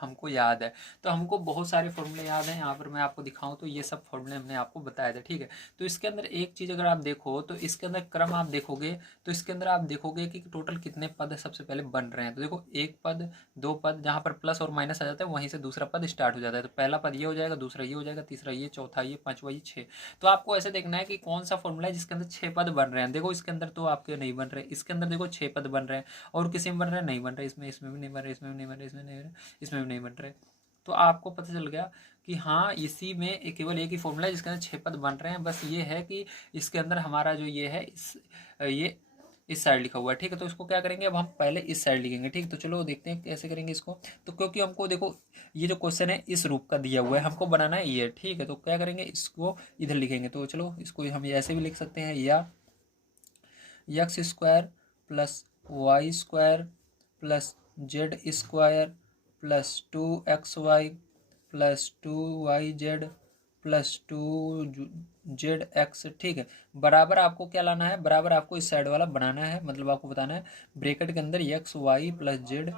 हमको याद है। तो हमको बहुत सारे फॉर्मूले याद हैं, यहाँ पर मैं आपको दिखाऊं तो ये सब फॉर्मूले हमने आपको बताए थे। ठीक है, तो इसके अंदर एक चीज़ अगर आप देखो तो इसके अंदर क्रम आप देखोगे तो इसके अंदर आप देखोगे कि टोटल कितने पद सबसे पहले बन रहे हैं। तो देखो एक पद, दो पद, जहाँ पर प्लस और माइनस आ जाता है वहीं से दूसरा पद स्टार्ट हो जाता है। तो पहला पद ये हो जाएगा, दूसरा ये हो जाएगा, तीसरा ये, चौथा ये, पांचवा ये, 6। तो आपको ऐसे देखना है कि कौन सा फॉर्मूला है जिसके अंदर 6 पद बन रहे हैं। देखो इसके अंदर तो आपके नहीं बन रहे, इसके अंदर देखो 6 पद बन रहे हैं, और किसी में बन रहे हैं, नहीं बन रहे, इसमें भी नहीं बन रहे, इसमें भी नहीं बन रहे, इसमें नहीं बन रहे, इसमें भी नहीं बन रहे। तो आपको पता चल गया कि हाँ इसी में केवल एक ही फॉर्मूला है जिसके अंदर 6 पद बन रहे हैं। बस ये है कि इसके अंदर हमारा जो ये है ये इस साइड लिखा हुआ है। ठीक है, तो इसको क्या करेंगे, अब हम पहले इस साइड लिखेंगे। ठीक, तो चलो देखते हैं कैसे करेंगे इसको। तो क्योंकि हमको देखो ये जो क्वेश्चन है इस रूप का दिया हुआ है, हमको बनाना है ये। ठीक है, तो क्या करेंगे, इसको इधर लिखेंगे। तो चलो इसको हम ऐसे भी लिख सकते हैं, या X square plus Y square plus Z square plus 2xy plus 2yz plus 2zx। ठीक है, बराबर आपको क्या लाना है, बराबर आपको इस साइड वाला बनाना है। मतलब आपको बताना है ब्रैकेट के अंदर यक्स वाई प्लस जेड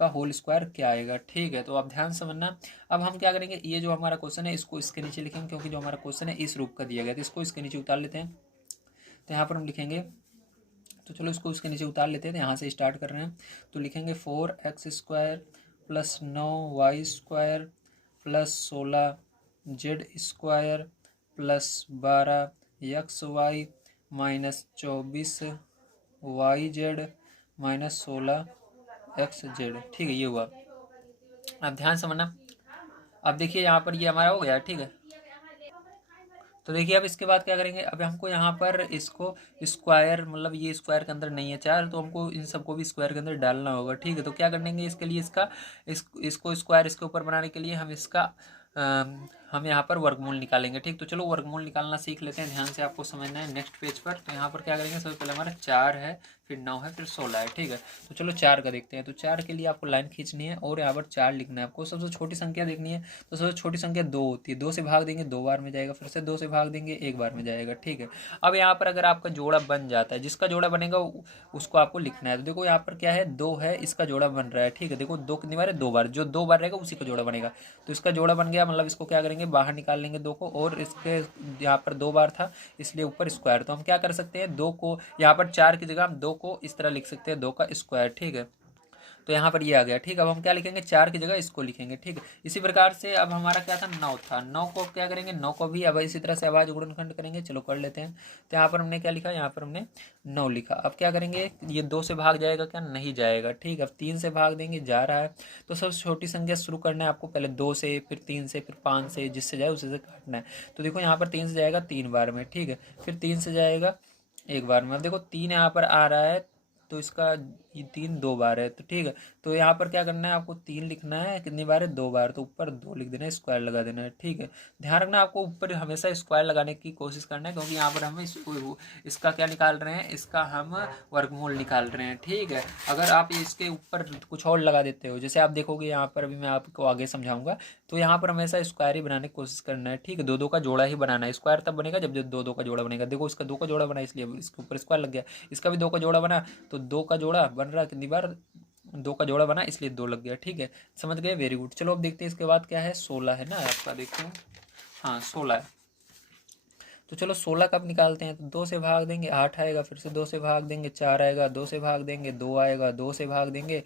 का होल स्क्वायर क्या आएगा। ठीक है, तो आप ध्यान समझना। अब हम क्या करेंगे, ये जो हमारा क्वेश्चन है इसको इसके नीचे लिखेंगे, क्योंकि जो हमारा क्वेश्चन है इस रूप का दिया गया, तो इसको इसके नीचे उतार लेते हैं। तो यहाँ पर हम लिखेंगे, तो चलो इसको इसके नीचे उतार लेते हैं। तो यहाँ से स्टार्ट कर रहे हैं, तो लिखेंगे 4x square plus 9y square plus 16z square plus 12xy minus 24yz minus 16xz। ठीक है, ये हुआ। अब ध्यान समझना। अब देखिए यहाँ पर ये हमारा हो गया। ठीक है, तो देखिए अब इसके बाद क्या करेंगे, अब हमको यहाँ पर इसको स्क्वायर, मतलब ये स्क्वायर के अंदर नहीं है 4, तो हमको इन सबको भी स्क्वायर के अंदर डालना होगा। ठीक है, तो क्या करेंगे इसके लिए, इसको स्क्वायर इसके ऊपर बनाने के लिए हम इसका हम यहाँ पर वर्गमूल निकालेंगे। ठीक, तो चलो वर्गमूल निकालना सीख लेते हैं। ध्यान से आपको समझना है नेक्स्ट पेज पर। तो यहाँ पर क्या करेंगे, सबसे पहले हमारा 4 है, फिर 9 है, फिर 16 है। ठीक है, तो चलो 4 का देखते हैं। तो 4 के लिए आपको लाइन खींचनी है और यहाँ पर 4 लिखना है। आपको सबसे छोटी संख्या देखनी है, तो सबसे छोटी संख्या 2 होती है। 2 से भाग देंगे 2 बार में जाएगा, फिर से 2 से भाग देंगे 1 बार में जाएगा। ठीक है, अब यहाँ पर अगर आपका जोड़ा बन जाता है, जिसका जोड़ा बनेगा उसको आपको लिखना है। तो देखो यहाँ पर क्या है, 2 है, इसका जोड़ा बन रहा है। ठीक है, देखो 2 कितनी बार है, 2 बार, जो 2 बार रहेगा उसी का जोड़ा बनेगा। तो इसका जोड़ा बन गया, मतलब इसको क्या करेंगे, बाहर निकाल लेंगे 2 को, और इसके यहाँ पर 2 बार था इसलिए ऊपर स्क्वायर। तो हम क्या कर सकते हैं, 2 को यहाँ पर 4 की जगह हम 2 को इस तरह लिख सकते हैं, 2 का स्क्वायर। ठीक है, तो यहाँ पर ये आ गया। ठीक, अब हम क्या लिखेंगे, 4 की जगह इसको लिखेंगे। ठीक, इसी प्रकार से अब हमारा क्या था, 9 था, 9 को क्या करेंगे, 9 को भी अब इसी तरह से आवाज गुणनखंड करेंगे। चलो कर लेते हैं। तो यहाँ पर हमने क्या लिखा, यहाँ पर हमने 9 लिखा। अब क्या करेंगे, ये 2 से भाग जाएगा क्या, नहीं जाएगा। ठीक, अब 3 से भाग देंगे, जा रहा है। तो सबसे छोटी संख्या शुरू करना है आपको, पहले 2 से, फिर 3 से, फिर 5 से, जिससे जाए उसी से काटना है। तो देखो यहाँ पर 3 से जाएगा 3 बार में। ठीक है, फिर 3 से जाएगा 1 बार में। अब देखो 3 यहाँ पर आ रहा है, तो इसका ये 3 2 बार है, तो ठीक है। तो यहाँ पर क्या करना है, आपको 3 लिखना है, कितनी बार है, 2 बार, तो ऊपर 2 लिख देना है, स्क्वायर लगा देना है, ठीक है। ध्यान रखना आपको ऊपर हमेशा स्क्वायर लगाने की कोशिश करना है, क्योंकि यहाँ पर हम इसका क्या निकाल रहे हैं, इसका हम वर्गमूल निकाल रहे हैं, ठीक है। अगर आप इसके ऊपर कुछ और लगा देते हो, जैसे आप देखोगे यहाँ पर, अभी मैं आपको आगे समझाऊंगा, तो यहाँ पर हमेशा स्क्वायर ही बनाने की कोशिश करना है, ठीक है। दो दो का जोड़ा ही बनाना है, स्क्वायर तब बनेगा जब दो दो का जोड़ा बनेगा। देखो इसका 2 का जोड़ा बना, इसलिए इसके ऊपर स्क्वायर लग गया। इसका भी 2 का जोड़ा बना, तो 2 का जोड़ा बन रहा कितनी बार, 2 का जोड़ा बना, इसलिए 2 लग गया, ठीक है। समझ गए, वेरी गुड। चलो अब देखते हैं इसके बाद क्या है, 16 है ना आपका, देखते हैं, हाँ 16 है। तो चलो 16 कब निकालते हैं, तो 2 से भाग देंगे 8 आएगा, फिर से 2 से भाग देंगे 4 आएगा, 2 से भाग देंगे 2 आएगा, 2 से भाग देंगे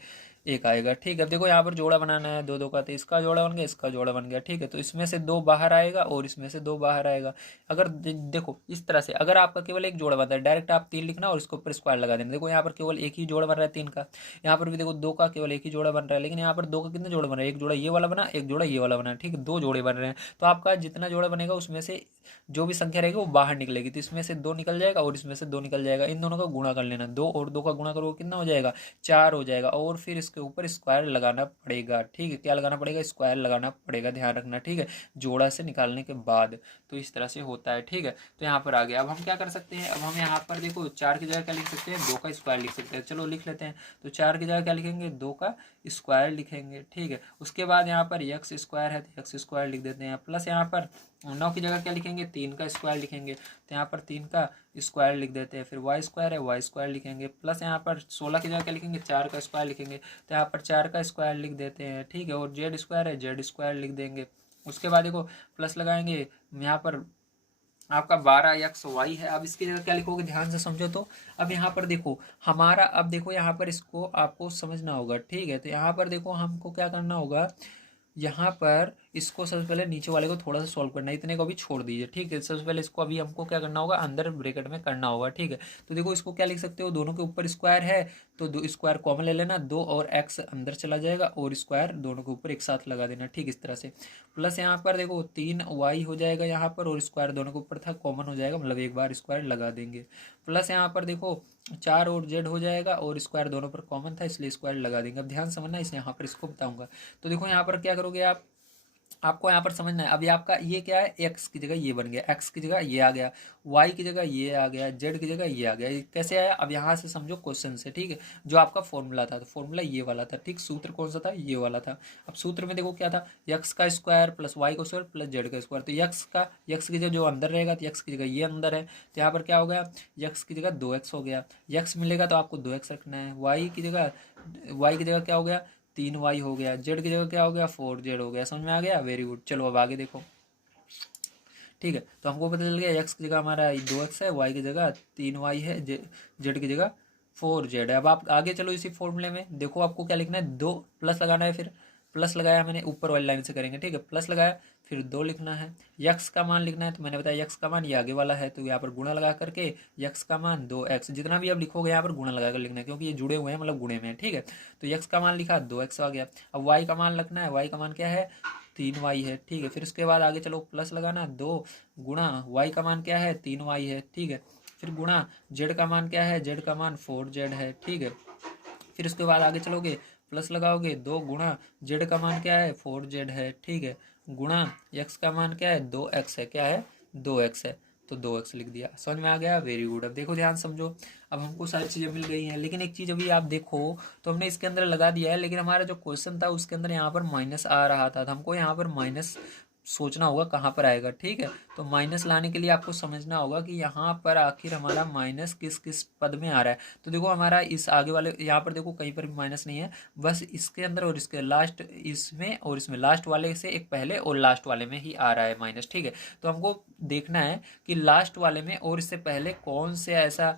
1 आएगा, ठीक है। अब देखो यहाँ पर जोड़ा बनाना है, 2 2 का, तो इसका जोड़ा बन गया, इसका जोड़ा बन गया, ठीक है। तो इसमें से 2 बाहर आएगा और इसमें से 2 बाहर आएगा। अगर देखो इस तरह से, अगर आपका केवल एक जोड़ा बनता है, डायरेक्ट आप 3 लिखना और इसके ऊपर स्क्वायर लगा देना। देखो यहाँ पर केवल एक ही जोड़ा बन रहा है 3 का, यहाँ पर भी देखो 2 का केवल एक ही जोड़ा बन रहा है, लेकिन यहाँ पर 2 का कितने जोड़ा बन रहा है, एक जोड़ा ये वाला बना, एक जोड़ा ये वाला बना, ठीक है, 2 जोड़े बन रहे हैं। तो आपका जितना जोड़ा बनेगा उसमें से जो भी संख्या रहेगी वो बाहर निकलेगी, तो इसमें से 2 निकल जाएगा और इसमें से 2 निकल जाएगा। इन दोनों का गुणा कर लेना, 2 और 2 का गुणा करो कितना हो जाएगा, 4 हो जाएगा, और फिर इसके ऊपर स्क्वायर लगाना पड़ेगा, ठीक है। क्या लगाना पड़ेगा, स्क्वायर लगाना पड़ेगा, ध्यान रखना, ठीक है, जोड़ा से निकालने के बाद। तो इस तरह से होता है, ठीक है। तो यहाँ पर आ गया। अब हम क्या कर सकते हैं, अब हम यहाँ पर देखो 4 की जगह क्या लिख सकते हैं, 2 का स्क्वायर लिख सकते हैं। चलो लिख लेते हैं। तो 4 की जगह क्या लिखेंगे, 2 का स्क्वायर लिखेंगे, ठीक है। उसके बाद यहाँ पर एक्स स्क्वायर है, तो एक्स स्क्वायर लिख देते हैं, प्लस यहाँ पर 9 की जगह क्या लिखेंगे, 3 का स्क्वायर लिखेंगे, तो यहाँ पर 3 का स्क्वायर लिख देते हैं। फिर वाई स्क्वायर है, वाई स्क्वायर लिखेंगे, प्लस यहाँ पर 16 की जगह क्या लिखेंगे, 4 का स्क्वायर लिखेंगे, तो यहाँ पर 4 का स्क्वायर लिख देते हैं, ठीक है। और जेड स्क्वायर है, जेड स्क्वायर लिख देंगे। उसके बाद देखो प्लस लगाएंगे, यहाँ पर आपका 12 XY है। अब इसकी जगह क्या लिखोगे, ध्यान से समझो। तो अब यहाँ पर देखो हमारा, अब देखो यहाँ पर इसको आपको समझना होगा, ठीक है। तो यहाँ पर देखो हमको क्या करना होगा, यहाँ पर इसको सबसे पहले नीचे वाले को थोड़ा सा सॉल्व करना है, इतने को भी छोड़ दीजिए, ठीक है। सबसे पहले इसको अभी हमको क्या करना होगा, अंदर ब्रैकेट में करना होगा, ठीक है। तो देखो इसको क्या लिख सकते हो, दोनों के ऊपर स्क्वायर है, तो 2 स्क्वायर कॉमन ले लेना, 2 और x अंदर चला जाएगा और स्क्वायर दोनों के ऊपर एक साथ लगा देना, ठीक, इस तरह से। प्लस यहाँ पर देखो 3y हो जाएगा यहाँ पर, और स्क्वायर दोनों के ऊपर था, कॉमन हो जाएगा, मतलब एक बार स्क्वायर लगा देंगे। प्लस यहाँ पर देखो 4 और z हो जाएगा, और स्क्वायर दोनों पर कॉमन था इसलिए स्क्वायर लगा देंगे। अब ध्यान समझना, इसलिए यहाँ पर इसको बताऊंगा। तो देखो यहाँ पर क्या करोगे आप, आपको यहाँ पर समझना है। अभी आपका ये क्या है, x की जगह ये बन गया, x की जगह ये आ गया, y की जगह ये आ गया, z की जगह ये आ गया। ये कैसे आया, अब यहाँ से समझो क्वेश्चन से, ठीक है। जो आपका फॉर्मूला था, तो फॉर्मूला ये वाला था, ठीक। सूत्र कौन सा था, ये वाला था। अब सूत्र में देखो क्या था, x का स्क्वायर प्लस y का स्क्वायर प्लस z का स्क्वायर। तो x की जगह जो अंदर रहेगा, तो x की जगह ये अंदर है, तो यहाँ पर क्या हो गया, x की जगह 2x हो गया। x मिलेगा तो आपको 2x रखना है। y की जगह क्या हो गया, 3y हो गया। z की जगह क्या हो गया, 4z हो गया। समझ में आ गया, वेरी गुड। चलो अब आगे देखो, ठीक है। तो हमको पता चल गया x की जगह हमारा 2x है, y की जगह 3y है, z की जगह 4z है। अब आप आगे चलो इसी फॉर्मूले में, देखो आपको क्या लिखना है, 2 प्लस लगाना है, फिर प्लस लगाया मैंने, ऊपर वाली लाइन से करेंगे, ठीक है। प्लस लगाया, फिर 2 लिखना है, x का मान लिखना है। तो मैंने बताया x का मान ये आगे वाला है, तो यहाँ पर गुणा लगा करके x का मान 2x, जितना भी आप लिखोगे यहाँ पर गुणा लगा कर लिखना है, क्योंकि ये जुड़े हुए हैं, मतलब गुणे में है, ठीक है। तो x का मान लिखा, 2x आ गया। अब y का मान रखना है, y का मान क्या है, 3y है, ठीक है। फिर उसके बाद आगे चलो प्लस लगाना, 2 गुणा y का मान क्या है, 3y है, ठीक है। फिर गुणा z का मान क्या है, z का मान 4z है, ठीक है। फिर उसके बाद आगे चलोगे, प्लस लगाओगे, 2 गुणा z का मान क्या है, 4z है, ठीक है। गुणा x का मान क्या है, 2x है, क्या है, 2x है, तो 2x लिख दिया। समझ में आ गया, वेरी गुड। अब देखो ध्यान समझो, अब हमको सारी चीज़ें मिल गई हैं, लेकिन एक चीज़ अभी आप देखो, तो हमने इसके अंदर लगा दिया है, लेकिन हमारा जो क्वेश्चन था उसके अंदर यहाँ पर माइनस आ रहा था, तो हमको यहाँ पर माइनस सोचना होगा कहाँ पर आएगा, ठीक है। तो माइनस लाने के लिए आपको समझना होगा कि यहाँ पर आखिर हमारा माइनस किस किस पद में आ रहा है। तो देखो हमारा इस आगे वाले यहाँ पर देखो कहीं पर भी माइनस नहीं है, बस इसके अंदर और इसके लास्ट, इसमें और इसमें, लास्ट वाले से एक पहले और लास्ट वाले में ही आ रहा है माइनस, ठीक है। तो हमको देखना है कि लास्ट वाले में और इससे पहले कौन से ऐसा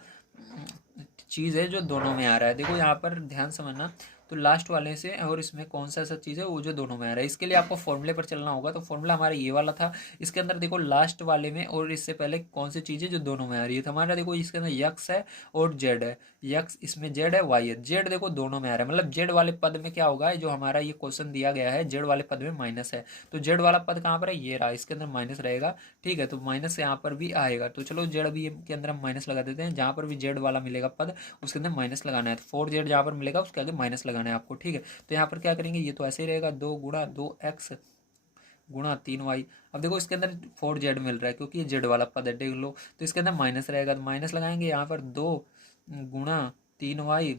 चीज़ है जो दोनों में आ रहा है। देखो यहाँ पर ध्यान समझना, तो लास्ट वाले से और इसमें कौन सा ऐसा चीज़ है वो जो दोनों में आ रहा है। इसके लिए आपको फॉर्मूले पर चलना होगा। तो फॉर्मूला हमारा ये वाला था। इसके अंदर देखो लास्ट वाले में और इससे पहले कौन सी चीज़ है जो दोनों में आ रही है। तो हमारा देखो इसके अंदर यक्स है और जेड है। यक्स इसमें जेड है, वाई है। जेड देखो दोनों में आ रहा है, मतलब जेड वाले पद में क्या होगा, जो हमारा ये क्वेश्चन दिया गया है जेड वाले पद में माइनस है। तो जेड वाला पद कहाँ पर है, ये रहा, इसके अंदर माइनस रहेगा। ठीक है, तो माइनस यहाँ पर भी आएगा। तो चलो जेड भी के अंदर हम माइनस लगा देते हैं। जहाँ पर भी जेड वाला मिलेगा पद उसके अंदर माइनस लगाना है। तो 4z जहाँ पर मिलेगा उसके आगे माइनस लगाना है आपको। ठीक है, तो यहाँ पर क्या करेंगे, ये तो ऐसे ही रहेगा, 2 × 2x गुणा 3y। अब देखो इसके अंदर 4z मिल रहा है क्योंकि ये जेड वाला पद है, देख लो। तो इसके अंदर माइनस रहेगा, तो माइनस लगाएंगे यहाँ पर 2 × 3y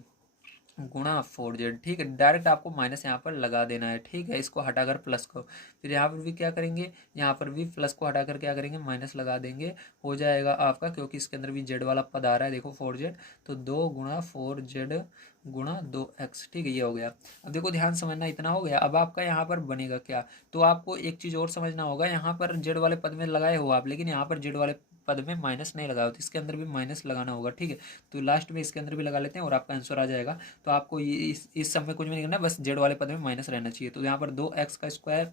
गुणा 4z। ठीक है, डायरेक्ट आपको माइनस यहाँ पर लगा देना है। ठीक है, इसको हटाकर प्लस को, फिर यहाँ पर भी क्या करेंगे, यहाँ पर भी प्लस को हटाकर क्या करेंगे, माइनस लगा देंगे। हो जाएगा आपका, क्योंकि इसके अंदर भी जेड वाला पद आ रहा है, देखो 4z। तो 2 × 4z गुणा 2x। ठीक है, ये हो गया। अब देखो ध्यान समझना, इतना हो गया। अब आपका यहाँ पर बनेगा क्या, तो आपको एक चीज़ और समझना होगा। यहाँ पर जेड वाले पद में लगाए हो आप, लेकिन यहाँ पर जेड वाले पद में माइनस नहीं लगाओ, तो इसके अंदर भी माइनस लगाना होगा। ठीक है, तो लास्ट में इसके अंदर भी लगा लेते हैं और आपका आंसर आ जाएगा। तो आपको ये इस सब में कुछ भी नहीं करना है, बस जेड वाले पद में माइनस रहना चाहिए। तो यहाँ पर 2x का स्क्वायर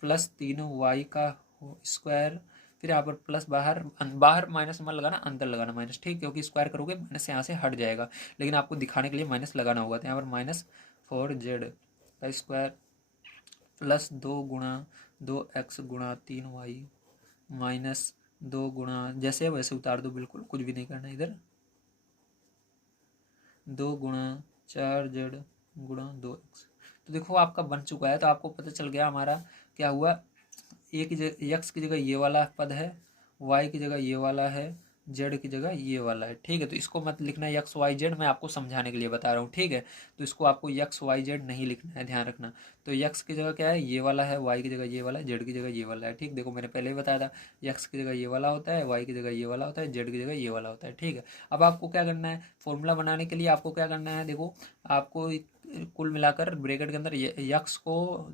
प्लस 3y का स्क्वायर, फिर यहाँ पर प्लस बाहर बाहर माइनस मत लगाना, अंदर लगाना माइनस। ठीक, क्योंकि स्क्वायर करोगे माइनस यहाँ से हट जाएगा, लेकिन आपको दिखाने के लिए माइनस लगाना होगा। तो यहाँ पर -4z का स्क्वायर प्लस 2 × 2x गुणा 3y माइनस 2 गुणा, जैसे है वैसे उतार दो, बिल्कुल कुछ भी नहीं करना इधर, 2 × 4z गुणा 2x। तो देखो आपका बन चुका है। तो आपको पता चल गया हमारा क्या हुआ, एक यक्स की जगह ये वाला पद है, वाई की जगह ये वाला है, जेड की जगह ये वाला है। ठीक है, तो इसको मत लिखना यक्स वाई जेड, मैं आपको समझाने के लिए बता रहा हूँ। ठीक है, तो इसको आपको यक्स वाई जेड नहीं लिखना है, ध्यान रखना। तो यक्स की जगह क्या है, ये वाला है, वाई की जगह ये वाला है, जेड की जगह ये वाला है। ठीक, देखो मैंने पहले ही बताया था, यक्स की जगह ये वाला होता है, वाई की जगह ये वाला होता है, जेड की जगह ये वाला होता है। ठीक है, अब आपको क्या करना है, फॉर्मूला बनाने के लिए आपको क्या करना है, देखो आपको कुल मिलाकर ब्रैकेट के अंदर यक्स को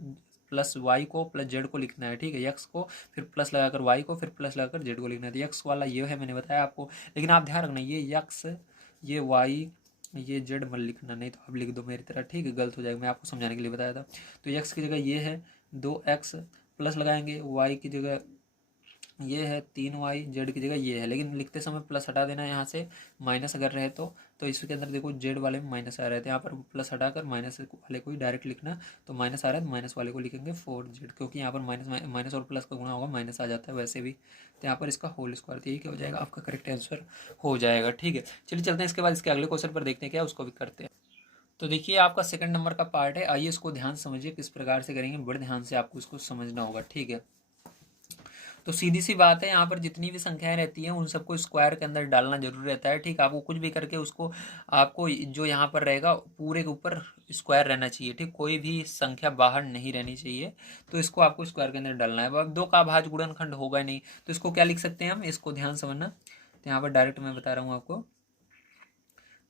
प्लस वाई को प्लस जेड को लिखना है। ठीक है, यक्स को फिर प्लस लगाकर वाई को फिर प्लस लगाकर जेड को लिखना है। तो यक्स वाला ये है, मैंने बताया आपको, लेकिन आप ध्यान रखना ये यक्स ये वाई ये जेड मत लिखना, नहीं तो आप लिख दो मेरी तरह। ठीक है, गलत हो जाएगा, मैं आपको समझाने के लिए बताया था। तो यक्स की जगह ये है 2x, प्लस लगाएंगे, वाई की जगह ये है 3y, जेड की जगह ये है, लेकिन लिखते समय प्लस हटा देना है यहाँ से, माइनस अगर रहे तो इसके अंदर देखो जेड वाले में माइनस आ रहे थे, यहाँ पर प्लस हटाकर माइनस वाले को ही डायरेक्ट लिखना। तो माइनस आ रहा है, माइनस वाले को लिखेंगे 4z, क्योंकि यहाँ पर माइनस माइनस और प्लस का गुणा होगा, माइनस आ जाता है वैसे भी। तो यहाँ पर इसका होल स्क्वायर, तो यही क्या हो जाएगा, आपका करेक्ट आंसर हो जाएगा। ठीक है, चलिए चलते हैं इसके बाद इसके अगले क्वेश्चन पर देखते हैं क्या उसको भी करते हैं। तो देखिए आपका सेकंड नंबर का पार्ट है, आइए इसको ध्यान समझिए किस प्रकार से करेंगे, बड़े ध्यान से आपको इसको समझना होगा। ठीक है, तो सीधी सी बात है, यहाँ पर जितनी भी संख्याएं रहती हैं उन सबको स्क्वायर के अंदर डालना जरूर रहता है। ठीक, आपको कुछ भी करके उसको आपको जो यहाँ पर रहेगा पूरे के ऊपर स्क्वायर रहना चाहिए। ठीक, कोई भी संख्या बाहर नहीं रहनी चाहिए, तो इसको आपको स्क्वायर के अंदर डालना है। अब 2 का भाज्य गुणनखंड होगा नहीं, तो इसको क्या लिख सकते हैं हम, इसको ध्यान समझना। तो यहाँ पर डायरेक्ट मैं बता रहा हूँ आपको,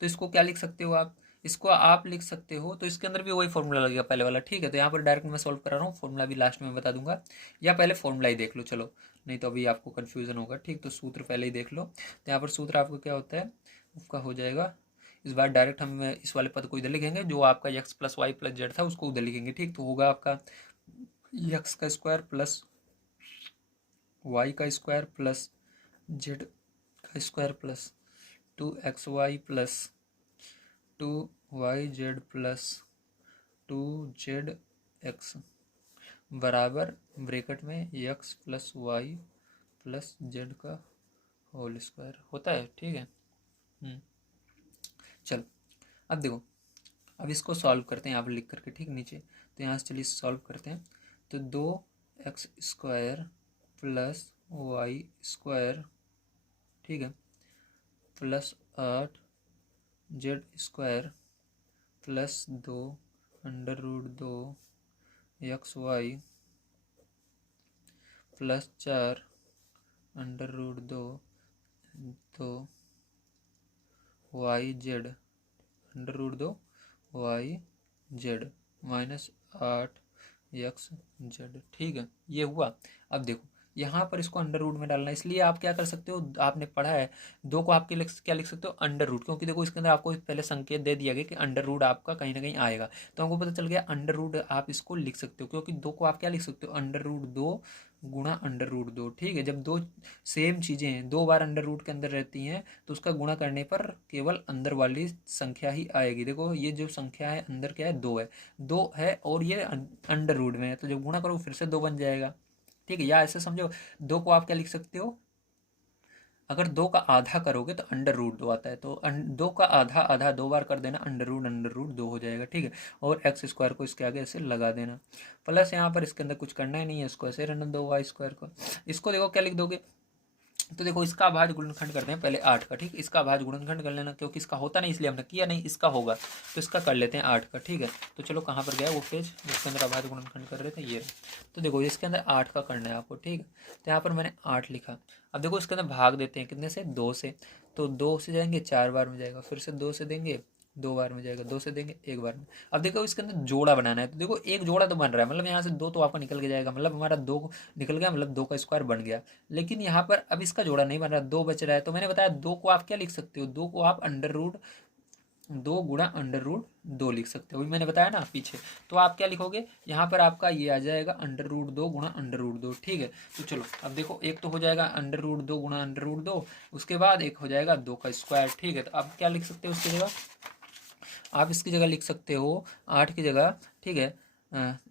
तो इसको क्या लिख सकते हो आप, इसको आप लिख सकते हो, तो इसके अंदर भी वही फॉर्मूला लगेगा पहले वाला। ठीक है, तो यहाँ पर डायरेक्ट मैं सॉल्व करा रहा हूँ, फॉर्मूला भी लास्ट में बता दूंगा, या पहले फॉर्मूला ही देख लो चलो, नहीं तो अभी आपको कन्फ्यूजन होगा। ठीक, तो सूत्र पहले ही देख लो। तो यहाँ पर सूत्र आपको क्या होता है, उसका हो जाएगा, इस बार डायरेक्ट हम इस वाले पद को इधर लिखेंगे, जो आपका X plus Y plus Z था उसको उधर लिखेंगे। ठीक, तो होगा आपका एक्स का स्क्वायर प्लस वाई का स्क्वायर प्लस जेड का square plus 2xy plus 2yz plus 2zx बराबर ब्रैकेट में x plus Y plus Z का होल स्क्वायर होता है। ठीक है, चलो अब देखो, अब इसको सॉल्व करते हैं यहाँ पर लिख करके। ठीक, नीचे तो यहाँ से चलिए सॉल्व करते हैं। तो 2x square plus Y square, ठीक है, plus 8z square plus 2 X Y plus 4 √2 Y Z Y Z minus 8 X Z. ठीक है, ये हुआ। अब देखो यहाँ पर इसको अंडर रूट में डालना है। इसलिए आप क्या कर सकते हो, आपने पढ़ा है 2 को आपके क्या लिख सकते हो, अंडर रूट, क्योंकि देखो इसके अंदर आपको पहले संकेत दे दिया गया कि अंडर रूट आपका कहीं ना कहीं आएगा, तो हमको पता चल गया अंडर रूट आप इसको लिख सकते हो, क्योंकि 2 को आप क्या लिख सकते हो, अंडर रूट 2 गुणा अंडर रूट 2। ठीक है, जब दो सेम चीज़ें हैं 2 बार अंडर रूट के अंदर रहती हैं तो उसका गुणा करने पर केवल अंदर वाली संख्या ही आएगी। देखो ये जो संख्या है अंदर क्या है, 2 है, 2 है और ये अंडर रूट में है, तो जब गुणा करो फिर से 2 बन जाएगा। ठीक है, या ऐसे समझो 2 को आप क्या लिख सकते हो, अगर 2 का आधा करोगे तो अंडर रूट 2 आता है, तो 2 का आधा आधा 2 बार कर देना, अंडर रूट 2 हो जाएगा। ठीक है, और एक्स स्क्वायर को इसके आगे ऐसे लगा देना, प्लस यहाँ पर इसके अंदर कुछ करना ही नहीं है, इसको ऐसे रहने दो वाई स्क्वायर को। इसको देखो क्या लिख दोगे, तो देखो इसका भाज गुणनखंड करते हैं पहले 8 का। ठीक, इसका भाज गुणनखंड कर लेना, क्योंकि इसका होता नहीं इसलिए हमने किया नहीं, इसका होगा तो इसका कर लेते हैं 8 का। ठीक है, तो चलो कहाँ पर गया वो पेज जिसके अंदर भाज गुणनखंड कर रहे थे, ये। तो देखो इसके अंदर 8 का करना है आपको। ठीक है, तो यहाँ पर मैंने 8 लिखा। अब देखो इसके अंदर भाग देते हैं कितने से, 2 से, तो 2 से जाएंगे 4 बार में जाएगा, फिर से 2 से देंगे 2 बार में जाएगा, 2 से देंगे 1 बार में। अब देखो इसके अंदर जोड़ा बनाना है, तो देखो एक जोड़ा तो बन रहा है, मतलब यहाँ से 2 तो आपका निकल के जाएगा, मतलब हमारा 2 निकल गया, मतलब 2 का स्क्वायर बन गया। लेकिन यहाँ पर अब इसका जोड़ा नहीं बन रहा, 2 बच रहा है, तो मैंने बताया 2 को आप क्या लिख सकते हो, 2 को आप अंडर रूट 2 गुणा अंडर रूट 2 लिख सकते हो, अभी मैंने बताया ना पीछे। तो आप क्या लिखोगे, यहाँ पर आपका ये आ जाएगा अंडर रूट 2 गुणा अंडर रूट 2। ठीक है, तो चलो अब देखो एक तो हो जाएगा अंडर रूट 2 गुणा अंडर रूट 2, उसके बाद एक हो जाएगा 2 का स्क्वायर। ठीक है, तो अब क्या लिख सकते हो उसकी जगह, आप इसकी जगह लिख सकते हो 8 की जगह। ठीक है,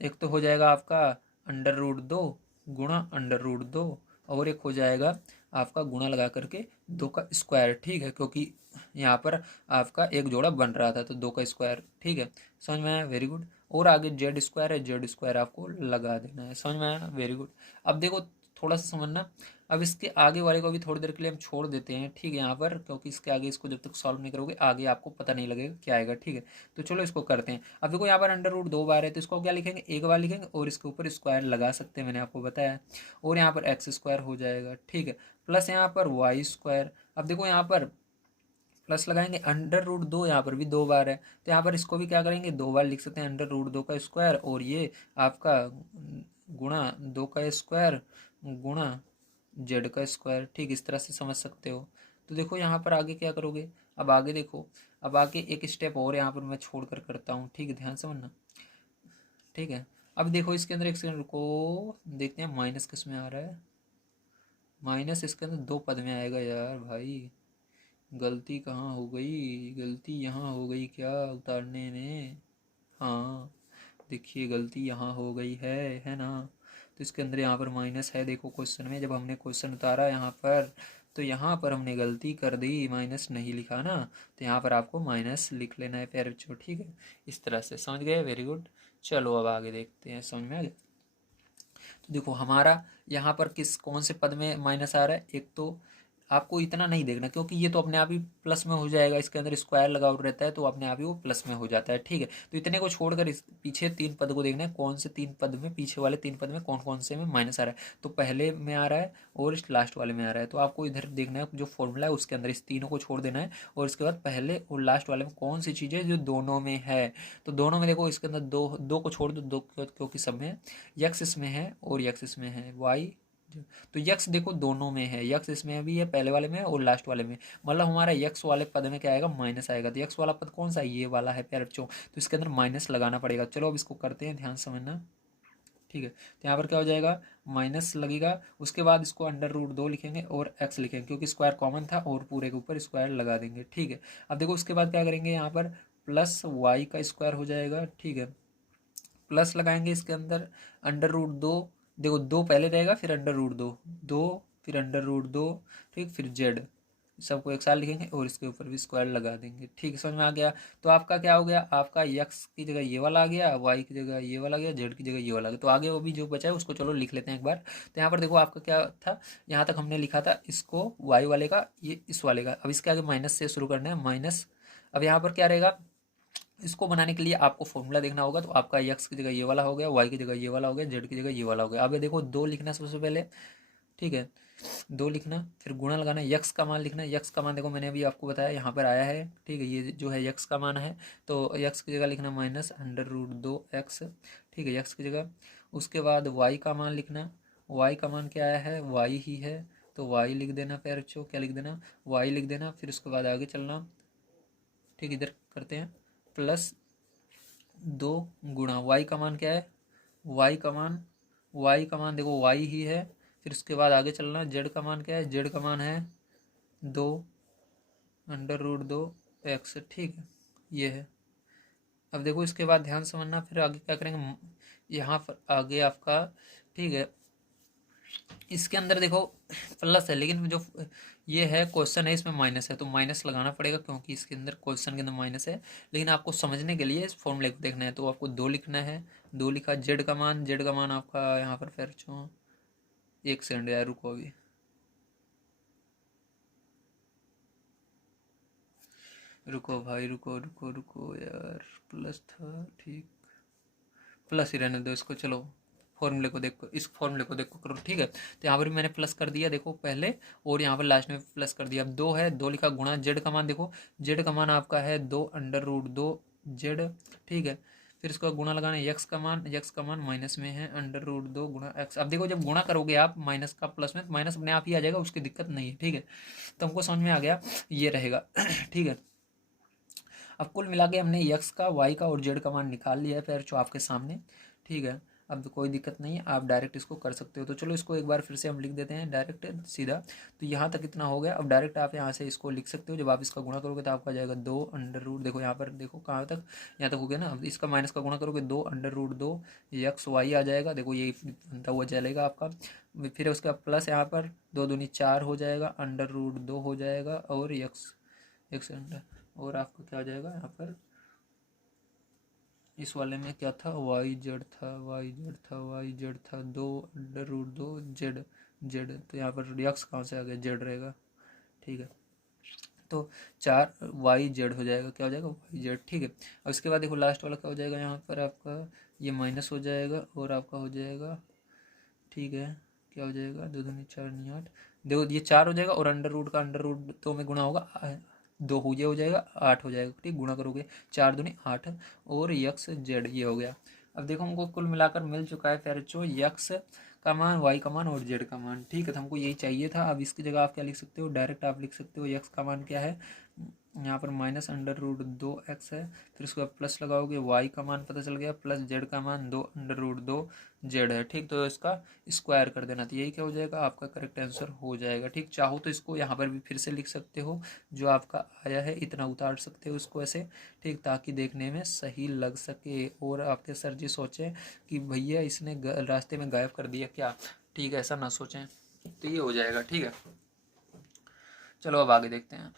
एक तो हो जाएगा आपका अंडर रूट 2 गुणा अंडर रूट 2, और एक हो जाएगा आपका गुणा लगा करके 2 का स्क्वायर। ठीक है, क्योंकि यहाँ पर आपका एक जोड़ा बन रहा था तो 2 का स्क्वायर। ठीक है, समझ में आया, वेरी गुड। और आगे जेड स्क्वायर है, जेड स्क्वायर आपको लगा देना है, समझ में आया, वेरी गुड। अब देखो थोड़ा सा समझना, अब इसके आगे वाले को भी थोड़ी देर के लिए हम छोड़ देते हैं। ठीक है, यहाँ पर क्योंकि इसके आगे इसको जब तक सॉल्व नहीं करोगे आगे आपको पता नहीं लगेगा क्या आएगा। ठीक है, तो चलो इसको करते हैं। अब देखो यहाँ पर अंडर रूट 2 बार है, तो इसको क्या लिखेंगे, 1 बार लिखेंगे और इसके ऊपर स्क्वायर लगा सकते हैं, मैंने आपको बताया। और यहाँ पर एक्स स्क्वायर हो जाएगा। ठीक है, प्लस यहाँ पर वाई स्क्वायर। अब देखो यहाँ पर प्लस लगाएंगे, अंडर रूट 2 यहाँ पर भी 2 बार है, तो यहाँ पर इसको भी क्या करेंगे, 2 बार लिख सकते हैं, अंडर रूट 2 का स्क्वायर, और ये आपका गुणा 2 का स्क्वायर गुणा जेड का स्क्वायर। ठीक, इस तरह से समझ सकते हो। तो देखो यहाँ पर आगे क्या करोगे, अब आगे देखो, अब आगे एक स्टेप और यहाँ पर मैं छोड़ कर करता हूँ। ठीक है, ध्यान से समझना। ठीक है, अब देखो इसके अंदर एक सेकंड रुको, देखते हैं माइनस किस में आ रहा है, माइनस इसके अंदर 2 पद में आएगा यार भाई, गलती कहाँ हो गई, गलती यहाँ हो गई क्या उतारने में, हाँ देखिए गलती यहाँ हो गई है ना। तो इसके अंदर यहाँ पर माइनस है, देखो क्वेश्चन में जब हमने क्वेश्चन उतारा यहाँ पर, तो यहाँ पर हमने गलती कर दी, माइनस नहीं लिखा ना, तो यहाँ पर आपको माइनस लिख लेना है प्यारे बच्चों। ठीक है, इस तरह से समझ गए, वेरी गुड। चलो अब आगे देखते हैं, समझ में आ गया। तो देखो हमारा यहाँ पर किस कौन से पद में माइनस आ रहा है, एक तो आपको इतना नहीं देखना क्योंकि ये तो अपने आप ही प्लस में हो जाएगा, इसके अंदर स्क्वायर लगा हुआ रहता है तो अपने आप ही वो प्लस में हो जाता है। ठीक है, तो इतने को छोड़कर इस पीछे 3 पद को देखना है, कौन से 3 पद में, पीछे वाले 3 पद में कौन कौन से में माइनस आ रहा है। तो पहले में आ रहा है और इस लास्ट वाले में आ रहा है, तो आपको इधर देखना है जो फॉर्मूला है उसके अंदर इस तीनों को छोड़ देना है, और इसके बाद पहले और लास्ट वाले में कौन सी चीज़ है जो दोनों में है। तो दोनों में देखो इसके अंदर दो दो को छोड़ दो, दो क्योंकि सब में यक्स इसमें है और यक्स इसमें है, वाई, तो यक्स देखो दोनों में है, यक्स इसमें भी है, पहले वाले में और लास्ट वाले में, मतलब हमारा यक्स वाले पद में क्या आएगा, माइनस आएगा। तो यक्स वाला पद कौन सा है, ये वाला है प्यारे बच्चों, तो इसके अंदर माइनस लगाना पड़ेगा। चलो अब इसको करते हैं, ध्यान समझना। ठीक है, तो यहाँ पर क्या हो जाएगा, माइनस लगेगा, उसके बाद इसको अंडर रूट 2 लिखेंगे और एक्स लिखेंगे क्योंकि स्क्वायर कॉमन था, और पूरे के ऊपर स्क्वायर लगा देंगे। ठीक है, अब देखो उसके बाद क्या करेंगे, यहाँ पर प्लस वाई का स्क्वायर हो जाएगा। ठीक है, प्लस लगाएंगे इसके अंदर अंडर रूट 2, देखो 2 पहले रहेगा फिर अंडर रूट 2, 2 फिर अंडर रूट 2, ठीक, फिर जेड, सबको एक साथ लिखेंगे और इसके ऊपर भी स्क्वायर लगा देंगे। ठीक है, समझ में आ गया। तो आपका क्या हो गया, आपका यक्स की जगह ये वाला आ गया, वाई की जगह ये वाला आ गया, जेड की जगह ये वाला आ गया। तो आगे वो भी जो बचा है उसको चलो लिख लेते हैं एक बार। तो यहाँ पर देखो आपका क्या था, यहाँ तक हमने लिखा था इसको वाई वाले का, ये इस वाले का, अब इसके आगे माइनस से शुरू करना है, माइनस। अब यहाँ पर क्या रहेगा, इसको बनाने के लिए आपको फॉर्मूला देखना होगा, तो आपका एक्स की जगह ये वाला हो गया, वाई की जगह ये वाला हो गया, जेड की जगह ये वाला हो गया। अब ये देखो 2 लिखना सबसे पहले। ठीक है, 2 लिखना, फिर गुणा लगाना, यक्स का मान लिखना, यक्स का मान देखो मैंने अभी आपको बताया यहाँ पर आया है। ठीक है, ये जो है यक्स का मान है, तो यक्स की जगह लिखना माइनस अंडर रूट 2 एक्स। ठीक है, यक्स की जगह, उसके बाद वाई का मान लिखना, वाई का मान क्या आया है, वाई ही है, तो वाई लिख देना। फिर बच्चों क्या लिख देना, वाई लिख देना। फिर उसके बाद आगे चलना, ठीक, इधर करते हैं प्लस 2 गुणा वाई का मान क्या है, वाई का मान देखो वाई ही है। फिर उसके बाद आगे चलना, जेड का मान क्या है, जेड का मान है 2√2 x, ठीक है, ये है। अब देखो इसके बाद ध्यान समझना, फिर आगे क्या करेंगे, यहाँ पर आगे आपका, ठीक है, इसके अंदर देखो प्लस है, लेकिन जो ये है क्वेश्चन है इसमें माइनस है, तो माइनस लगाना पड़ेगा क्योंकि इसके अंदर क्वेश्चन के अंदर माइनस है। लेकिन आपको समझने के लिए इस फॉर्मूले को देखना है, तो आपको 2 लिखना है। 2 लिखा, जेड का मान आपका यहाँ पर, फिर जो 1 सेकंड यार रुको, अभी रुको भाई, रुको रुको रुको यार, प्लस था, ठीक, प्लस ही रहने दो इसको, चलो फॉर्मूले को देखो, इस फॉर्मूले को देखो करो, ठीक है। तो यहाँ पर भी मैंने प्लस कर दिया देखो पहले, और यहाँ पर लास्ट में प्लस कर दिया। अब 2 है, 2 लिखा, गुणा जेड का मान देखो, जेड का मान आपका है 2√2 जेड, ठीक है। फिर इसको गुणा लगाना, यक्स का मान माइनस में है, √2 गुणा एक्स। अब देखो जब गुणा करोगे आप माइनस का प्लस में, तो माइनस अपने आप ही आ जाएगा, उसकी दिक्कत नहीं है, ठीक है। तो हमको समझ में आ गया, ये रहेगा ठीक है। अब कुल मिला के हमने यक्स का, वाई का और जेड का मान निकाल लिया है फिर जो आपके सामने, ठीक है। अब कोई दिक्कत नहीं है, आप डायरेक्ट इसको कर सकते हो। तो चलो इसको एक बार फिर से हम लिख देते हैं डायरेक्ट सीधा। तो यहाँ तक इतना हो गया। अब डायरेक्ट आप यहाँ से इसको लिख सकते हो, जब आप इसका गुणा करोगे तो आपका जाएगा 2√, देखो यहाँ पर देखो कहाँ तक, यहाँ तक हो गया ना। अब इसका माइनस का गुणा करोगे 2√2 यक्स वाई आ जाएगा, देखो ये बनता हुआ चलेगा आपका। फिर उसका प्लस यहाँ पर 2 दूनी 4 हो जाएगा, √2 हो जाएगा, और यक्स एक अंडर, और आपका क्या हो जाएगा यहाँ पर, इस वाले में क्या था, वाई जेड था, वाई जेड था 2√2 जेड जेड। तो यहाँ पर यक्स कहाँ से आ गया, जेड रहेगा, ठीक है। तो 4 वाई जेड हो जाएगा, क्या हो जाएगा, वाई जेड, ठीक है। और इसके बाद देखो लास्ट वाला क्या हो जाएगा, यहाँ पर आपका ये माइनस हो जाएगा, और आपका हो जाएगा, ठीक है, क्या हो जाएगा, 2 दूनी 4 नहीं 8, देखो ये 4 हो जाएगा, और √2 में गुणा होगा, 2 हो जाएगा 8 हो जाएगा, ठीक, गुणा करोगे 4 दूनी 8, और यक्स जेड ये हो गया। अब देखो हमको कुल मिलाकर मिल चुका है फिर जो यक्स का मान, वाई का मान और जेड का मान, ठीक है। तो हमको यही चाहिए था। अब इसकी जगह आप क्या लिख सकते हो, डायरेक्ट आप लिख सकते हो यक्स का मान क्या है, यहाँ पर -√2x है। फिर उसके बाद प्लस लगाओगे, वाई का मान पता चल गया, प्लस जेड का मान 2√2 जेड है, ठीक। तो इसका स्क्वायर कर देना, तो यही क्या हो जाएगा, आपका करेक्ट आंसर हो जाएगा, ठीक। चाहो तो इसको यहाँ पर भी फिर से लिख सकते हो, जो आपका आया है इतना उतार सकते हो इसको ऐसे, ठीक, ताकि देखने में सही लग सके, और आपके सर जी सोचें कि भैया इसने रास्ते में गायब कर दिया क्या, ठीक है, ऐसा ना सोचें। तो ये हो जाएगा, ठीक है। चलो अब आगे देखते हैं।